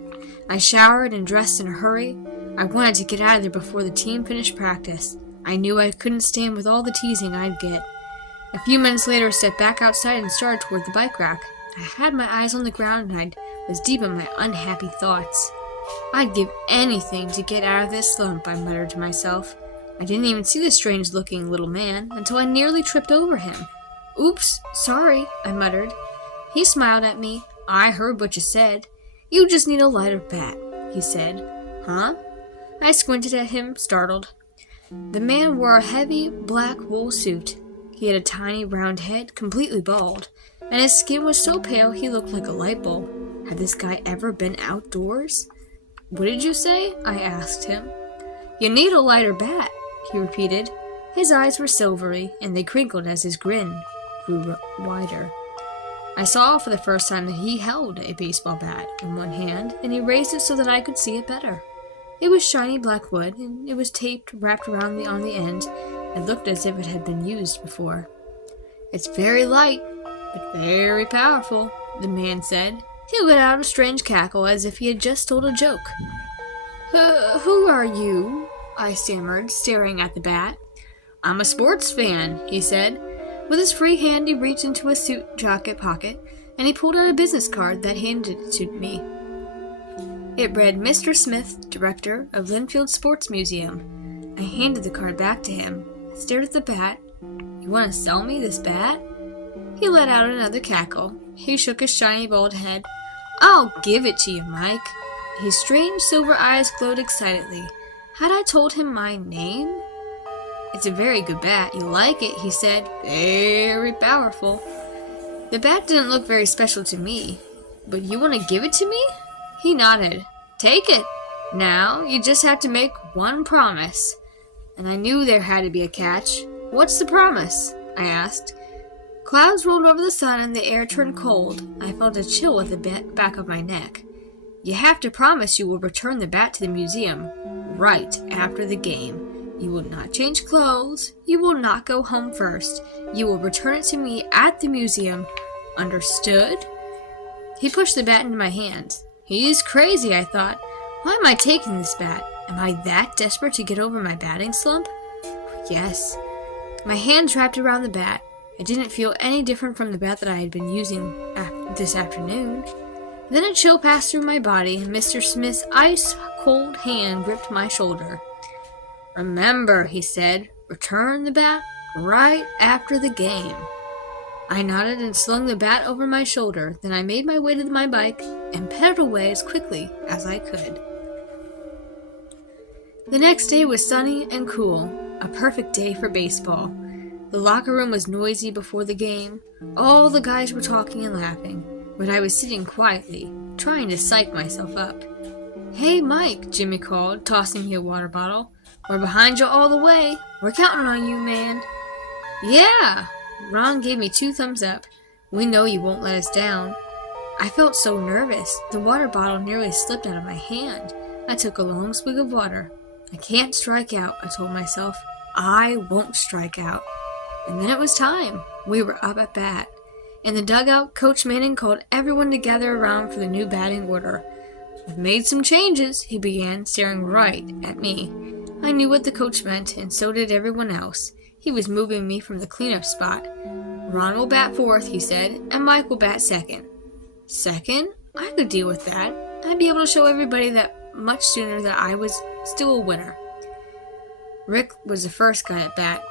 I showered and dressed in a hurry. I wanted to get out of there before the team finished practice. I knew I couldn't stand with all the teasing I'd get. A few minutes later, I stepped back outside and started toward the bike rack. I had my eyes on the ground and I was deep in my unhappy thoughts. "I'd give anything to get out of this slump," I muttered to myself. I didn't even see the strange-looking little man until I nearly tripped over him. "Oops, sorry," I muttered. He smiled at me. "I heard what you said. You just need a lighter bat," he said. "Huh?" I squinted at him, startled. The man wore a heavy, black wool suit. He had a tiny, round head, completely bald, and his skin was so pale he looked like a light bulb. Had this guy ever been outdoors? "What did you say?" I asked him. "You need a lighter bat," he repeated. His eyes were silvery, and they crinkled as his grin grew wider. I saw for the first time that he held a baseball bat in one hand, and he raised it so that I could see it better. It was shiny black wood, and it was taped wrapped around on the end. It looked as if it had been used before. "It's very light, but very powerful," the man said. He let out a strange cackle as if he had just told a joke. Who are you?" I stammered, staring at the bat. "I'm a sports fan," he said. With his free hand, he reached into his suit jacket pocket, and he pulled out a business card that handed it to me. It read, "Mr. Smith, Director of Linfield Sports Museum." I handed the card back to him. I stared at the bat. "You want to sell me this bat?" He let out another cackle. He shook his shiny bald head. "I'll give it to you, Mike." His strange silver eyes glowed excitedly. Had I told him my name? "It's a very good bat. You like it," he said. "Very powerful." The bat didn't look very special to me. "But you want to give it to me?" He nodded. "Take it. Now, you just have to make one promise." And I knew there had to be a catch. "What's the promise?" I asked. Clouds rolled over the sun and the air turned cold. I felt a chill at the back of my neck. "You have to promise you will return the bat to the museum right after the game. You will not change clothes. You will not go home first. You will return it to me at the museum. Understood?" He pushed the bat into my hands. He's crazy, I thought. Why am I taking this bat? Am I that desperate to get over my batting slump? Yes. My hands wrapped around the bat. It didn't feel any different from the bat that I had been using this afternoon. Then a chill passed through my body, and Mr. Smith's ice-cold hand gripped my shoulder. "Remember," he said, "return the bat right after the game." I nodded and slung the bat over my shoulder. Then I made my way to my bike and pedaled away as quickly as I could. The next day was sunny and cool, a perfect day for baseball. The locker room was noisy before the game. All the guys were talking and laughing, but I was sitting quietly, trying to psych myself up. "Hey, Mike," Jimmy called, tossing me a water bottle. "We're behind you all the way. We're counting on you, man." "Yeah!" Ron gave me 2 thumbs up. "We know you won't let us down." I felt so nervous. The water bottle nearly slipped out of my hand. I took a long swig of water. "I can't strike out," I told myself. "I won't strike out." And then it was time. We were up at bat. In the dugout, Coach Manning called everyone to gather around for the new batting order. "We've made some changes," he began, staring right at me. I knew what the coach meant, and so did everyone else. He was moving me from the cleanup spot. "Ron will bat 4th, he said, "and Mike will bat 2nd. "2nd? I could deal with that. I'd be able to show everybody that much sooner that I was still a winner. Rick was the first guy at bat.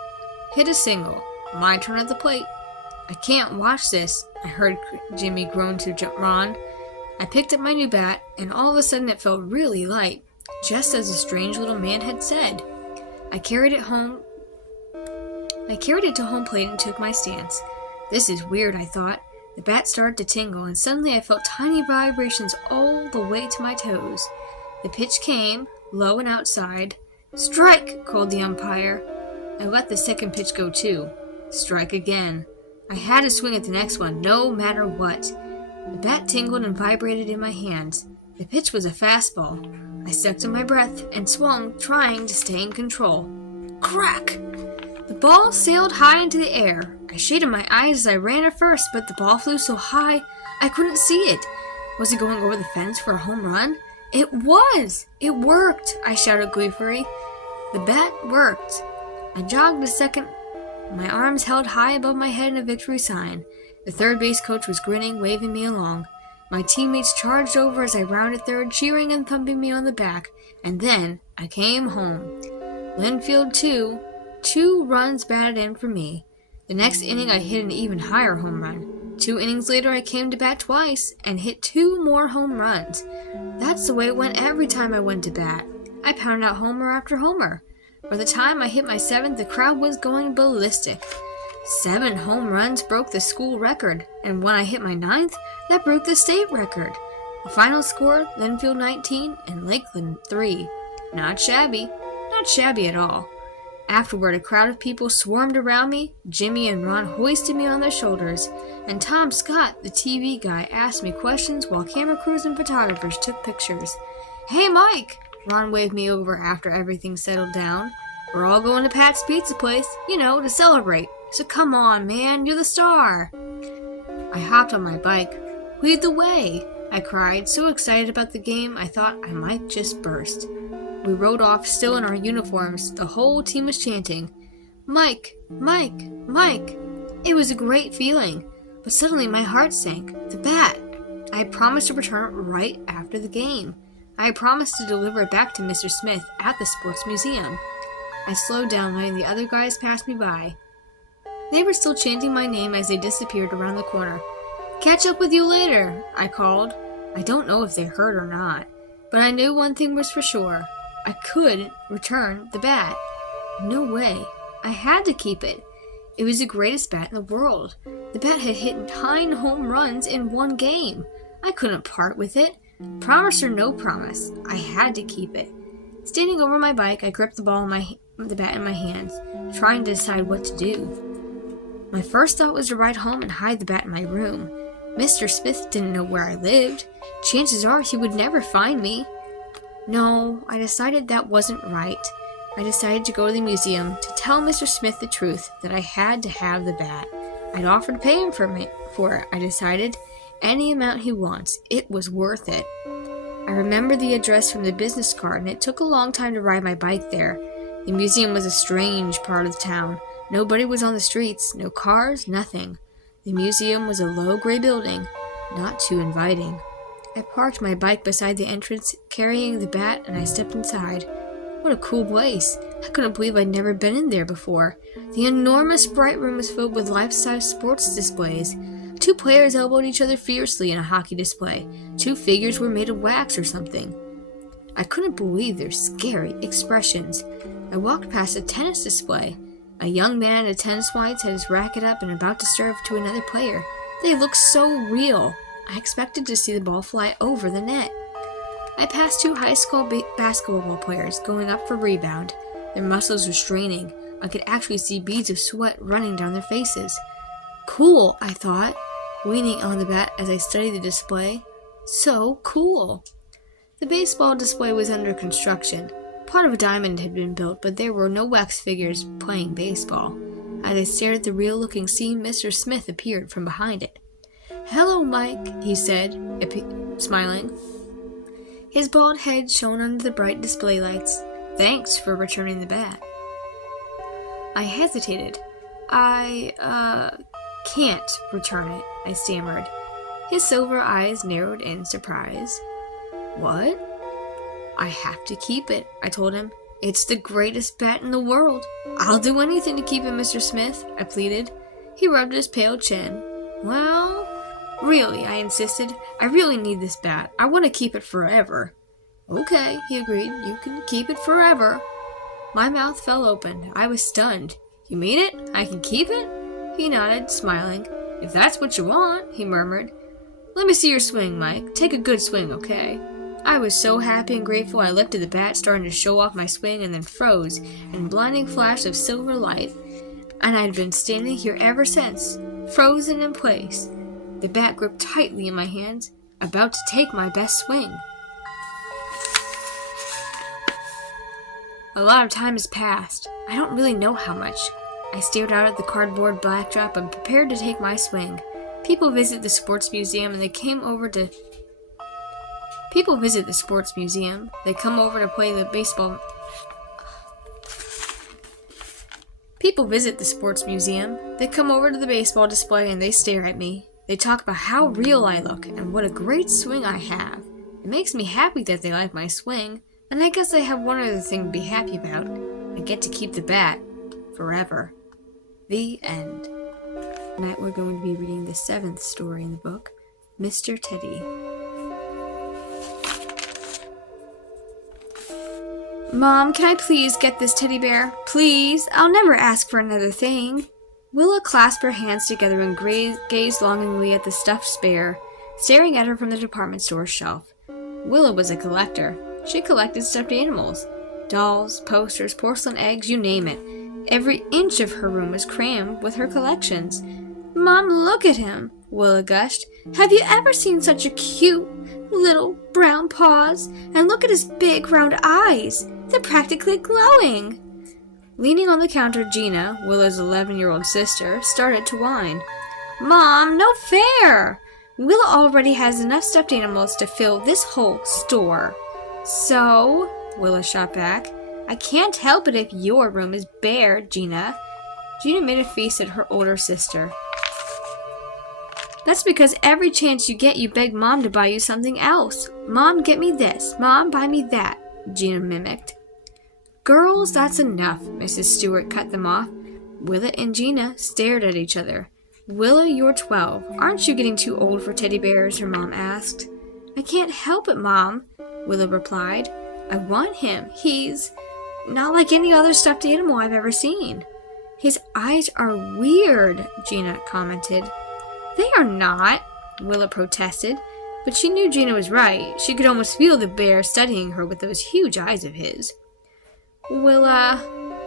Hit a single. My turn at the plate. "I can't watch this," I heard Jimmy groan to Ron. I picked up my new bat, and all of a sudden it felt really light, just as the strange little man had said. I carried it to home plate and took my stance. This is weird, I thought. The bat started to tingle, and suddenly I felt tiny vibrations all the way to my toes. The pitch came, low and outside. "Strike!" called the umpire. I let the second pitch go too. Strike again. I had to swing at the next one, no matter what. The bat tingled and vibrated in my hands. The pitch was a fastball. I sucked in my breath and swung, trying to stay in control. Crack! The ball sailed high into the air. I shaded my eyes as I ran at first, but the ball flew so high I couldn't see it. Was it going over the fence for a home run? It was! It worked! I shouted gleefully. The bat worked. I jogged a second, my arms held high above my head in a victory sign. The third base coach was grinning, waving me along. My teammates charged over as I rounded third, cheering and thumping me on the back. And then I came home. Linfield 2. 2 runs batted in for me. The next inning I hit an even higher home run. 2 innings later I came to bat twice and hit 2 more home runs. That's the way it went every time I went to bat. I pounded out homer after homer. By the time I hit my 7th, the crowd was going ballistic. 7 home runs broke the school record, and when I hit my 9th, that broke the state record. The final score, Linfield 19 and Lakeland 3. Not shabby at all. Afterward, a crowd of people swarmed around me. Jimmy and Ron hoisted me on their shoulders, and Tom Scott, the TV guy, asked me questions while camera crews and photographers took pictures. "Hey, Mike!" Ron waved me over after everything settled down. "We're all going to Pat's Pizza Place, to celebrate. So come on, man, you're the star." I hopped on my bike. "Lead the way!" I cried, so excited about the game I thought I might just burst. We rode off, still in our uniforms. The whole team was chanting, "Mike! Mike! Mike!" It was a great feeling, but suddenly my heart sank. The bat! I had promised to return it right after the game. I had promised to deliver it back to Mr. Smith at the Sports Museum. I slowed down, letting the other guys pass me by. They were still chanting my name as they disappeared around the corner. "Catch up with you later," I called. I don't know if they heard or not, but I knew one thing was for sure. I couldn't return the bat. No way. I had to keep it. It was the greatest bat in the world. The bat had hit 9 home runs in one game. I couldn't part with it. Promise or no promise, I had to keep it. Standing over my bike, I gripped the bat in my hands, trying to decide what to do. My first thought was to ride home and hide the bat in my room. Mr. Smith didn't know where I lived. Chances are he would never find me. No, I decided that wasn't right. I decided to go to the museum to tell Mr. Smith the truth, that I had to have the bat. I'd offer to pay him for it, I decided. Any amount he wants. It was worth it. I remember the address from the business card, and it took a long time to ride my bike there. The museum was a strange part of town. Nobody was on the streets, no cars, nothing. The museum was a low gray building, not too inviting. I parked my bike beside the entrance, carrying the bat, and I stepped inside. What a cool place. I couldn't believe I'd never been in there before. The enormous bright room was filled with life-size sports displays. 2 players elbowed each other fiercely in a hockey display. 2 figures were made of wax or something. I couldn't believe their scary expressions. I walked past a tennis display. A young man in a tennis whites had his racket up and about to serve to another player. They looked so real. I expected to see the ball fly over the net. I passed 2 high school basketball players going up for rebound. Their muscles were straining. I could actually see beads of sweat running down their faces. Cool, I thought, leaning on the bat as I studied the display. So cool. The baseball display was under construction. Part of a diamond had been built, but there were no wax figures playing baseball. As I stared at the real-looking scene, Mr. Smith appeared from behind it. "Hello, Mike," he said, smiling. His bald head shone under the bright display lights. "Thanks for returning the bat." I hesitated. I can't return it," I stammered. His silver eyes narrowed in surprise. "What?" "I have to keep it," I told him. "It's the greatest bat in the world." "I'll do anything to keep it, Mr. Smith," I pleaded. He rubbed his pale chin. "Well, really," I insisted. "I really need this bat. I want to keep it forever." "Okay," he agreed. "You can keep it forever." My mouth fell open. I was stunned. "You mean it? I can keep it?" He nodded, smiling. "If that's what you want," he murmured. "Let me see your swing, Mike. Take a good swing, okay?" I was so happy and grateful I lifted the bat, starting to show off my swing, and then froze in a blinding flash of silver light. And I'd been standing here ever since, frozen in place, the bat gripped tightly in my hands, about to take my best swing. A lot of time has passed. I don't really know how much. I stared out at the cardboard backdrop and prepared to take my swing. People visit the sports museum and they come over to play the baseball. People visit the sports museum. They come over to the baseball display and they stare at me. They talk about how real I look and what a great swing I have. It makes me happy that they like my swing, and I guess I have one other thing to be happy about. I get to keep the bat forever. The end. Tonight we're going to be reading the 7th story in the book, Mr. Teddy. "Mom, can I please get this teddy bear? Please? I'll never ask for another thing." Willa clasped her hands together and gazed longingly at the stuffed bear, staring at her from the department store shelf. Willa was a collector. She collected stuffed animals. Dolls, posters, porcelain eggs, you name it. Every inch of her room was crammed with her collections. "Mom, look at him," Willa gushed. "Have you ever seen such a cute little brown paws? And look at his big round eyes. They're practically glowing." Leaning on the counter, Gina, Willa's 11-year-old sister, started to whine. "Mom, no fair! Willa already has enough stuffed animals to fill this whole store." "So," Willa shot back, "I can't help it if your room is bare, Gina." Gina made a face at her older sister. "That's because every chance you get you beg Mom to buy you something else. Mom, get me this. Mom, buy me that," Gina mimicked. "Girls, that's enough," Mrs. Stewart cut them off. Willa and Gina stared at each other. "Willa, you're 12. Aren't you getting too old for teddy bears?" her mom asked. "I can't help it, Mom," Willa replied. "I want him. He's not like any other stuffed animal I've ever seen." "His eyes are weird," Gina commented. "They are not," Willa protested, but she knew Gina was right. She could almost feel the bear studying her with those huge eyes of his. "Willa,"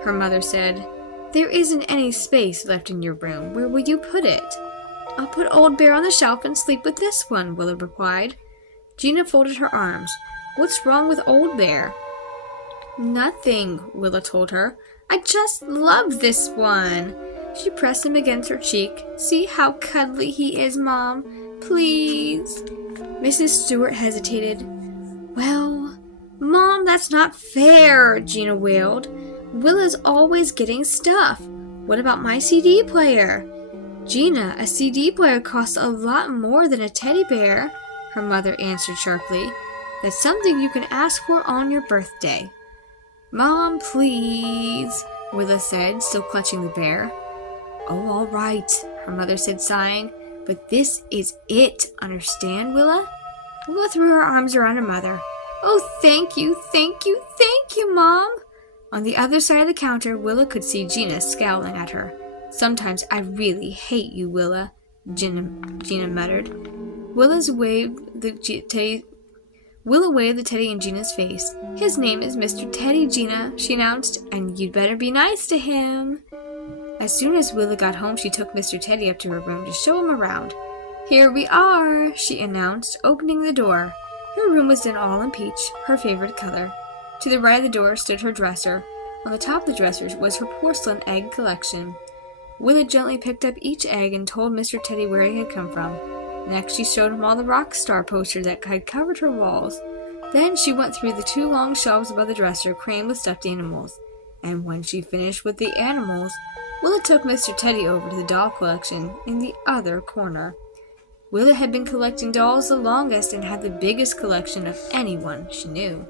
her mother said, "there isn't any space left in your room. Where will you put it?" "I'll put Old Bear on the shelf and sleep with this one," Willa replied. Gina folded her arms. "What's wrong with Old Bear?" "Nothing," Willa told her. "I just love this one." She pressed him against her cheek. "See how cuddly he is, Mom. Please." Mrs. Stewart hesitated. "Well, Mom, that's not fair," Gina wailed. "Willa's always getting stuff. What about my CD player?" "Gina, a CD player costs a lot more than a teddy bear," her mother answered sharply. "That's something you can ask for on your birthday." "Mom, please," Willa said, still clutching the bear. "Oh, all right," her mother said, sighing. "But this is it, understand, Willa?" Willa threw her arms around her mother. "Oh, thank you, Mom." On the other side of the counter, Willa could see Gina scowling at her. "Sometimes I really hate you, Willa," Gina muttered. Willa waved the teddy in Gina's face. "His name is Mr. Teddy, Gina," she announced, "and you'd better be nice to him." As soon as Willa got home, she took Mr. Teddy up to her room to show him around. "Here we are," she announced, opening the door. Her room was done all in peach, her favorite color. To the right of the door stood her dresser. On the top of the dresser was her porcelain egg collection. Willa gently picked up each egg and told Mr. Teddy where it had come from. Next, she showed him all the rock star posters that had covered her walls. Then she went through the 2 long shelves above the dresser, crammed with stuffed animals. And when she finished with the animals, Willa took Mr. Teddy over to the doll collection in the other corner. Willa had been collecting dolls the longest and had the biggest collection of anyone she knew.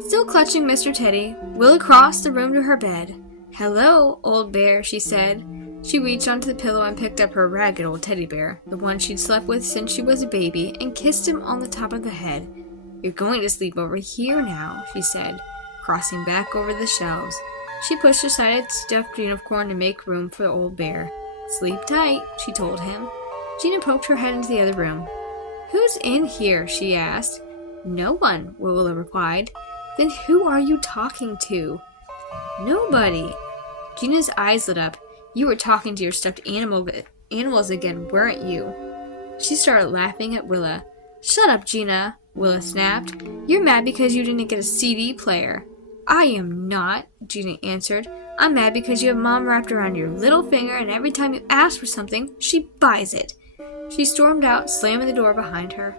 Still clutching Mr. Teddy, Willa crossed the room to her bed. "Hello, Old Bear," she said. She reached onto the pillow and picked up her ragged old teddy bear, the one she'd slept with since she was a baby, and kissed him on the top of the head. "You're going to sleep over here now," she said, crossing back over the shelves. She pushed aside its stuffed unicorn to make room for the Old Bear. "Sleep tight," she told him. Gina poked her head into the other room. "Who's in here?" she asked. "No one," Willa replied. "Then who are you talking to?" "Nobody." Gina's eyes lit up. "You were talking to your stuffed animals again, weren't you?" She started laughing at Willa. "Shut up, Gina," Willa snapped. "You're mad because you didn't get a CD player." "I am not," Gina answered. "I'm mad because you have Mom wrapped around your little finger, and every time you ask for something, she buys it." She stormed out, slamming the door behind her.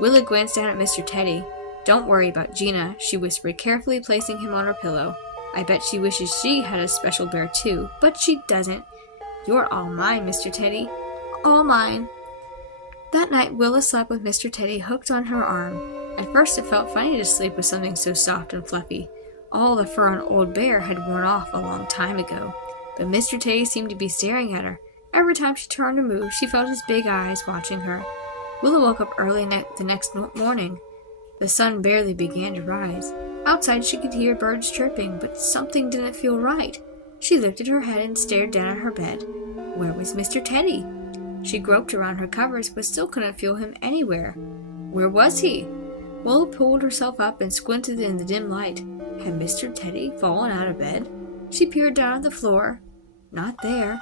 Willa glanced down at Mr. Teddy. "Don't worry about Gina," she whispered, carefully placing him on her pillow. "I bet she wishes she had a special bear too, but she doesn't. You're all mine, Mr. Teddy. All mine." That night, Willa slept with Mr. Teddy hooked on her arm. At first, it felt funny to sleep with something so soft and fluffy. All the fur on Old Bear had worn off a long time ago, but Mr. Teddy seemed to be staring at her. Every time she turned to move, she felt his big eyes watching her. Willa woke up early the next morning. The sun barely began to rise. Outside, she could hear birds chirping, but something didn't feel right. She lifted her head and stared down at her bed. Where was Mr. Teddy? She groped around her covers, but still couldn't feel him anywhere. Where was he? Willa pulled herself up and squinted in the dim light. Had Mr. Teddy fallen out of bed? She peered down at the floor. Not there.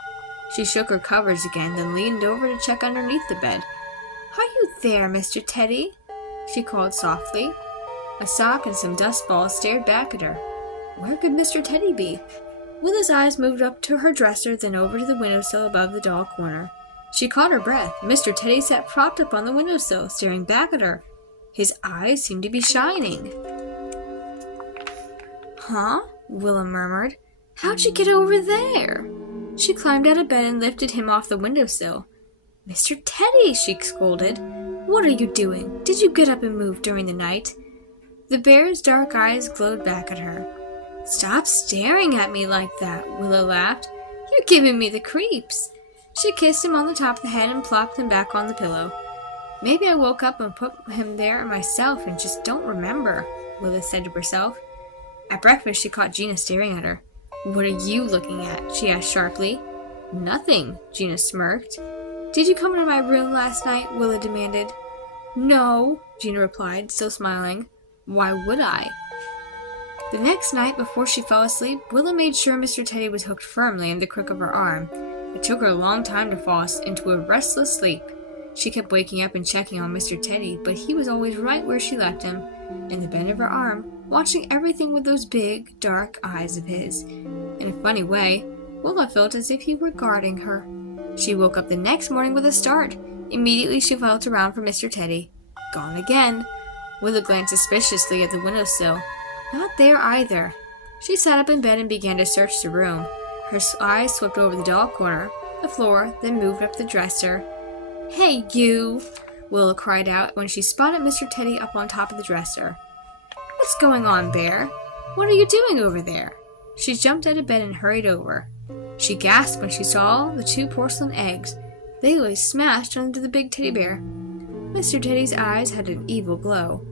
She shook her covers again, then leaned over to check underneath the bed. "Are you there, Mr. Teddy?" she called softly. A sock and some dust balls stared back at her. Where could Mr. Teddy be? Willa's eyes moved up to her dresser, then over to the windowsill above the doll corner. She caught her breath. Mr. Teddy sat propped up on the windowsill, staring back at her. His eyes seemed to be shining. "Huh?" Willa murmured. "How'd you get over there?" She climbed out of bed and lifted him off the windowsill. "Mr. Teddy," she scolded. "What are you doing? Did you get up and move during the night?" The bear's dark eyes glowed back at her. "Stop staring at me like that," Willa laughed. "You're giving me the creeps." She kissed him on the top of the head and plopped him back on the pillow. "Maybe I woke up and put him there myself and just don't remember," Willa said to herself. At breakfast, she caught Gina staring at her. "What are you looking at?" she asked sharply. "Nothing," Gina smirked. "Did you come into my room last night?" Willa demanded. "No," Gina replied, still smiling. "Why would I?" The next night, before she fell asleep, Willa made sure Mr. Teddy was hooked firmly in the crook of her arm. It took her a long time to fall into a restless sleep. She kept waking up and checking on Mr. Teddy, but he was always right where she left him, in the bend of her arm, watching everything with those big, dark eyes of his. In a funny way, Willa felt as if he were guarding her. She woke up the next morning with a start. Immediately she felt around for Mr. Teddy. Gone again. Willa glanced suspiciously at the windowsill. Not there either. She sat up in bed and began to search the room. Her eyes swept over the doll corner, the floor, then moved up the dresser. "Hey, you!" Willa cried out when she spotted Mr. Teddy up on top of the dresser. "What's going on, Bear? What are you doing over there?" She jumped out of bed and hurried over. She gasped when she saw the 2 porcelain eggs. They lay smashed under the big teddy bear. Mr. Teddy's eyes had an evil glow.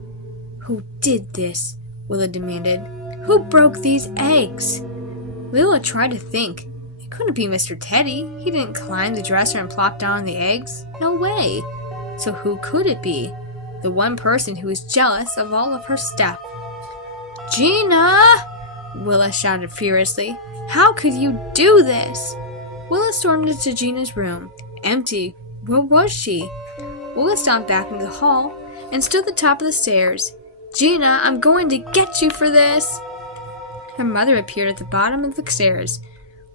"Who did this?" Willa demanded. "Who broke these eggs?" Willa tried to think. It couldn't be Mr. Teddy. He didn't climb the dresser and plop down on the eggs. No way. So who could it be? The one person who was jealous of all of her stuff. "Gina!" Willa shouted furiously. "How could you do this?" Willa stormed into Gina's room. Empty. Where was she? Willa stomped back into the hall and stood at the top of the stairs. "Gina, I'm going to get you for this!" Her mother appeared at the bottom of the stairs.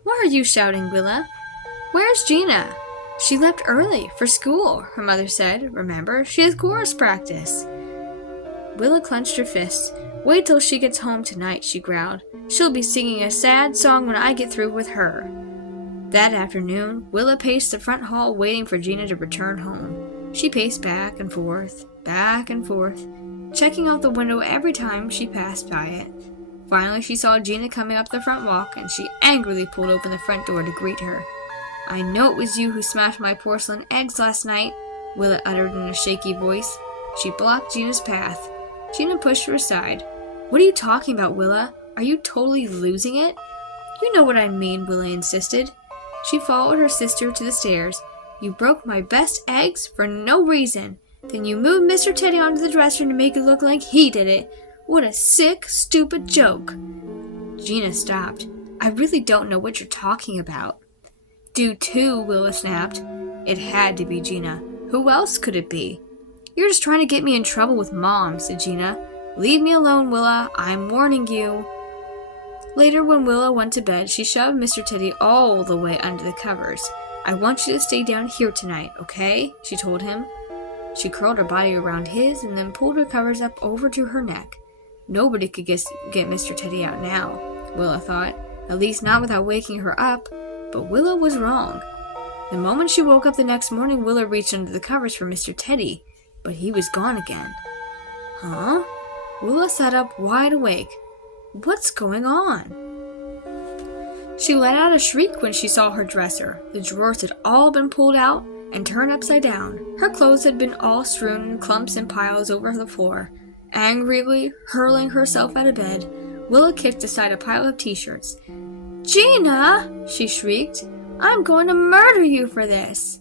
"Why are you shouting, Willa? Where's Gina?" "She left early for school," her mother said. "Remember, she has chorus practice." Willa clenched her fists. "Wait till she gets home tonight," she growled. "She'll be singing a sad song when I get through with her." That afternoon, Willa paced the front hall waiting for Gina to return home. She paced back and forth, checking out the window every time she passed by it. Finally, she saw Gina coming up the front walk, and she angrily pulled open the front door to greet her. "I know it was you who smashed my porcelain eggs last night," Willa uttered in a shaky voice. She blocked Gina's path. Gina pushed her aside. "What are you talking about, Willa? Are you totally losing it?" "You know what I mean," Willa insisted. She followed her sister to the stairs. "You broke my best eggs for no reason. Then you moved Mr. Teddy onto the dresser to make it look like he did it. What a sick, stupid joke." Gina stopped. "I really don't know what you're talking about." "Do too," Willa snapped. It had to be Gina. Who else could it be? "You're just trying to get me in trouble with Mom," said Gina. "Leave me alone, Willa. I'm warning you." Later, when Willa went to bed, she shoved Mr. Teddy all the way under the covers. "I want you to stay down here tonight, okay?" she told him. She curled her body around his and then pulled her covers up over to her neck. Nobody could get Mr. Teddy out now, Willa thought. At least not without waking her up. But Willa was wrong. The moment she woke up the next morning, Willa reached under the covers for Mr. Teddy, but he was gone again. Huh? Willa sat up wide awake. What's going on? She let out a shriek when she saw her dresser. The drawers had all been pulled out and turned upside down. Her clothes had been all strewn in clumps and piles over the floor. Angrily hurling herself out of bed, Willa kicked aside a pile of t-shirts. "Gina!" she shrieked. "I'm going to murder you for this!"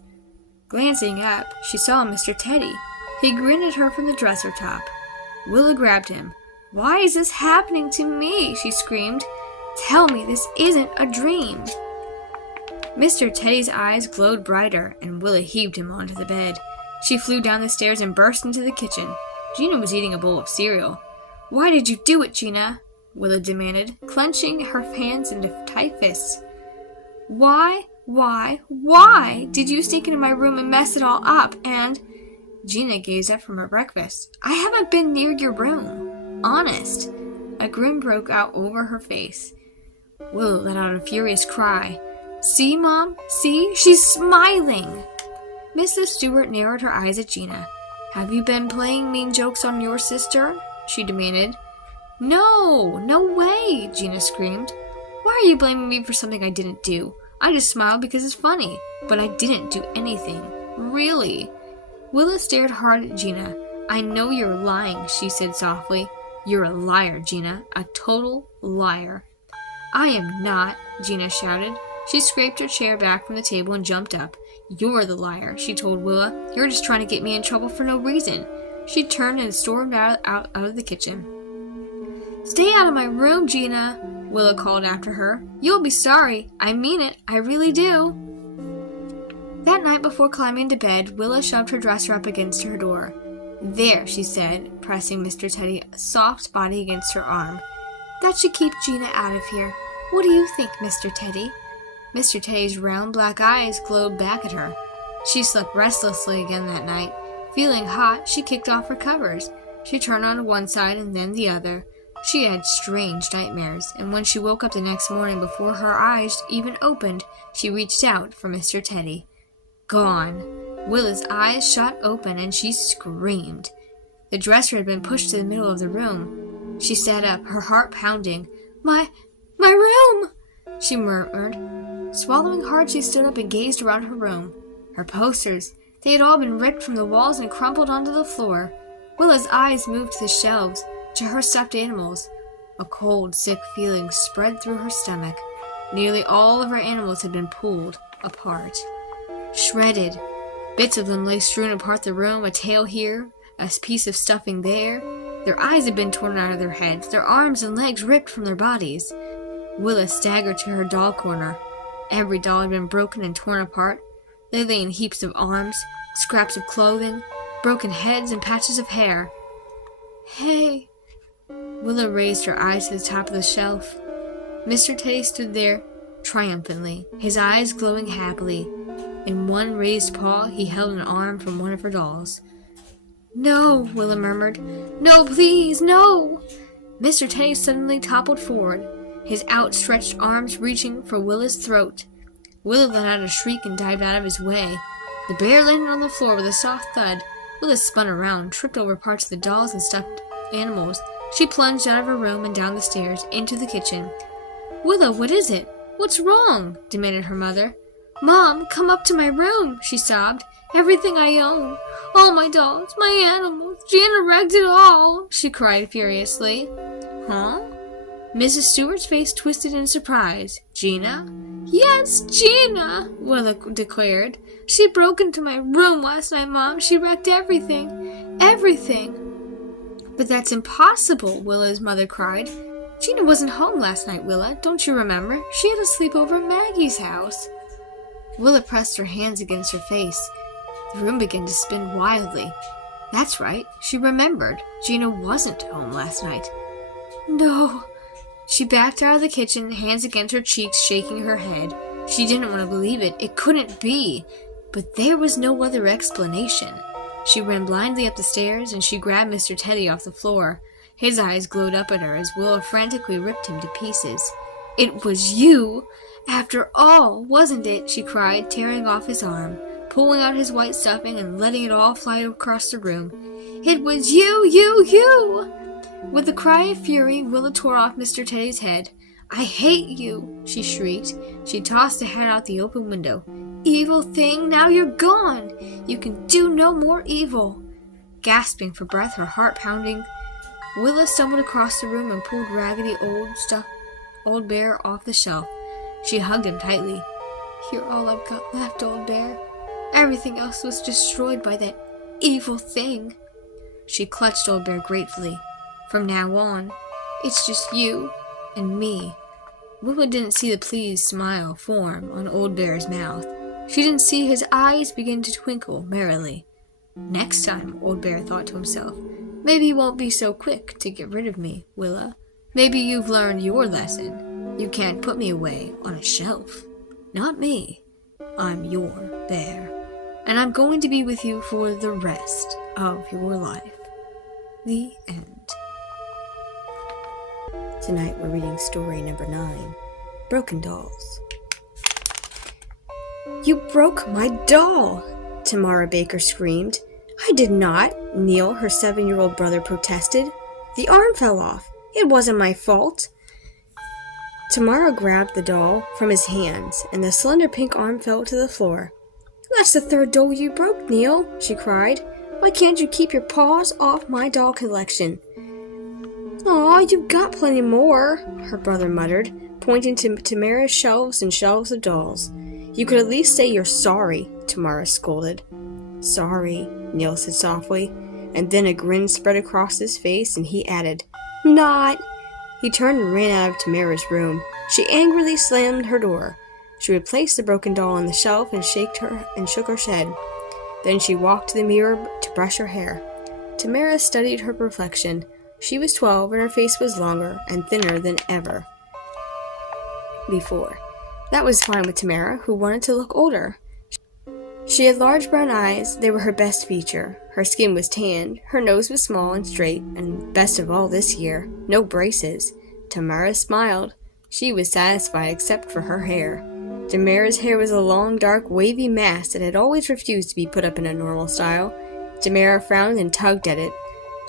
Glancing up, she saw Mr. Teddy. He grinned at her from the dresser top. Willa grabbed him. "Why is this happening to me?" she screamed. "Tell me this isn't a dream." Mr. Teddy's eyes glowed brighter, and Willa heaved him onto the bed. She flew down the stairs and burst into the kitchen. Gina was eating a bowl of cereal. "Why did you do it, Gina?" Willa demanded, clenching her hands into tight fists. Why did you sneak into my room and mess it all up? And Gina gazed up from her breakfast. "I haven't been near your room. Honest." A grin broke out over her face. Willa let out a furious cry. "See, Mom? See? She's smiling!" Mrs. Stewart narrowed her eyes at Gina. "Have you been playing mean jokes on your sister?" she demanded. No way!" Gina screamed. "Why are you blaming me for something I didn't do? I just smiled because it's funny, but I didn't do anything. Really." Willa stared hard at Gina. "I know you're lying," she said softly. "You're a liar, Gina. A total liar." "I am not," Gina shouted. She scraped her chair back from the table and jumped up. "You're the liar," she told Willa. "You're just trying to get me in trouble for no reason." She turned and stormed out of the kitchen. "Stay out of my room, Gina," Willa called after her. "You'll be sorry. I mean it. I really do." That night before climbing to bed, Willa shoved her dresser up against her door. "There," she said, pressing Mr. Teddy's soft body against her arm. "That should keep Gina out of here. What do you think, Mr. Teddy?" Mr. Teddy's round black eyes glowed back at her. She slept restlessly again that night. Feeling hot, she kicked off her covers. She turned on one side and then the other. She had strange nightmares, and when she woke up the next morning before her eyes even opened, she reached out for Mr. Teddy. Gone. Willa's eyes shot open and she screamed. The dresser had been pushed to the middle of the room. She sat up, her heart pounding. My room!" she murmured. Swallowing hard, she stood up and gazed around her room. Her posters, they had all been ripped from the walls and crumpled onto the floor. Willa's eyes moved to the shelves, to her stuffed animals. A cold, sick feeling spread through her stomach. Nearly all of her animals had been pulled apart. Shredded. Bits of them lay strewn apart the room, a tail here, a piece of stuffing there. Their eyes had been torn out of their heads, their arms and legs ripped from their bodies. Willa staggered to her doll corner. Every doll had been broken and torn apart. They lay in heaps of arms, scraps of clothing, broken heads, and patches of hair. "Hey!" Willa raised her eyes to the top of the shelf. Mr. Teddy stood there triumphantly, his eyes glowing happily. In one raised paw, he held an arm from one of her dolls. "No," Willa murmured. "No, please, no!" Mr. Teddy suddenly toppled forward, his outstretched arms reaching for Willa's throat. Willa let out a shriek and dived out of his way. The bear landed on the floor with a soft thud. Willa spun around, tripped over parts of the dolls and stuffed animals. She plunged out of her room and down the stairs, into the kitchen. "Willa, what is it? What's wrong?" demanded her mother. "Mom, come up to my room," she sobbed. "Everything I own. All my dolls, my animals. Gina wrecked it all," she cried furiously. "Huh?" Mrs. Stewart's face twisted in surprise. "Gina?" "Yes, Gina," Willa declared. "She broke into my room last night, Mom. She wrecked everything. Everything." "But that's impossible," Willa's mother cried. "Gina wasn't home last night, Willa. Don't you remember? She had a sleepover at Maggie's house." Willa pressed her hands against her face. The room began to spin wildly. That's right, she remembered. Gina wasn't home last night. "No." She backed out of the kitchen, hands against her cheeks, shaking her head. She didn't want to believe it. It couldn't be. But there was no other explanation. She ran blindly up the stairs, and she grabbed Mr. Teddy off the floor. His eyes glowed up at her as Willa frantically ripped him to pieces. "It was you! After all, wasn't it?" she cried, tearing off his arm, pulling out his white stuffing and letting it all fly across the room. "It was you! With a cry of fury, Willa tore off Mr. Teddy's head. "I hate you!" she shrieked. She tossed the head out the open window. "Evil thing, now you're gone! You can do no more evil!" Gasping for breath, her heart pounding, Willa stumbled across the room and pulled raggedy old bear off the shelf. She hugged him tightly. "You're all I've got left, old bear. Everything else was destroyed by that evil thing." She clutched old bear gratefully. From now on, it's just you and me." Willa didn't see the pleased smile form on Old Bear's mouth. She didn't see his eyes begin to twinkle merrily. Next time, Old Bear thought to himself, maybe you won't be so quick to get rid of me, Willa. Maybe you've learned your lesson. You can't put me away on a shelf. Not me. I'm your bear. And I'm going to be with you for the rest of your life. The end. Tonight we're reading story number 9, Broken Dolls. "You broke my doll!" Tamara Baker screamed. "I did not," Neil, her 7-year-old brother, protested. "The arm fell off. It wasn't my fault." Tamara grabbed the doll from his hands, and the slender pink arm fell to the floor. "That's the 3rd doll you broke, Neil," she cried. "Why can't you keep your paws off my doll collection?" "Aw, you've got plenty more," her brother muttered, pointing to Tamara's shelves and shelves of dolls. "You could at least say you're sorry," Tamara scolded. "Sorry," Neil said softly, and then a grin spread across his face, and he added, "Not." He turned and ran out of Tamara's room. She angrily slammed her door. She replaced the broken doll on the shelf and shook her head. Then she walked to the mirror to brush her hair. Tamara studied her reflection. She was 12, and her face was longer and thinner than ever before. That was fine with Tamara, who wanted to look older. She had large brown eyes. They were her best feature. Her skin was tanned, her nose was small and straight, and best of all this year, no braces. Tamara smiled. She was satisfied except for her hair. Tamara's hair was a long, dark, wavy mass that had always refused to be put up in a normal style. Tamara frowned and tugged at it.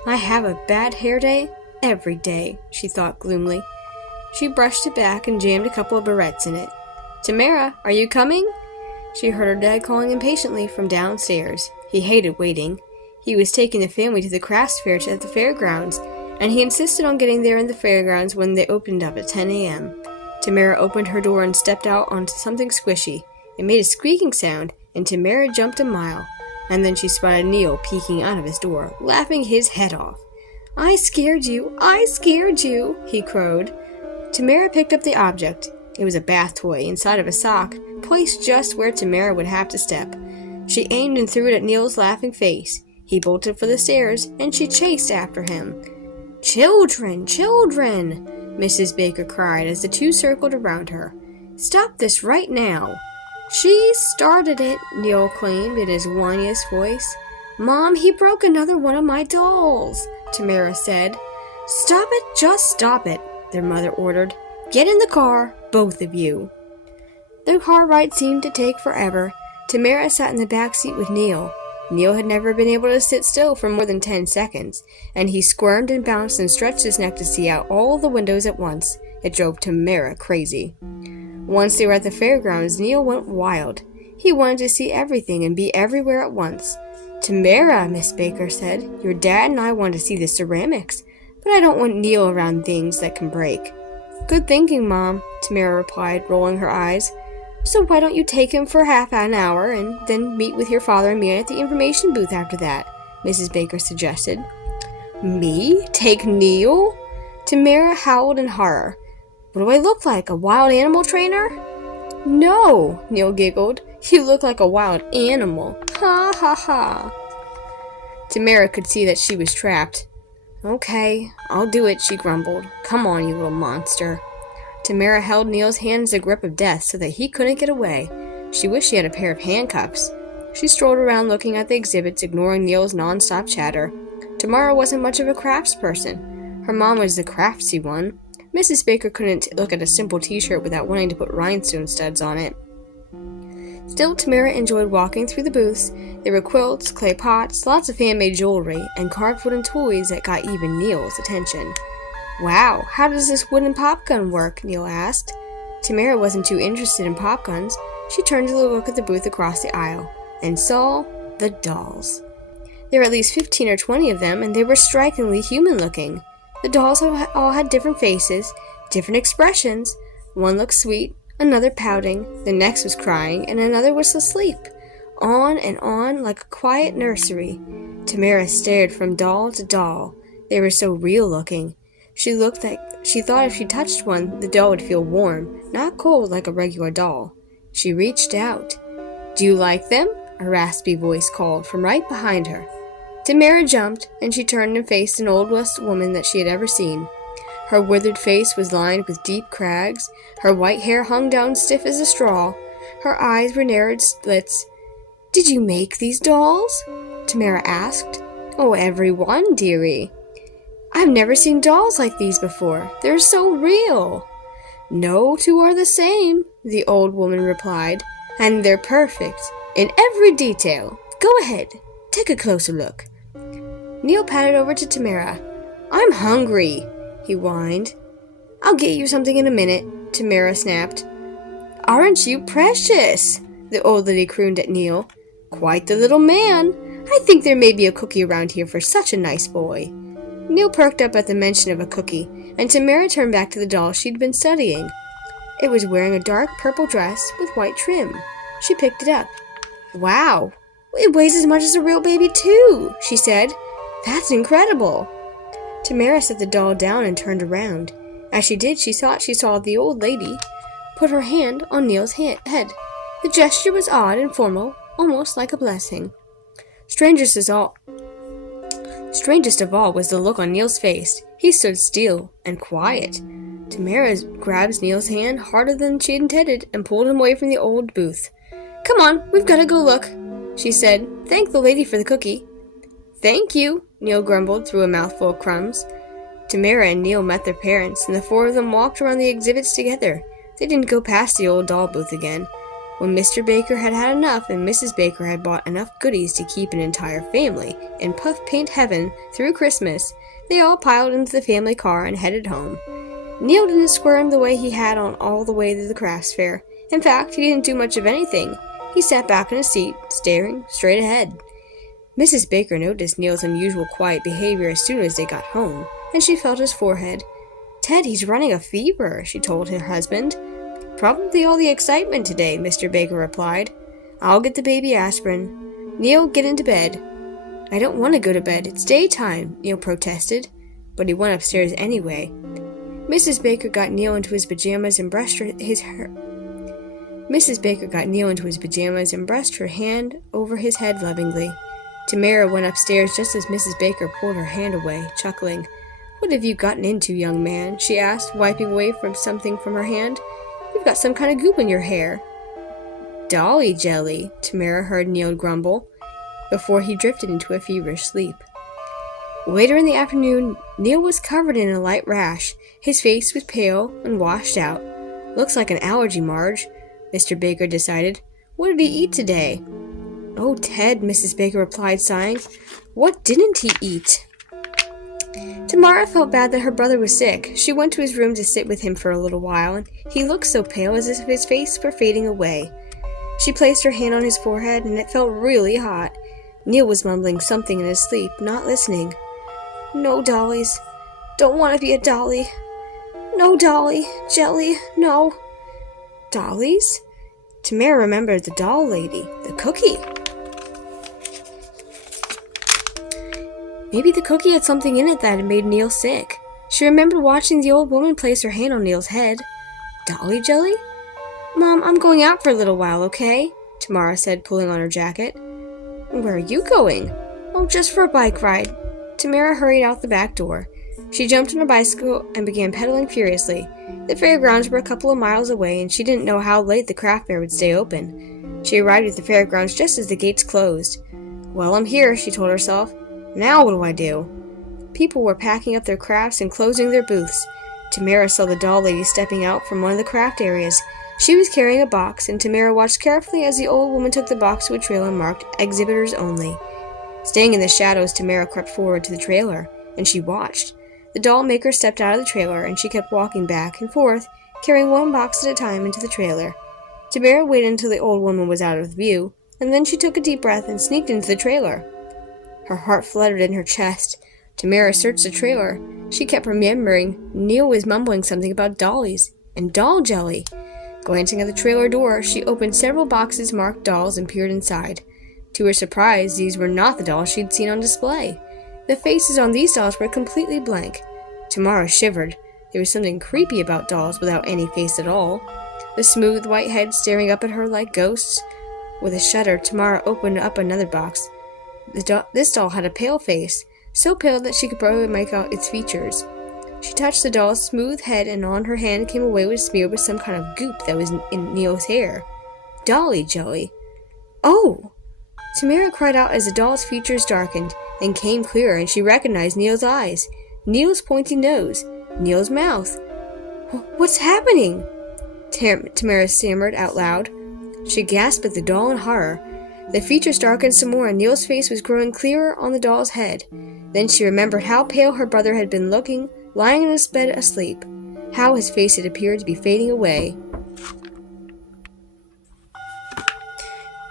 "I have a bad hair day every day," she thought gloomily. She brushed it back and jammed a couple of barrettes in it. "Tamara, are you coming?" She heard her dad calling impatiently from downstairs. He hated waiting. He was taking the family to the crafts fair at the fairgrounds, and he insisted on getting there in the fairgrounds when they opened up at 10 a.m. Tamara opened her door and stepped out onto something squishy. It made a squeaking sound, and Tamara jumped a mile. And then she spotted Neil peeking out of his door, laughing his head off. "I scared you! I scared you!" he crowed. Tamara picked up the object. It was a bath toy inside of a sock, placed just where Tamara would have to step. She aimed and threw it at Neil's laughing face. He bolted for the stairs, and she chased after him. "Children! Children!" Mrs. Baker cried as the two circled around her. "Stop this right now!" "She started it," Neil claimed in his whiniest voice. "Mom, he broke another one of my dolls," Tamara said. "Stop it, just stop it," their mother ordered. "Get in the car, both of you." The car ride seemed to take forever. Tamara sat in the back seat with Neil. Neil had never been able to sit still for more than 10 seconds, and he squirmed and bounced and stretched his neck to see out all the windows at once. It drove Tamara crazy. Once they were at the fairgrounds, Neil went wild. He wanted to see everything and be everywhere at once. "Tamara," Miss Baker said, "your dad and I want to see the ceramics, but I don't want Neil around things that can break." "Good thinking, Mom," Tamara replied, rolling her eyes. "So why don't you take him for half an hour and then meet with your father and me at the information booth after that?" Mrs. Baker suggested. "Me? Take Neil?" Tamara howled in horror. "What do I look like, a wild animal trainer?" "No," Neil giggled. "You look like a wild animal. Ha ha ha." Tamara could see that she was trapped. "Okay, I'll do it," she grumbled. "Come on, you little monster." Tamara held Neil's hands in a grip of death so that he couldn't get away. She wished she had a pair of handcuffs. She strolled around looking at the exhibits, ignoring Neil's non-stop chatter. Tamara wasn't much of a crafts person. Her mom was the craftsy one. Mrs. Baker couldn't look at a simple t-shirt without wanting to put rhinestone studs on it. Still, Tamara enjoyed walking through the booths. There were quilts, clay pots, lots of handmade jewelry, and carved wooden toys that got even Neil's attention. "Wow, how does this wooden pop gun work?" Neil asked. Tamara wasn't too interested in pop guns. She turned to look at the booth across the aisle and saw the dolls. There were at least 15 or 20 of them, and they were strikingly human-looking. The dolls all had different faces, different expressions. One looked sweet, another pouting, the next was crying, and another was asleep. On and on, like a quiet nursery. Tamara stared from doll to doll. They were so real looking. She thought if she touched one, the doll would feel warm, not cold like a regular doll. She reached out. "Do you like them?" a raspy voice called from right behind her. Tamara jumped, and she turned and faced an oldest woman that she had ever seen. Her withered face was lined with deep crags, her white hair hung down stiff as a straw, her eyes were narrowed slits. "Did you make these dolls?" Tamara asked. "Oh, every one, dearie." "I've never seen dolls like these before. They're so real." "No two are the same," the old woman replied, "and they're perfect in every detail. Go ahead, take a closer look." Neil padded over to Tamara. "I'm hungry," he whined. "I'll get you something in a minute," Tamara snapped. "Aren't you precious?" the old lady crooned at Neil. "Quite the little man. I think there may be a cookie around here for such a nice boy." Neil perked up at the mention of a cookie, and Tamara turned back to the doll she'd been studying. It was wearing a dark purple dress with white trim. She picked it up. "Wow, it weighs as much as a real baby too," she said. "That's incredible." Tamara set the doll down and turned around. As she did, she thought she saw the old lady put her hand on Neil's head. The gesture was odd and formal, almost like a blessing. Strangest of all was the look on Neil's face. He stood still and quiet. Tamara grabbed Neil's hand harder than she intended and pulled him away from the old booth. "Come on, we've got to go look," she said. "Thank the lady for the cookie." "Thank you," Neil grumbled through a mouthful of crumbs. Tamara and Neil met their parents, and the four of them walked around the exhibits together. They didn't go past the old doll booth again. When Mr. Baker had had enough and Mrs. Baker had bought enough goodies to keep an entire family in puff paint heaven through Christmas, they all piled into the family car and headed home. Neil didn't squirm the way he had on all the way to the crafts fair. In fact, he didn't do much of anything. He sat back in his seat, staring straight ahead. Mrs. Baker noticed Neil's unusual quiet behavior as soon as they got home, and she felt his forehead. "Ted, he's running a fever," she told her husband. "Probably all the excitement today," Mr. Baker replied. "I'll get the baby aspirin. Neil, get into bed." "I don't want to go to bed. It's daytime," Neil protested, but he went upstairs anyway. Mrs. Baker got Neil into his pajamas and brushed her hand over his head lovingly. Tamara went upstairs just as Mrs. Baker pulled her hand away, chuckling. "What have you gotten into, young man?" she asked, wiping away something from her hand. "You've got some kind of goop in your hair." "Dolly jelly," Tamara heard Neil grumble, before he drifted into a feverish sleep. Later in the afternoon, Neil was covered in a light rash. His face was pale and washed out. "Looks like an allergy, Marge," Mr. Baker decided. "What did he eat today?" "Oh, Ted," Mrs. Baker replied, sighing. "What didn't he eat?" Tamara felt bad that her brother was sick. She went to his room to sit with him for a little while, and he looked so pale as if his face were fading away. She placed her hand on his forehead, and it felt really hot. Neil was mumbling something in his sleep, not listening. "No dollies. Don't want to be a dolly. No dolly. Jelly. No." Dollies? Tamara remembered the doll lady, the cookie. Maybe the cookie had something in it that had made Neil sick. She remembered watching the old woman place her hand on Neil's head. "Dolly jelly?" "Mom, I'm going out for a little while, okay?" Tamara said, pulling on her jacket. "Where are you going?" "Oh, just for a bike ride." Tamara hurried out the back door. She jumped on her bicycle and began pedaling furiously. The fairgrounds were a couple of miles away, and she didn't know how late the craft fair would stay open. She arrived at the fairgrounds just as the gates closed. "Well, I'm here," she told herself. "Now what do I do?" People were packing up their crafts and closing their booths. Tamara saw the doll lady stepping out from one of the craft areas. She was carrying a box, and Tamara watched carefully as the old woman took the box to a trailer marked "Exhibitors Only." Staying in the shadows, Tamara crept forward to the trailer, and she watched. The doll maker stepped out of the trailer, and she kept walking back and forth, carrying one box at a time into the trailer. Tamara waited until the old woman was out of view, and then she took a deep breath and sneaked into the trailer. Her heart fluttered in her chest. Tamara searched the trailer. She kept remembering Neil was mumbling something about dollies and doll jelly. Glancing at the trailer door, she opened several boxes marked dolls and peered inside. To her surprise, these were not the dolls she'd seen on display. The faces on these dolls were completely blank. Tamara shivered. There was something creepy about dolls without any face at all. The smooth white heads staring up at her like ghosts. With a shudder, Tamara opened up another box. This doll had a pale face, so pale that she could barely make out its features. She touched the doll's smooth head, and on her hand came a way smeared with some kind of goop that was in Neil's hair. Dolly jelly. Oh! Tamara cried out as the doll's features darkened and came clearer, and she recognized Neil's eyes, Neil's pointy nose, Neil's mouth. What's happening? Tamara stammered out loud. She gasped at the doll in horror. The features darkened some more, and Neil's face was growing clearer on the doll's head. Then she remembered how pale her brother had been looking, lying in his bed asleep, how his face had appeared to be fading away.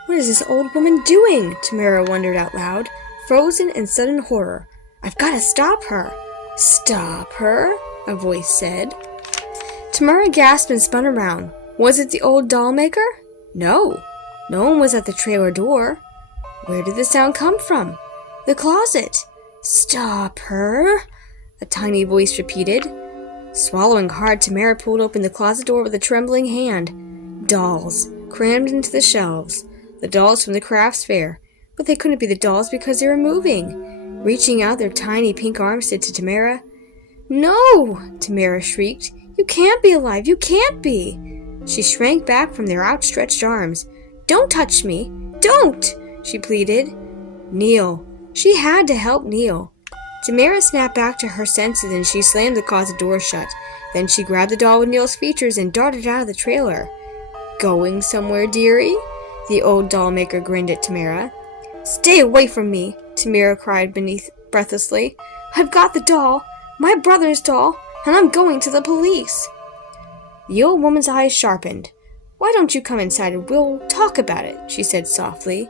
What is this old woman doing? Tamara wondered out loud, frozen in sudden horror. I've got to stop her. Stop her? A voice said. Tamara gasped and spun around. Was it the old doll maker? No. No one was at the trailer door. Where did the sound come from? The closet. Stop her, a tiny voice repeated. Swallowing hard, Tamara pulled open the closet door with a trembling hand. Dolls, crammed into the shelves. The dolls from the crafts fair. But they couldn't be the dolls because they were moving. Reaching out their tiny pink arms to Tamara. No, Tamara shrieked. You can't be alive. You can't be. She shrank back from their outstretched arms. Don't touch me. Don't, she pleaded. Neil. She had to help Neil. Tamara snapped back to her senses and she slammed the closet door shut. Then she grabbed the doll with Neil's features and darted out of the trailer. Going somewhere, dearie? The old doll maker grinned at Tamara. Stay away from me, Tamara cried breathlessly. I've got the doll, my brother's doll, and I'm going to the police. The old woman's eyes sharpened. Why don't you come inside and we'll talk about it, she said softly.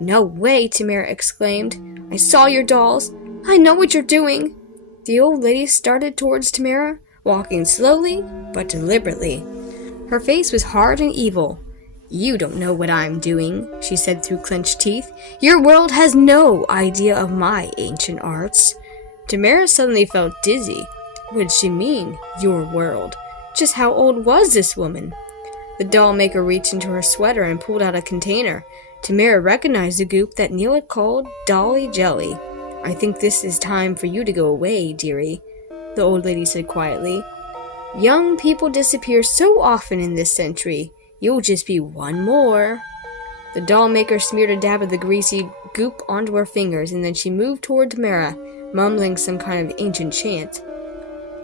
No way, Tamara exclaimed. I saw your dolls. I know what you're doing. The old lady started towards Tamara, walking slowly but deliberately. Her face was hard and evil. You don't know what I'm doing, she said through clenched teeth. Your world has no idea of my ancient arts. Tamara suddenly felt dizzy. What did she mean, your world? Just how old was this woman? The doll maker reached into her sweater and pulled out a container. Tamara recognized the goop that Neil had called Dolly Jelly. I think this is time for you to go away, dearie, the old lady said quietly. Young people disappear so often in this century. You'll just be one more. The doll maker smeared a dab of the greasy goop onto her fingers, and then she moved toward Tamara, mumbling some kind of ancient chant.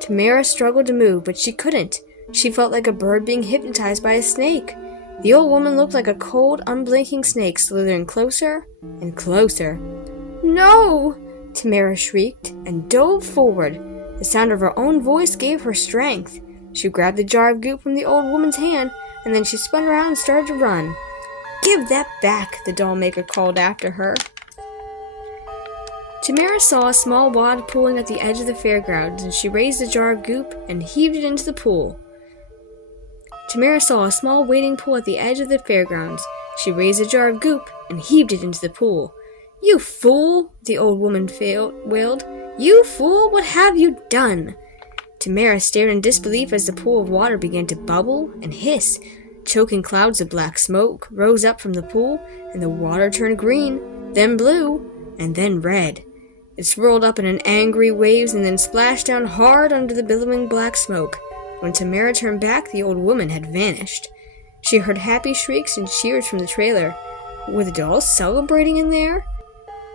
Tamara struggled to move, but she couldn't. She felt like a bird being hypnotized by a snake. The old woman looked like a cold, unblinking snake slithering closer and closer. No! Tamara shrieked and dove forward. The sound of her own voice gave her strength. She grabbed the jar of goop from the old woman's hand, and then she spun around and started to run. Give that back, the doll maker called after her. Tamara saw a small wad pooling at the edge of the fairgrounds, and she raised the jar of goop and heaved it into the pool. Tamara saw a small wading pool at the edge of the fairgrounds. She raised a jar of goop and heaved it into the pool. You fool, the old woman wailed. You fool, what have you done? Tamara stared in disbelief as the pool of water began to bubble and hiss. Choking clouds of black smoke rose up from the pool, and the water turned green, then blue, and then red. It swirled up in angry waves and then splashed down hard under the billowing black smoke. When Tamara turned back, the old woman had vanished. She heard happy shrieks and cheers from the trailer. Were the dolls celebrating in there?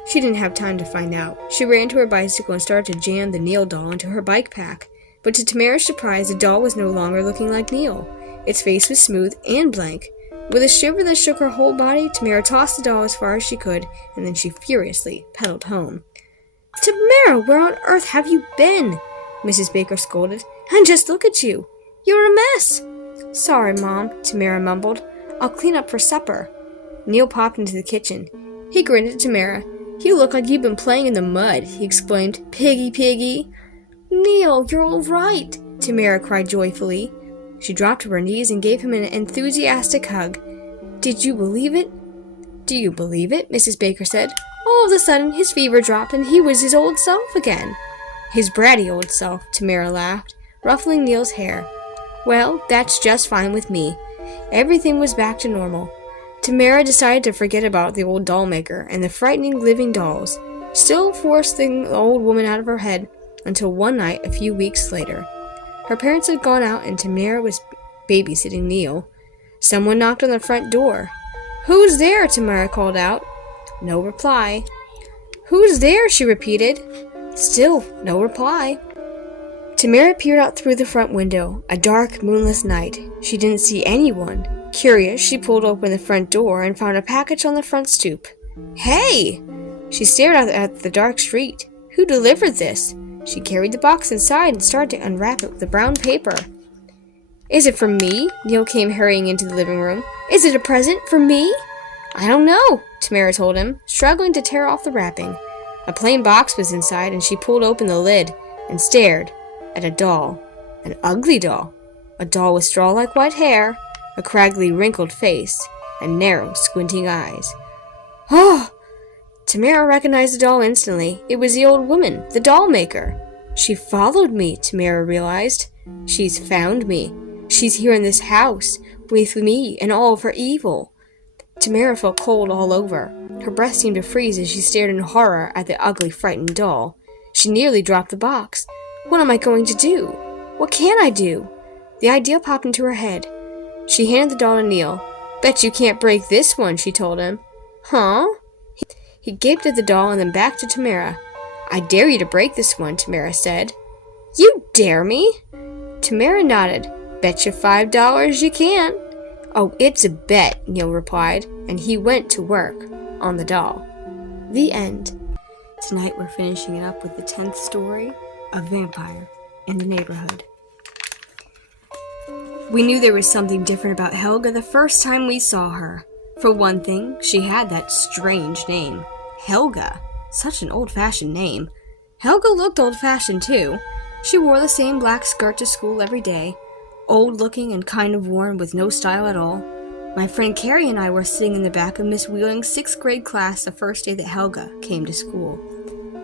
She didn't have time to find out. She ran to her bicycle and started to jam the Neil doll into her bike pack. But to Tamara's surprise, the doll was no longer looking like Neil. Its face was smooth and blank. With a shiver that shook her whole body, Tamara tossed the doll as far as she could, and then she furiously pedaled home. Tamara, where on earth have you been? Mrs. Baker scolded. And just look at you. You're a mess. Sorry, Mom, Tamara mumbled. I'll clean up for supper. Neil popped into the kitchen. He grinned at Tamara. You look like you've been playing in the mud, he exclaimed. Piggy, piggy. Neil, you're all right, Tamara cried joyfully. She dropped to her knees and gave him an enthusiastic hug. Did you believe it? Do you believe it? Mrs. Baker said. All of a sudden, his fever dropped and he was his old self again. His bratty old self, Tamara laughed, ruffling Neil's hair. Well, that's just fine with me. Everything was back to normal. Tamara decided to forget about the old doll maker and the frightening living dolls, still forcing the old woman out of her head until one night a few weeks later. Her parents had gone out and Tamara was babysitting Neil. Someone knocked on the front door. "Who's there?" Tamara called out. No reply. "Who's there?" she repeated. Still no reply. Tamara peered out through the front window. A dark, moonless night. She didn't see anyone. Curious, she pulled open the front door and found a package on the front stoop. "Hey!" She stared out at the dark street. Who delivered this? She carried the box inside and started to unwrap it with the brown paper. "Is it for me?" Neil came hurrying into the living room. "Is it a present for me?" "I don't know," Tamara told him, struggling to tear off the wrapping. A plain box was inside, and she pulled open the lid and stared at a doll. An ugly doll. A doll with straw-like white hair, a craggly, wrinkled face, and narrow, squinting eyes. "Oh!" Tamara recognized the doll instantly. It was the old woman, the doll maker. "She followed me," Tamara realized. "She's found me. She's here in this house, with me and all of her evil." Tamara felt cold all over. Her breath seemed to freeze as she stared in horror at the ugly, frightened doll. She nearly dropped the box. What am I going to do? What can I do? The idea popped into her head. She handed the doll to Neil. "Bet you can't break this one," she told him. "Huh?" He gaped at the doll and then back to Tamara. "I dare you to break this one," Tamara said. "You dare me?" Tamara nodded. "Bet you $5 you can." "Oh, it's a bet," Neil replied, and he went to work on the doll. The end. Tonight we're finishing it up with the 10th story, A Vampire in the Neighborhood. We knew there was something different about Helga the first time we saw her. For one thing, she had that strange name. Helga. Such an old-fashioned name. Helga looked old-fashioned, too. She wore the same black skirt to school every day, old-looking and kind of worn with no style at all. My friend Carrie and I were sitting in the back of Miss Wheeling's 6th grade class the first day that Helga came to school.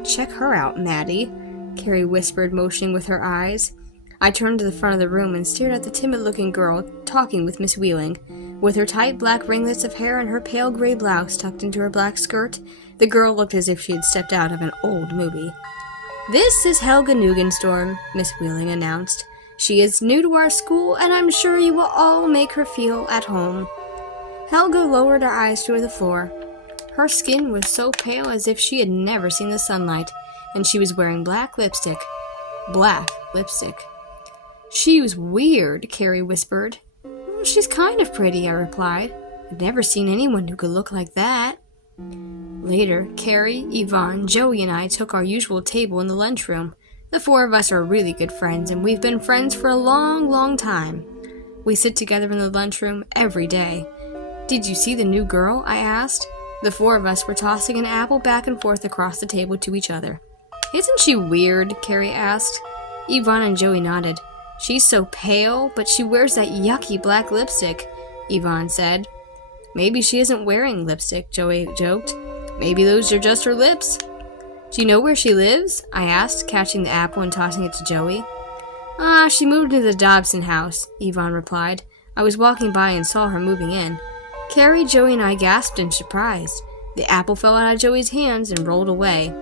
"Check her out, Maddie," Carrie whispered, motioning with her eyes. I turned to the front of the room and stared at the timid-looking girl talking with Miss Wheeling. With her tight black ringlets of hair and her pale gray blouse tucked into her black skirt, the girl looked as if she had stepped out of an old movie. "This is Helga Nugenstorm," Miss Wheeling announced. "She is new to our school, and I'm sure you will all make her feel at home." Helga lowered her eyes to the floor. Her skin was so pale as if she had never seen the sunlight, and she was wearing black lipstick. Black lipstick. "She's weird," Carrie whispered. "Well, she's kind of pretty," I replied. "I've never seen anyone who could look like that." Later, Carrie, Yvonne, Joey, and I took our usual table in the lunchroom. The four of us are really good friends, and we've been friends for a long, long time. We sit together in the lunchroom every day. "Did you see the new girl?" I asked. The four of us were tossing an apple back and forth across the table to each other. "Isn't she weird?" Carrie asked. Yvonne and Joey nodded. "She's so pale, but she wears that yucky black lipstick," Yvonne said. "Maybe she isn't wearing lipstick," Joey joked. "Maybe those are just her lips." "Do you know where she lives?" I asked, catching the apple and tossing it to Joey. She moved into the Dobson house," Yvonne replied. "I was walking by and saw her moving in." Carrie, Joey, and I gasped in surprise. The apple fell out of Joey's hands and rolled away.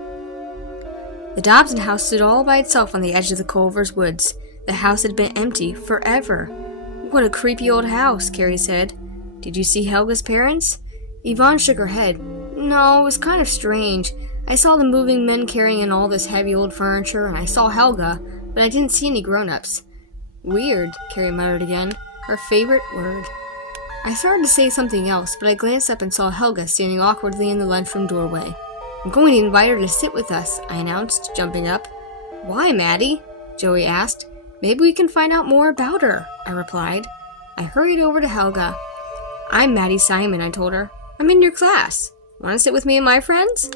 The Dobson house stood all by itself on the edge of the Culver's woods. The house had been empty forever. "What a creepy old house," Carrie said. "Did you see Helga's parents?" Yvonne shook her head. "No, it was kind of strange. I saw the moving men carrying in all this heavy old furniture, and I saw Helga, but I didn't see any grown-ups." "Weird," Carrie muttered again, her favorite word. I started to say something else, but I glanced up and saw Helga standing awkwardly in the lunchroom doorway. "I'm going to invite her to sit with us," I announced, jumping up. "Why, Maddie?" Joey asked. "Maybe we can find out more about her," I replied. I hurried over to Helga. "I'm Maddie Simon," I told her. "I'm in your class. Want to sit with me and my friends?"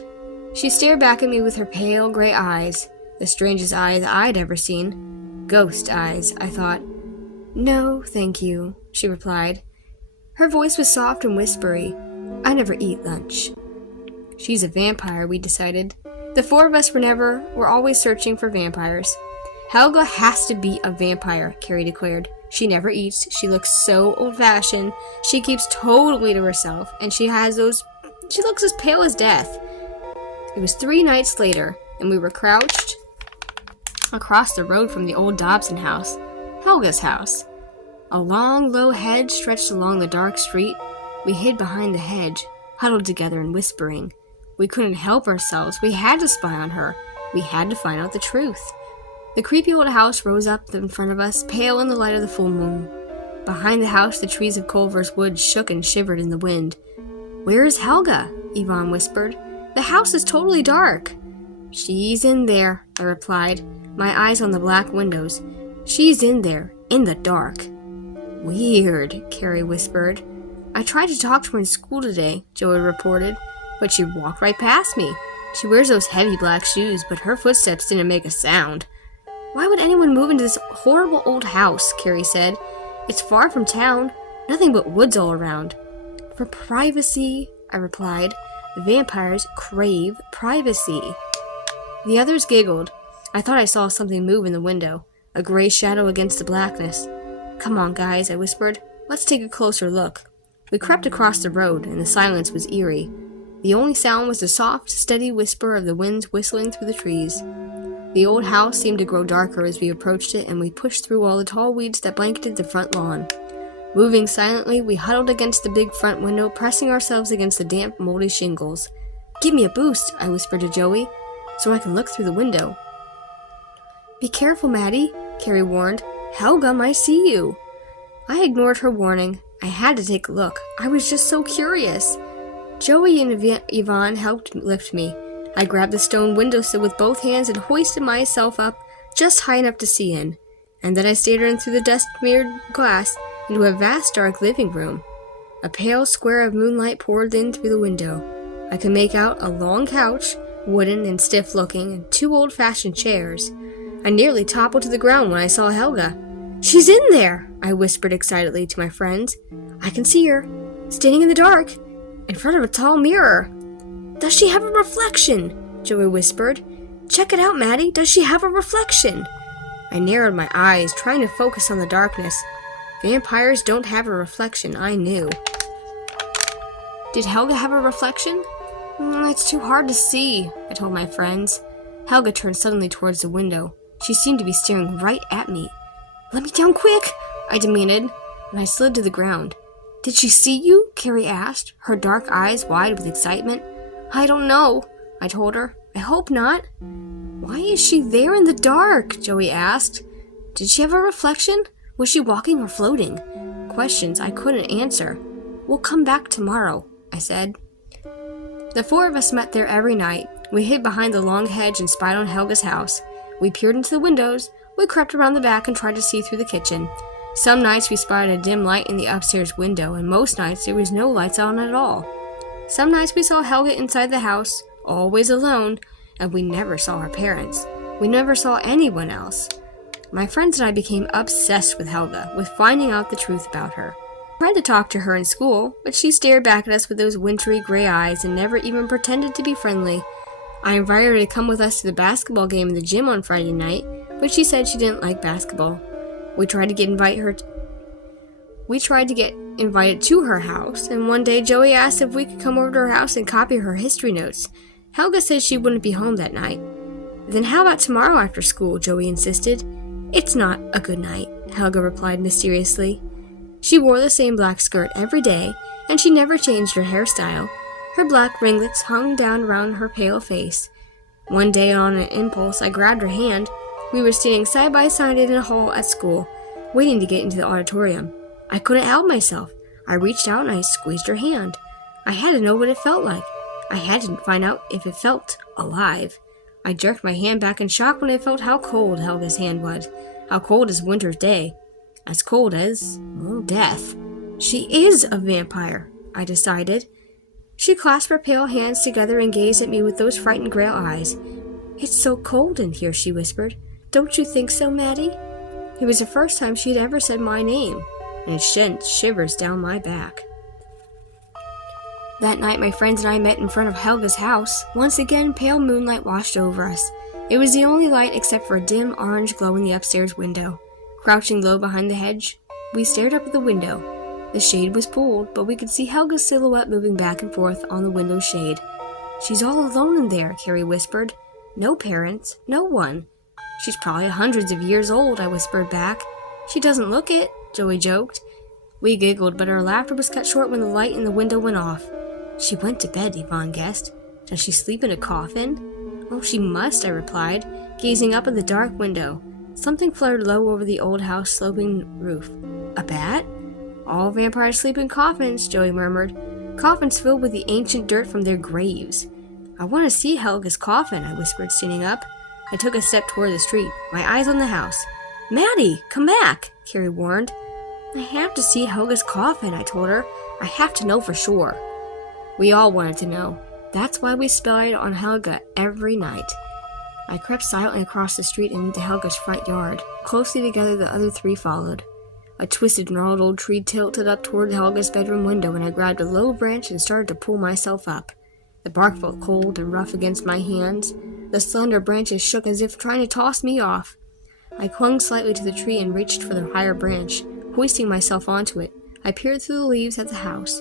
She stared back at me with her pale gray eyes, the strangest eyes I'd ever seen. Ghost eyes, I thought. "No, thank you," she replied. Her voice was soft and whispery. "I never eat lunch." She's a vampire, we decided. The four of us were always searching for vampires. Helga has to be a vampire, Carrie declared. She never eats, she looks so old-fashioned, she keeps totally to herself, and she looks as pale as death. It was 3 nights later, and we were crouched across the road from the old Dobson house, Helga's house. A long, low hedge stretched along the dark street. We hid behind the hedge, huddled together and whispering. We couldn't help ourselves. We had to spy on her. We had to find out the truth. The creepy old house rose up in front of us, pale in the light of the full moon. Behind the house, the trees of Culver's Wood shook and shivered in the wind. "Where is Helga?" Yvonne whispered. "The house is totally dark." "She's in there," I replied, my eyes on the black windows. "She's in there, in the dark." "Weird," Carrie whispered. "I tried to talk to her in school today," Joey reported, "but she walked right past me. She wears those heavy black shoes, but her footsteps didn't make a sound." "Why would anyone move into this horrible old house?" Carrie said. "It's far from town, nothing but woods all around." "For privacy," I replied. "Vampires crave privacy." The others giggled. I thought I saw something move in the window, a gray shadow against the blackness. "Come on, guys," I whispered. "Let's take a closer look." We crept across the road, and the silence was eerie. The only sound was the soft, steady whisper of the winds whistling through the trees. The old house seemed to grow darker as we approached it, and we pushed through all the tall weeds that blanketed the front lawn. Moving silently, we huddled against the big front window, pressing ourselves against the damp, moldy shingles. "Give me a boost," I whispered to Joey, "so I can look through the window." "Be careful, Maddie," Carrie warned. "Helga might see you." I ignored her warning. I had to take a look. I was just so curious. Joey and Yvonne helped lift me. I grabbed the stone windowsill with both hands and hoisted myself up just high enough to see in. And then I stared in through the dust-smeared glass into a vast dark living room. A pale square of moonlight poured in through the window. I could make out a long couch, wooden and stiff-looking, and 2 old-fashioned chairs. I nearly toppled to the ground when I saw Helga. "She's in there!" I whispered excitedly to my friends. "I can see her, standing in the dark, in front of a tall mirror." "Does she have a reflection?" Joey whispered. "Check it out, Maddie. Does she have a reflection?" I narrowed my eyes, trying to focus on the darkness. Vampires don't have a reflection, I knew. Did Helga have a reflection? It's too hard to see, I told my friends. Helga turned suddenly towards the window. She seemed to be staring right at me. "Let me down quick," I demanded, and I slid to the ground. "Did she see you?" Carrie asked, her dark eyes wide with excitement. "I don't know," I told her. "I hope not." "Why is she there in the dark?" Joey asked. "Did she have a reflection? Was she walking or floating?" Questions I couldn't answer. "We'll come back tomorrow," I said. The 4 of us met there every night. We hid behind the long hedge and spied on Helga's house. We peered into the windows. We crept around the back and tried to see through the kitchen. Some nights we spied a dim light in the upstairs window, and most nights there was no lights on at all. Some nights we saw Helga inside the house, always alone, and we never saw her parents. We never saw anyone else. My friends and I became obsessed with Helga, with finding out the truth about her. I tried to talk to her in school, but she stared back at us with those wintry gray eyes and never even pretended to be friendly. I invited her to come with us to the basketball game in the gym on Friday night, but she said she didn't like basketball. We tried to get invited to her house, and one day Joey asked if we could come over to her house and copy her history notes. Helga said she wouldn't be home that night. "Then how about tomorrow after school?" Joey insisted. "It's not a good night," Helga replied mysteriously. She wore the same black skirt every day, and she never changed her hairstyle. Her black ringlets hung down around her pale face. One day, on an impulse, I grabbed her hand. We were standing side by side in a hall at school, waiting to get into the auditorium. I couldn't help myself. I reached out and I squeezed her hand. I had to know what it felt like. I had to find out if it felt alive. I jerked my hand back in shock when I felt how cold Helga's hand was. How cold as winter's day. As cold as, well, death. She is a vampire, I decided. She clasped her pale hands together and gazed at me with those frightened gray eyes. "It's so cold in here," she whispered. "Don't you think so, Maddie?" It was the first time she had ever said my name, and it sent shivers down my back. That night, my friends and I met in front of Helga's house. Once again, pale moonlight washed over us. It was the only light except for a dim orange glow in the upstairs window. Crouching low behind the hedge, we stared up at the window. The shade was pulled, but we could see Helga's silhouette moving back and forth on the window shade. "She's all alone in there," Carrie whispered. "No parents, no one." "She's probably hundreds of years old," I whispered back. "She doesn't look it," Joey joked. We giggled, but our laughter was cut short when the light in the window went off. "She went to bed," Yvonne guessed. "Does she sleep in a coffin?" "Oh, she must," I replied, gazing up at the dark window. Something fluttered low over the old house sloping roof. "A bat?" "All vampires sleep in coffins," Joey murmured. "Coffins filled with the ancient dirt from their graves." "I want to see Helga's coffin," I whispered, standing up. I took a step toward the street, my eyes on the house. "Maddie, come back," Carrie warned. "I have to see Helga's coffin," I told her. "I have to know for sure." We all wanted to know. That's why we spied on Helga every night. I crept silently across the street and into Helga's front yard. Closely together, the other three followed. A twisted, gnarled old tree tilted up toward Helga's bedroom window, and I grabbed a low branch and started to pull myself up. The bark felt cold and rough against my hands. The slender branches shook as if trying to toss me off. I clung slightly to the tree and reached for the higher branch. Hoisting myself onto it, I peered through the leaves at the house.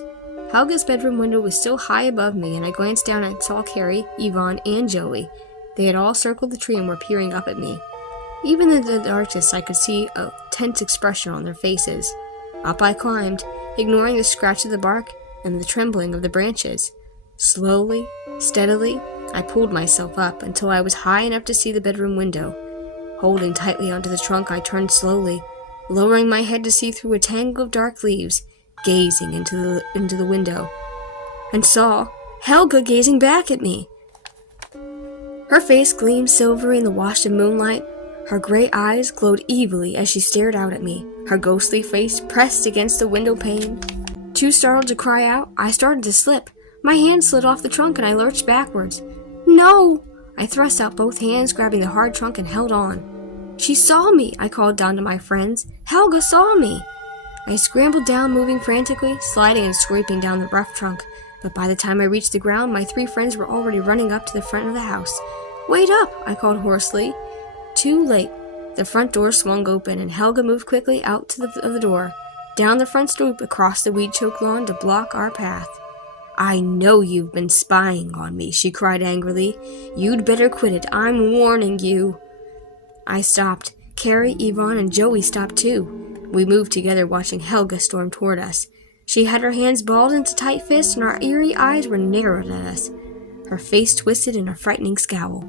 Helga's bedroom window was still high above me, and I glanced down and saw Carrie, Yvonne, and Joey. They had all circled the tree and were peering up at me. Even in the darkness, I could see a tense expression on their faces. Up I climbed, ignoring the scratch of the bark and the trembling of the branches. Slowly, steadily, I pulled myself up until I was high enough to see the bedroom window. Holding tightly onto the trunk, I turned slowly, lowering my head to see through a tangle of dark leaves, gazing into the window, and saw Helga gazing back at me. Her face gleamed silvery in the wash of moonlight. Her gray eyes glowed evilly as she stared out at me, her ghostly face pressed against the window pane. Too startled to cry out, I started to slip. My hand slid off the trunk and I lurched backwards. "No!" I thrust out both hands, grabbing the hard trunk, and held on. "She saw me," I called down to my friends. "Helga saw me." I scrambled down, moving frantically, sliding and scraping down the rough trunk, but by the time I reached the ground, my three friends were already running up to the front of the house. "Wait up!" I called hoarsely. Too late. The front door swung open, and Helga moved quickly out of the door, down the front stoop, across the weed-choked lawn to block our path. "I know you've been spying on me," she cried angrily. "You'd better quit it. I'm warning you." I stopped. Carrie, Yvonne, and Joey stopped too. We moved together, watching Helga storm toward us. She had her hands balled into tight fists, and her eerie eyes were narrowed at us. Her face twisted in a frightening scowl.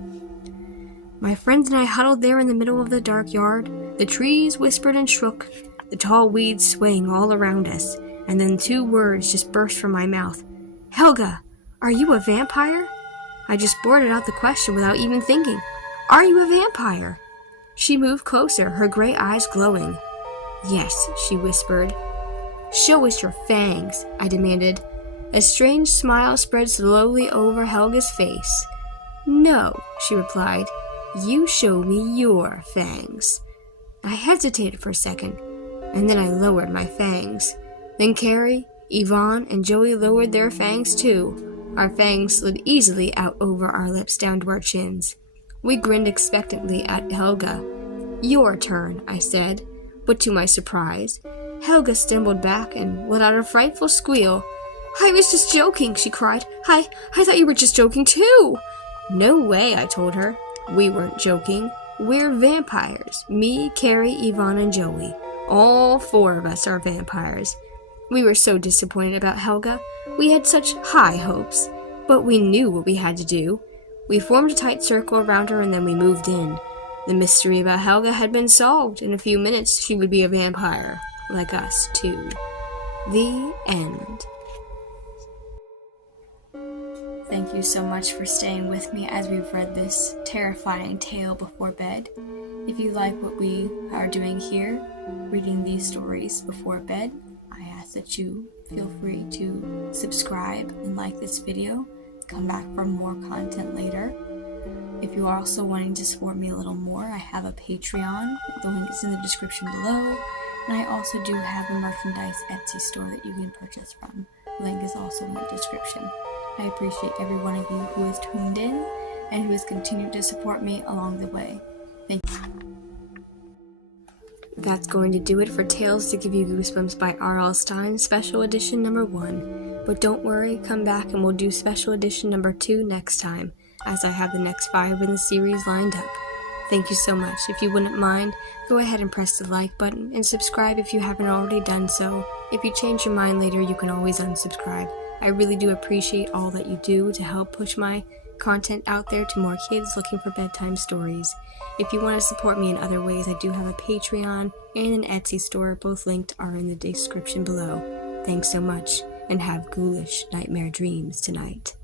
My friends and I huddled there in the middle of the dark yard. The trees whispered and shook, the tall weeds swaying all around us, and then two words just burst from my mouth. "Helga, are you a vampire?" I just blurted out the question without even thinking. "Are you a vampire?" She moved closer, her gray eyes glowing. "Yes," she whispered. "Show us your fangs," I demanded. A strange smile spread slowly over Helga's face. "No," she replied. "You show me your fangs." I hesitated for a second, and then I lowered my fangs. Then Carrie, Yvonne, and Joey lowered their fangs too. Our fangs slid easily out over our lips down to our chins. We grinned expectantly at Helga. "Your turn," I said, but to my surprise, Helga stumbled back and let out a frightful squeal. "I was just joking," she cried. I thought you were just joking too." "No way," I told her. "We weren't joking. We're vampires. Me, Carrie, Yvonne, and Joey. All four of us are vampires." We were so disappointed about Helga. We had such high hopes, but we knew what we had to do. We formed a tight circle around her and then we moved in. The mystery about Helga had been solved. In a few minutes, she would be a vampire, like us, too. The end. Thank you so much for staying with me as we've read this terrifying tale before bed. If you like what we are doing here, reading these stories before bed, I ask that you feel free to subscribe and like this video. Come back for more content later. If you are also wanting to support me a little more, I have a Patreon. The link is in the description below. And I also do have a merchandise Etsy store that you can purchase from. Link is also in the description. I appreciate every one of you who has tuned in and who has continued to support me along the way. Thank you. That's going to do it for Tales to Give You Goosebumps by R.L. Stine, Special Edition number 1. But don't worry, come back and we'll do Special Edition number 2 next time, as I have the next 5 in the series lined up. Thank you so much. If you wouldn't mind, go ahead and press the like button and subscribe if you haven't already done so. If you change your mind later, you can always unsubscribe. I really do appreciate all that you do to help push my content out there to more kids looking for bedtime stories. If you want to support me in other ways, I do have a Patreon and an Etsy store. Both linked are in the description below. Thanks so much, and have ghoulish nightmare dreams tonight.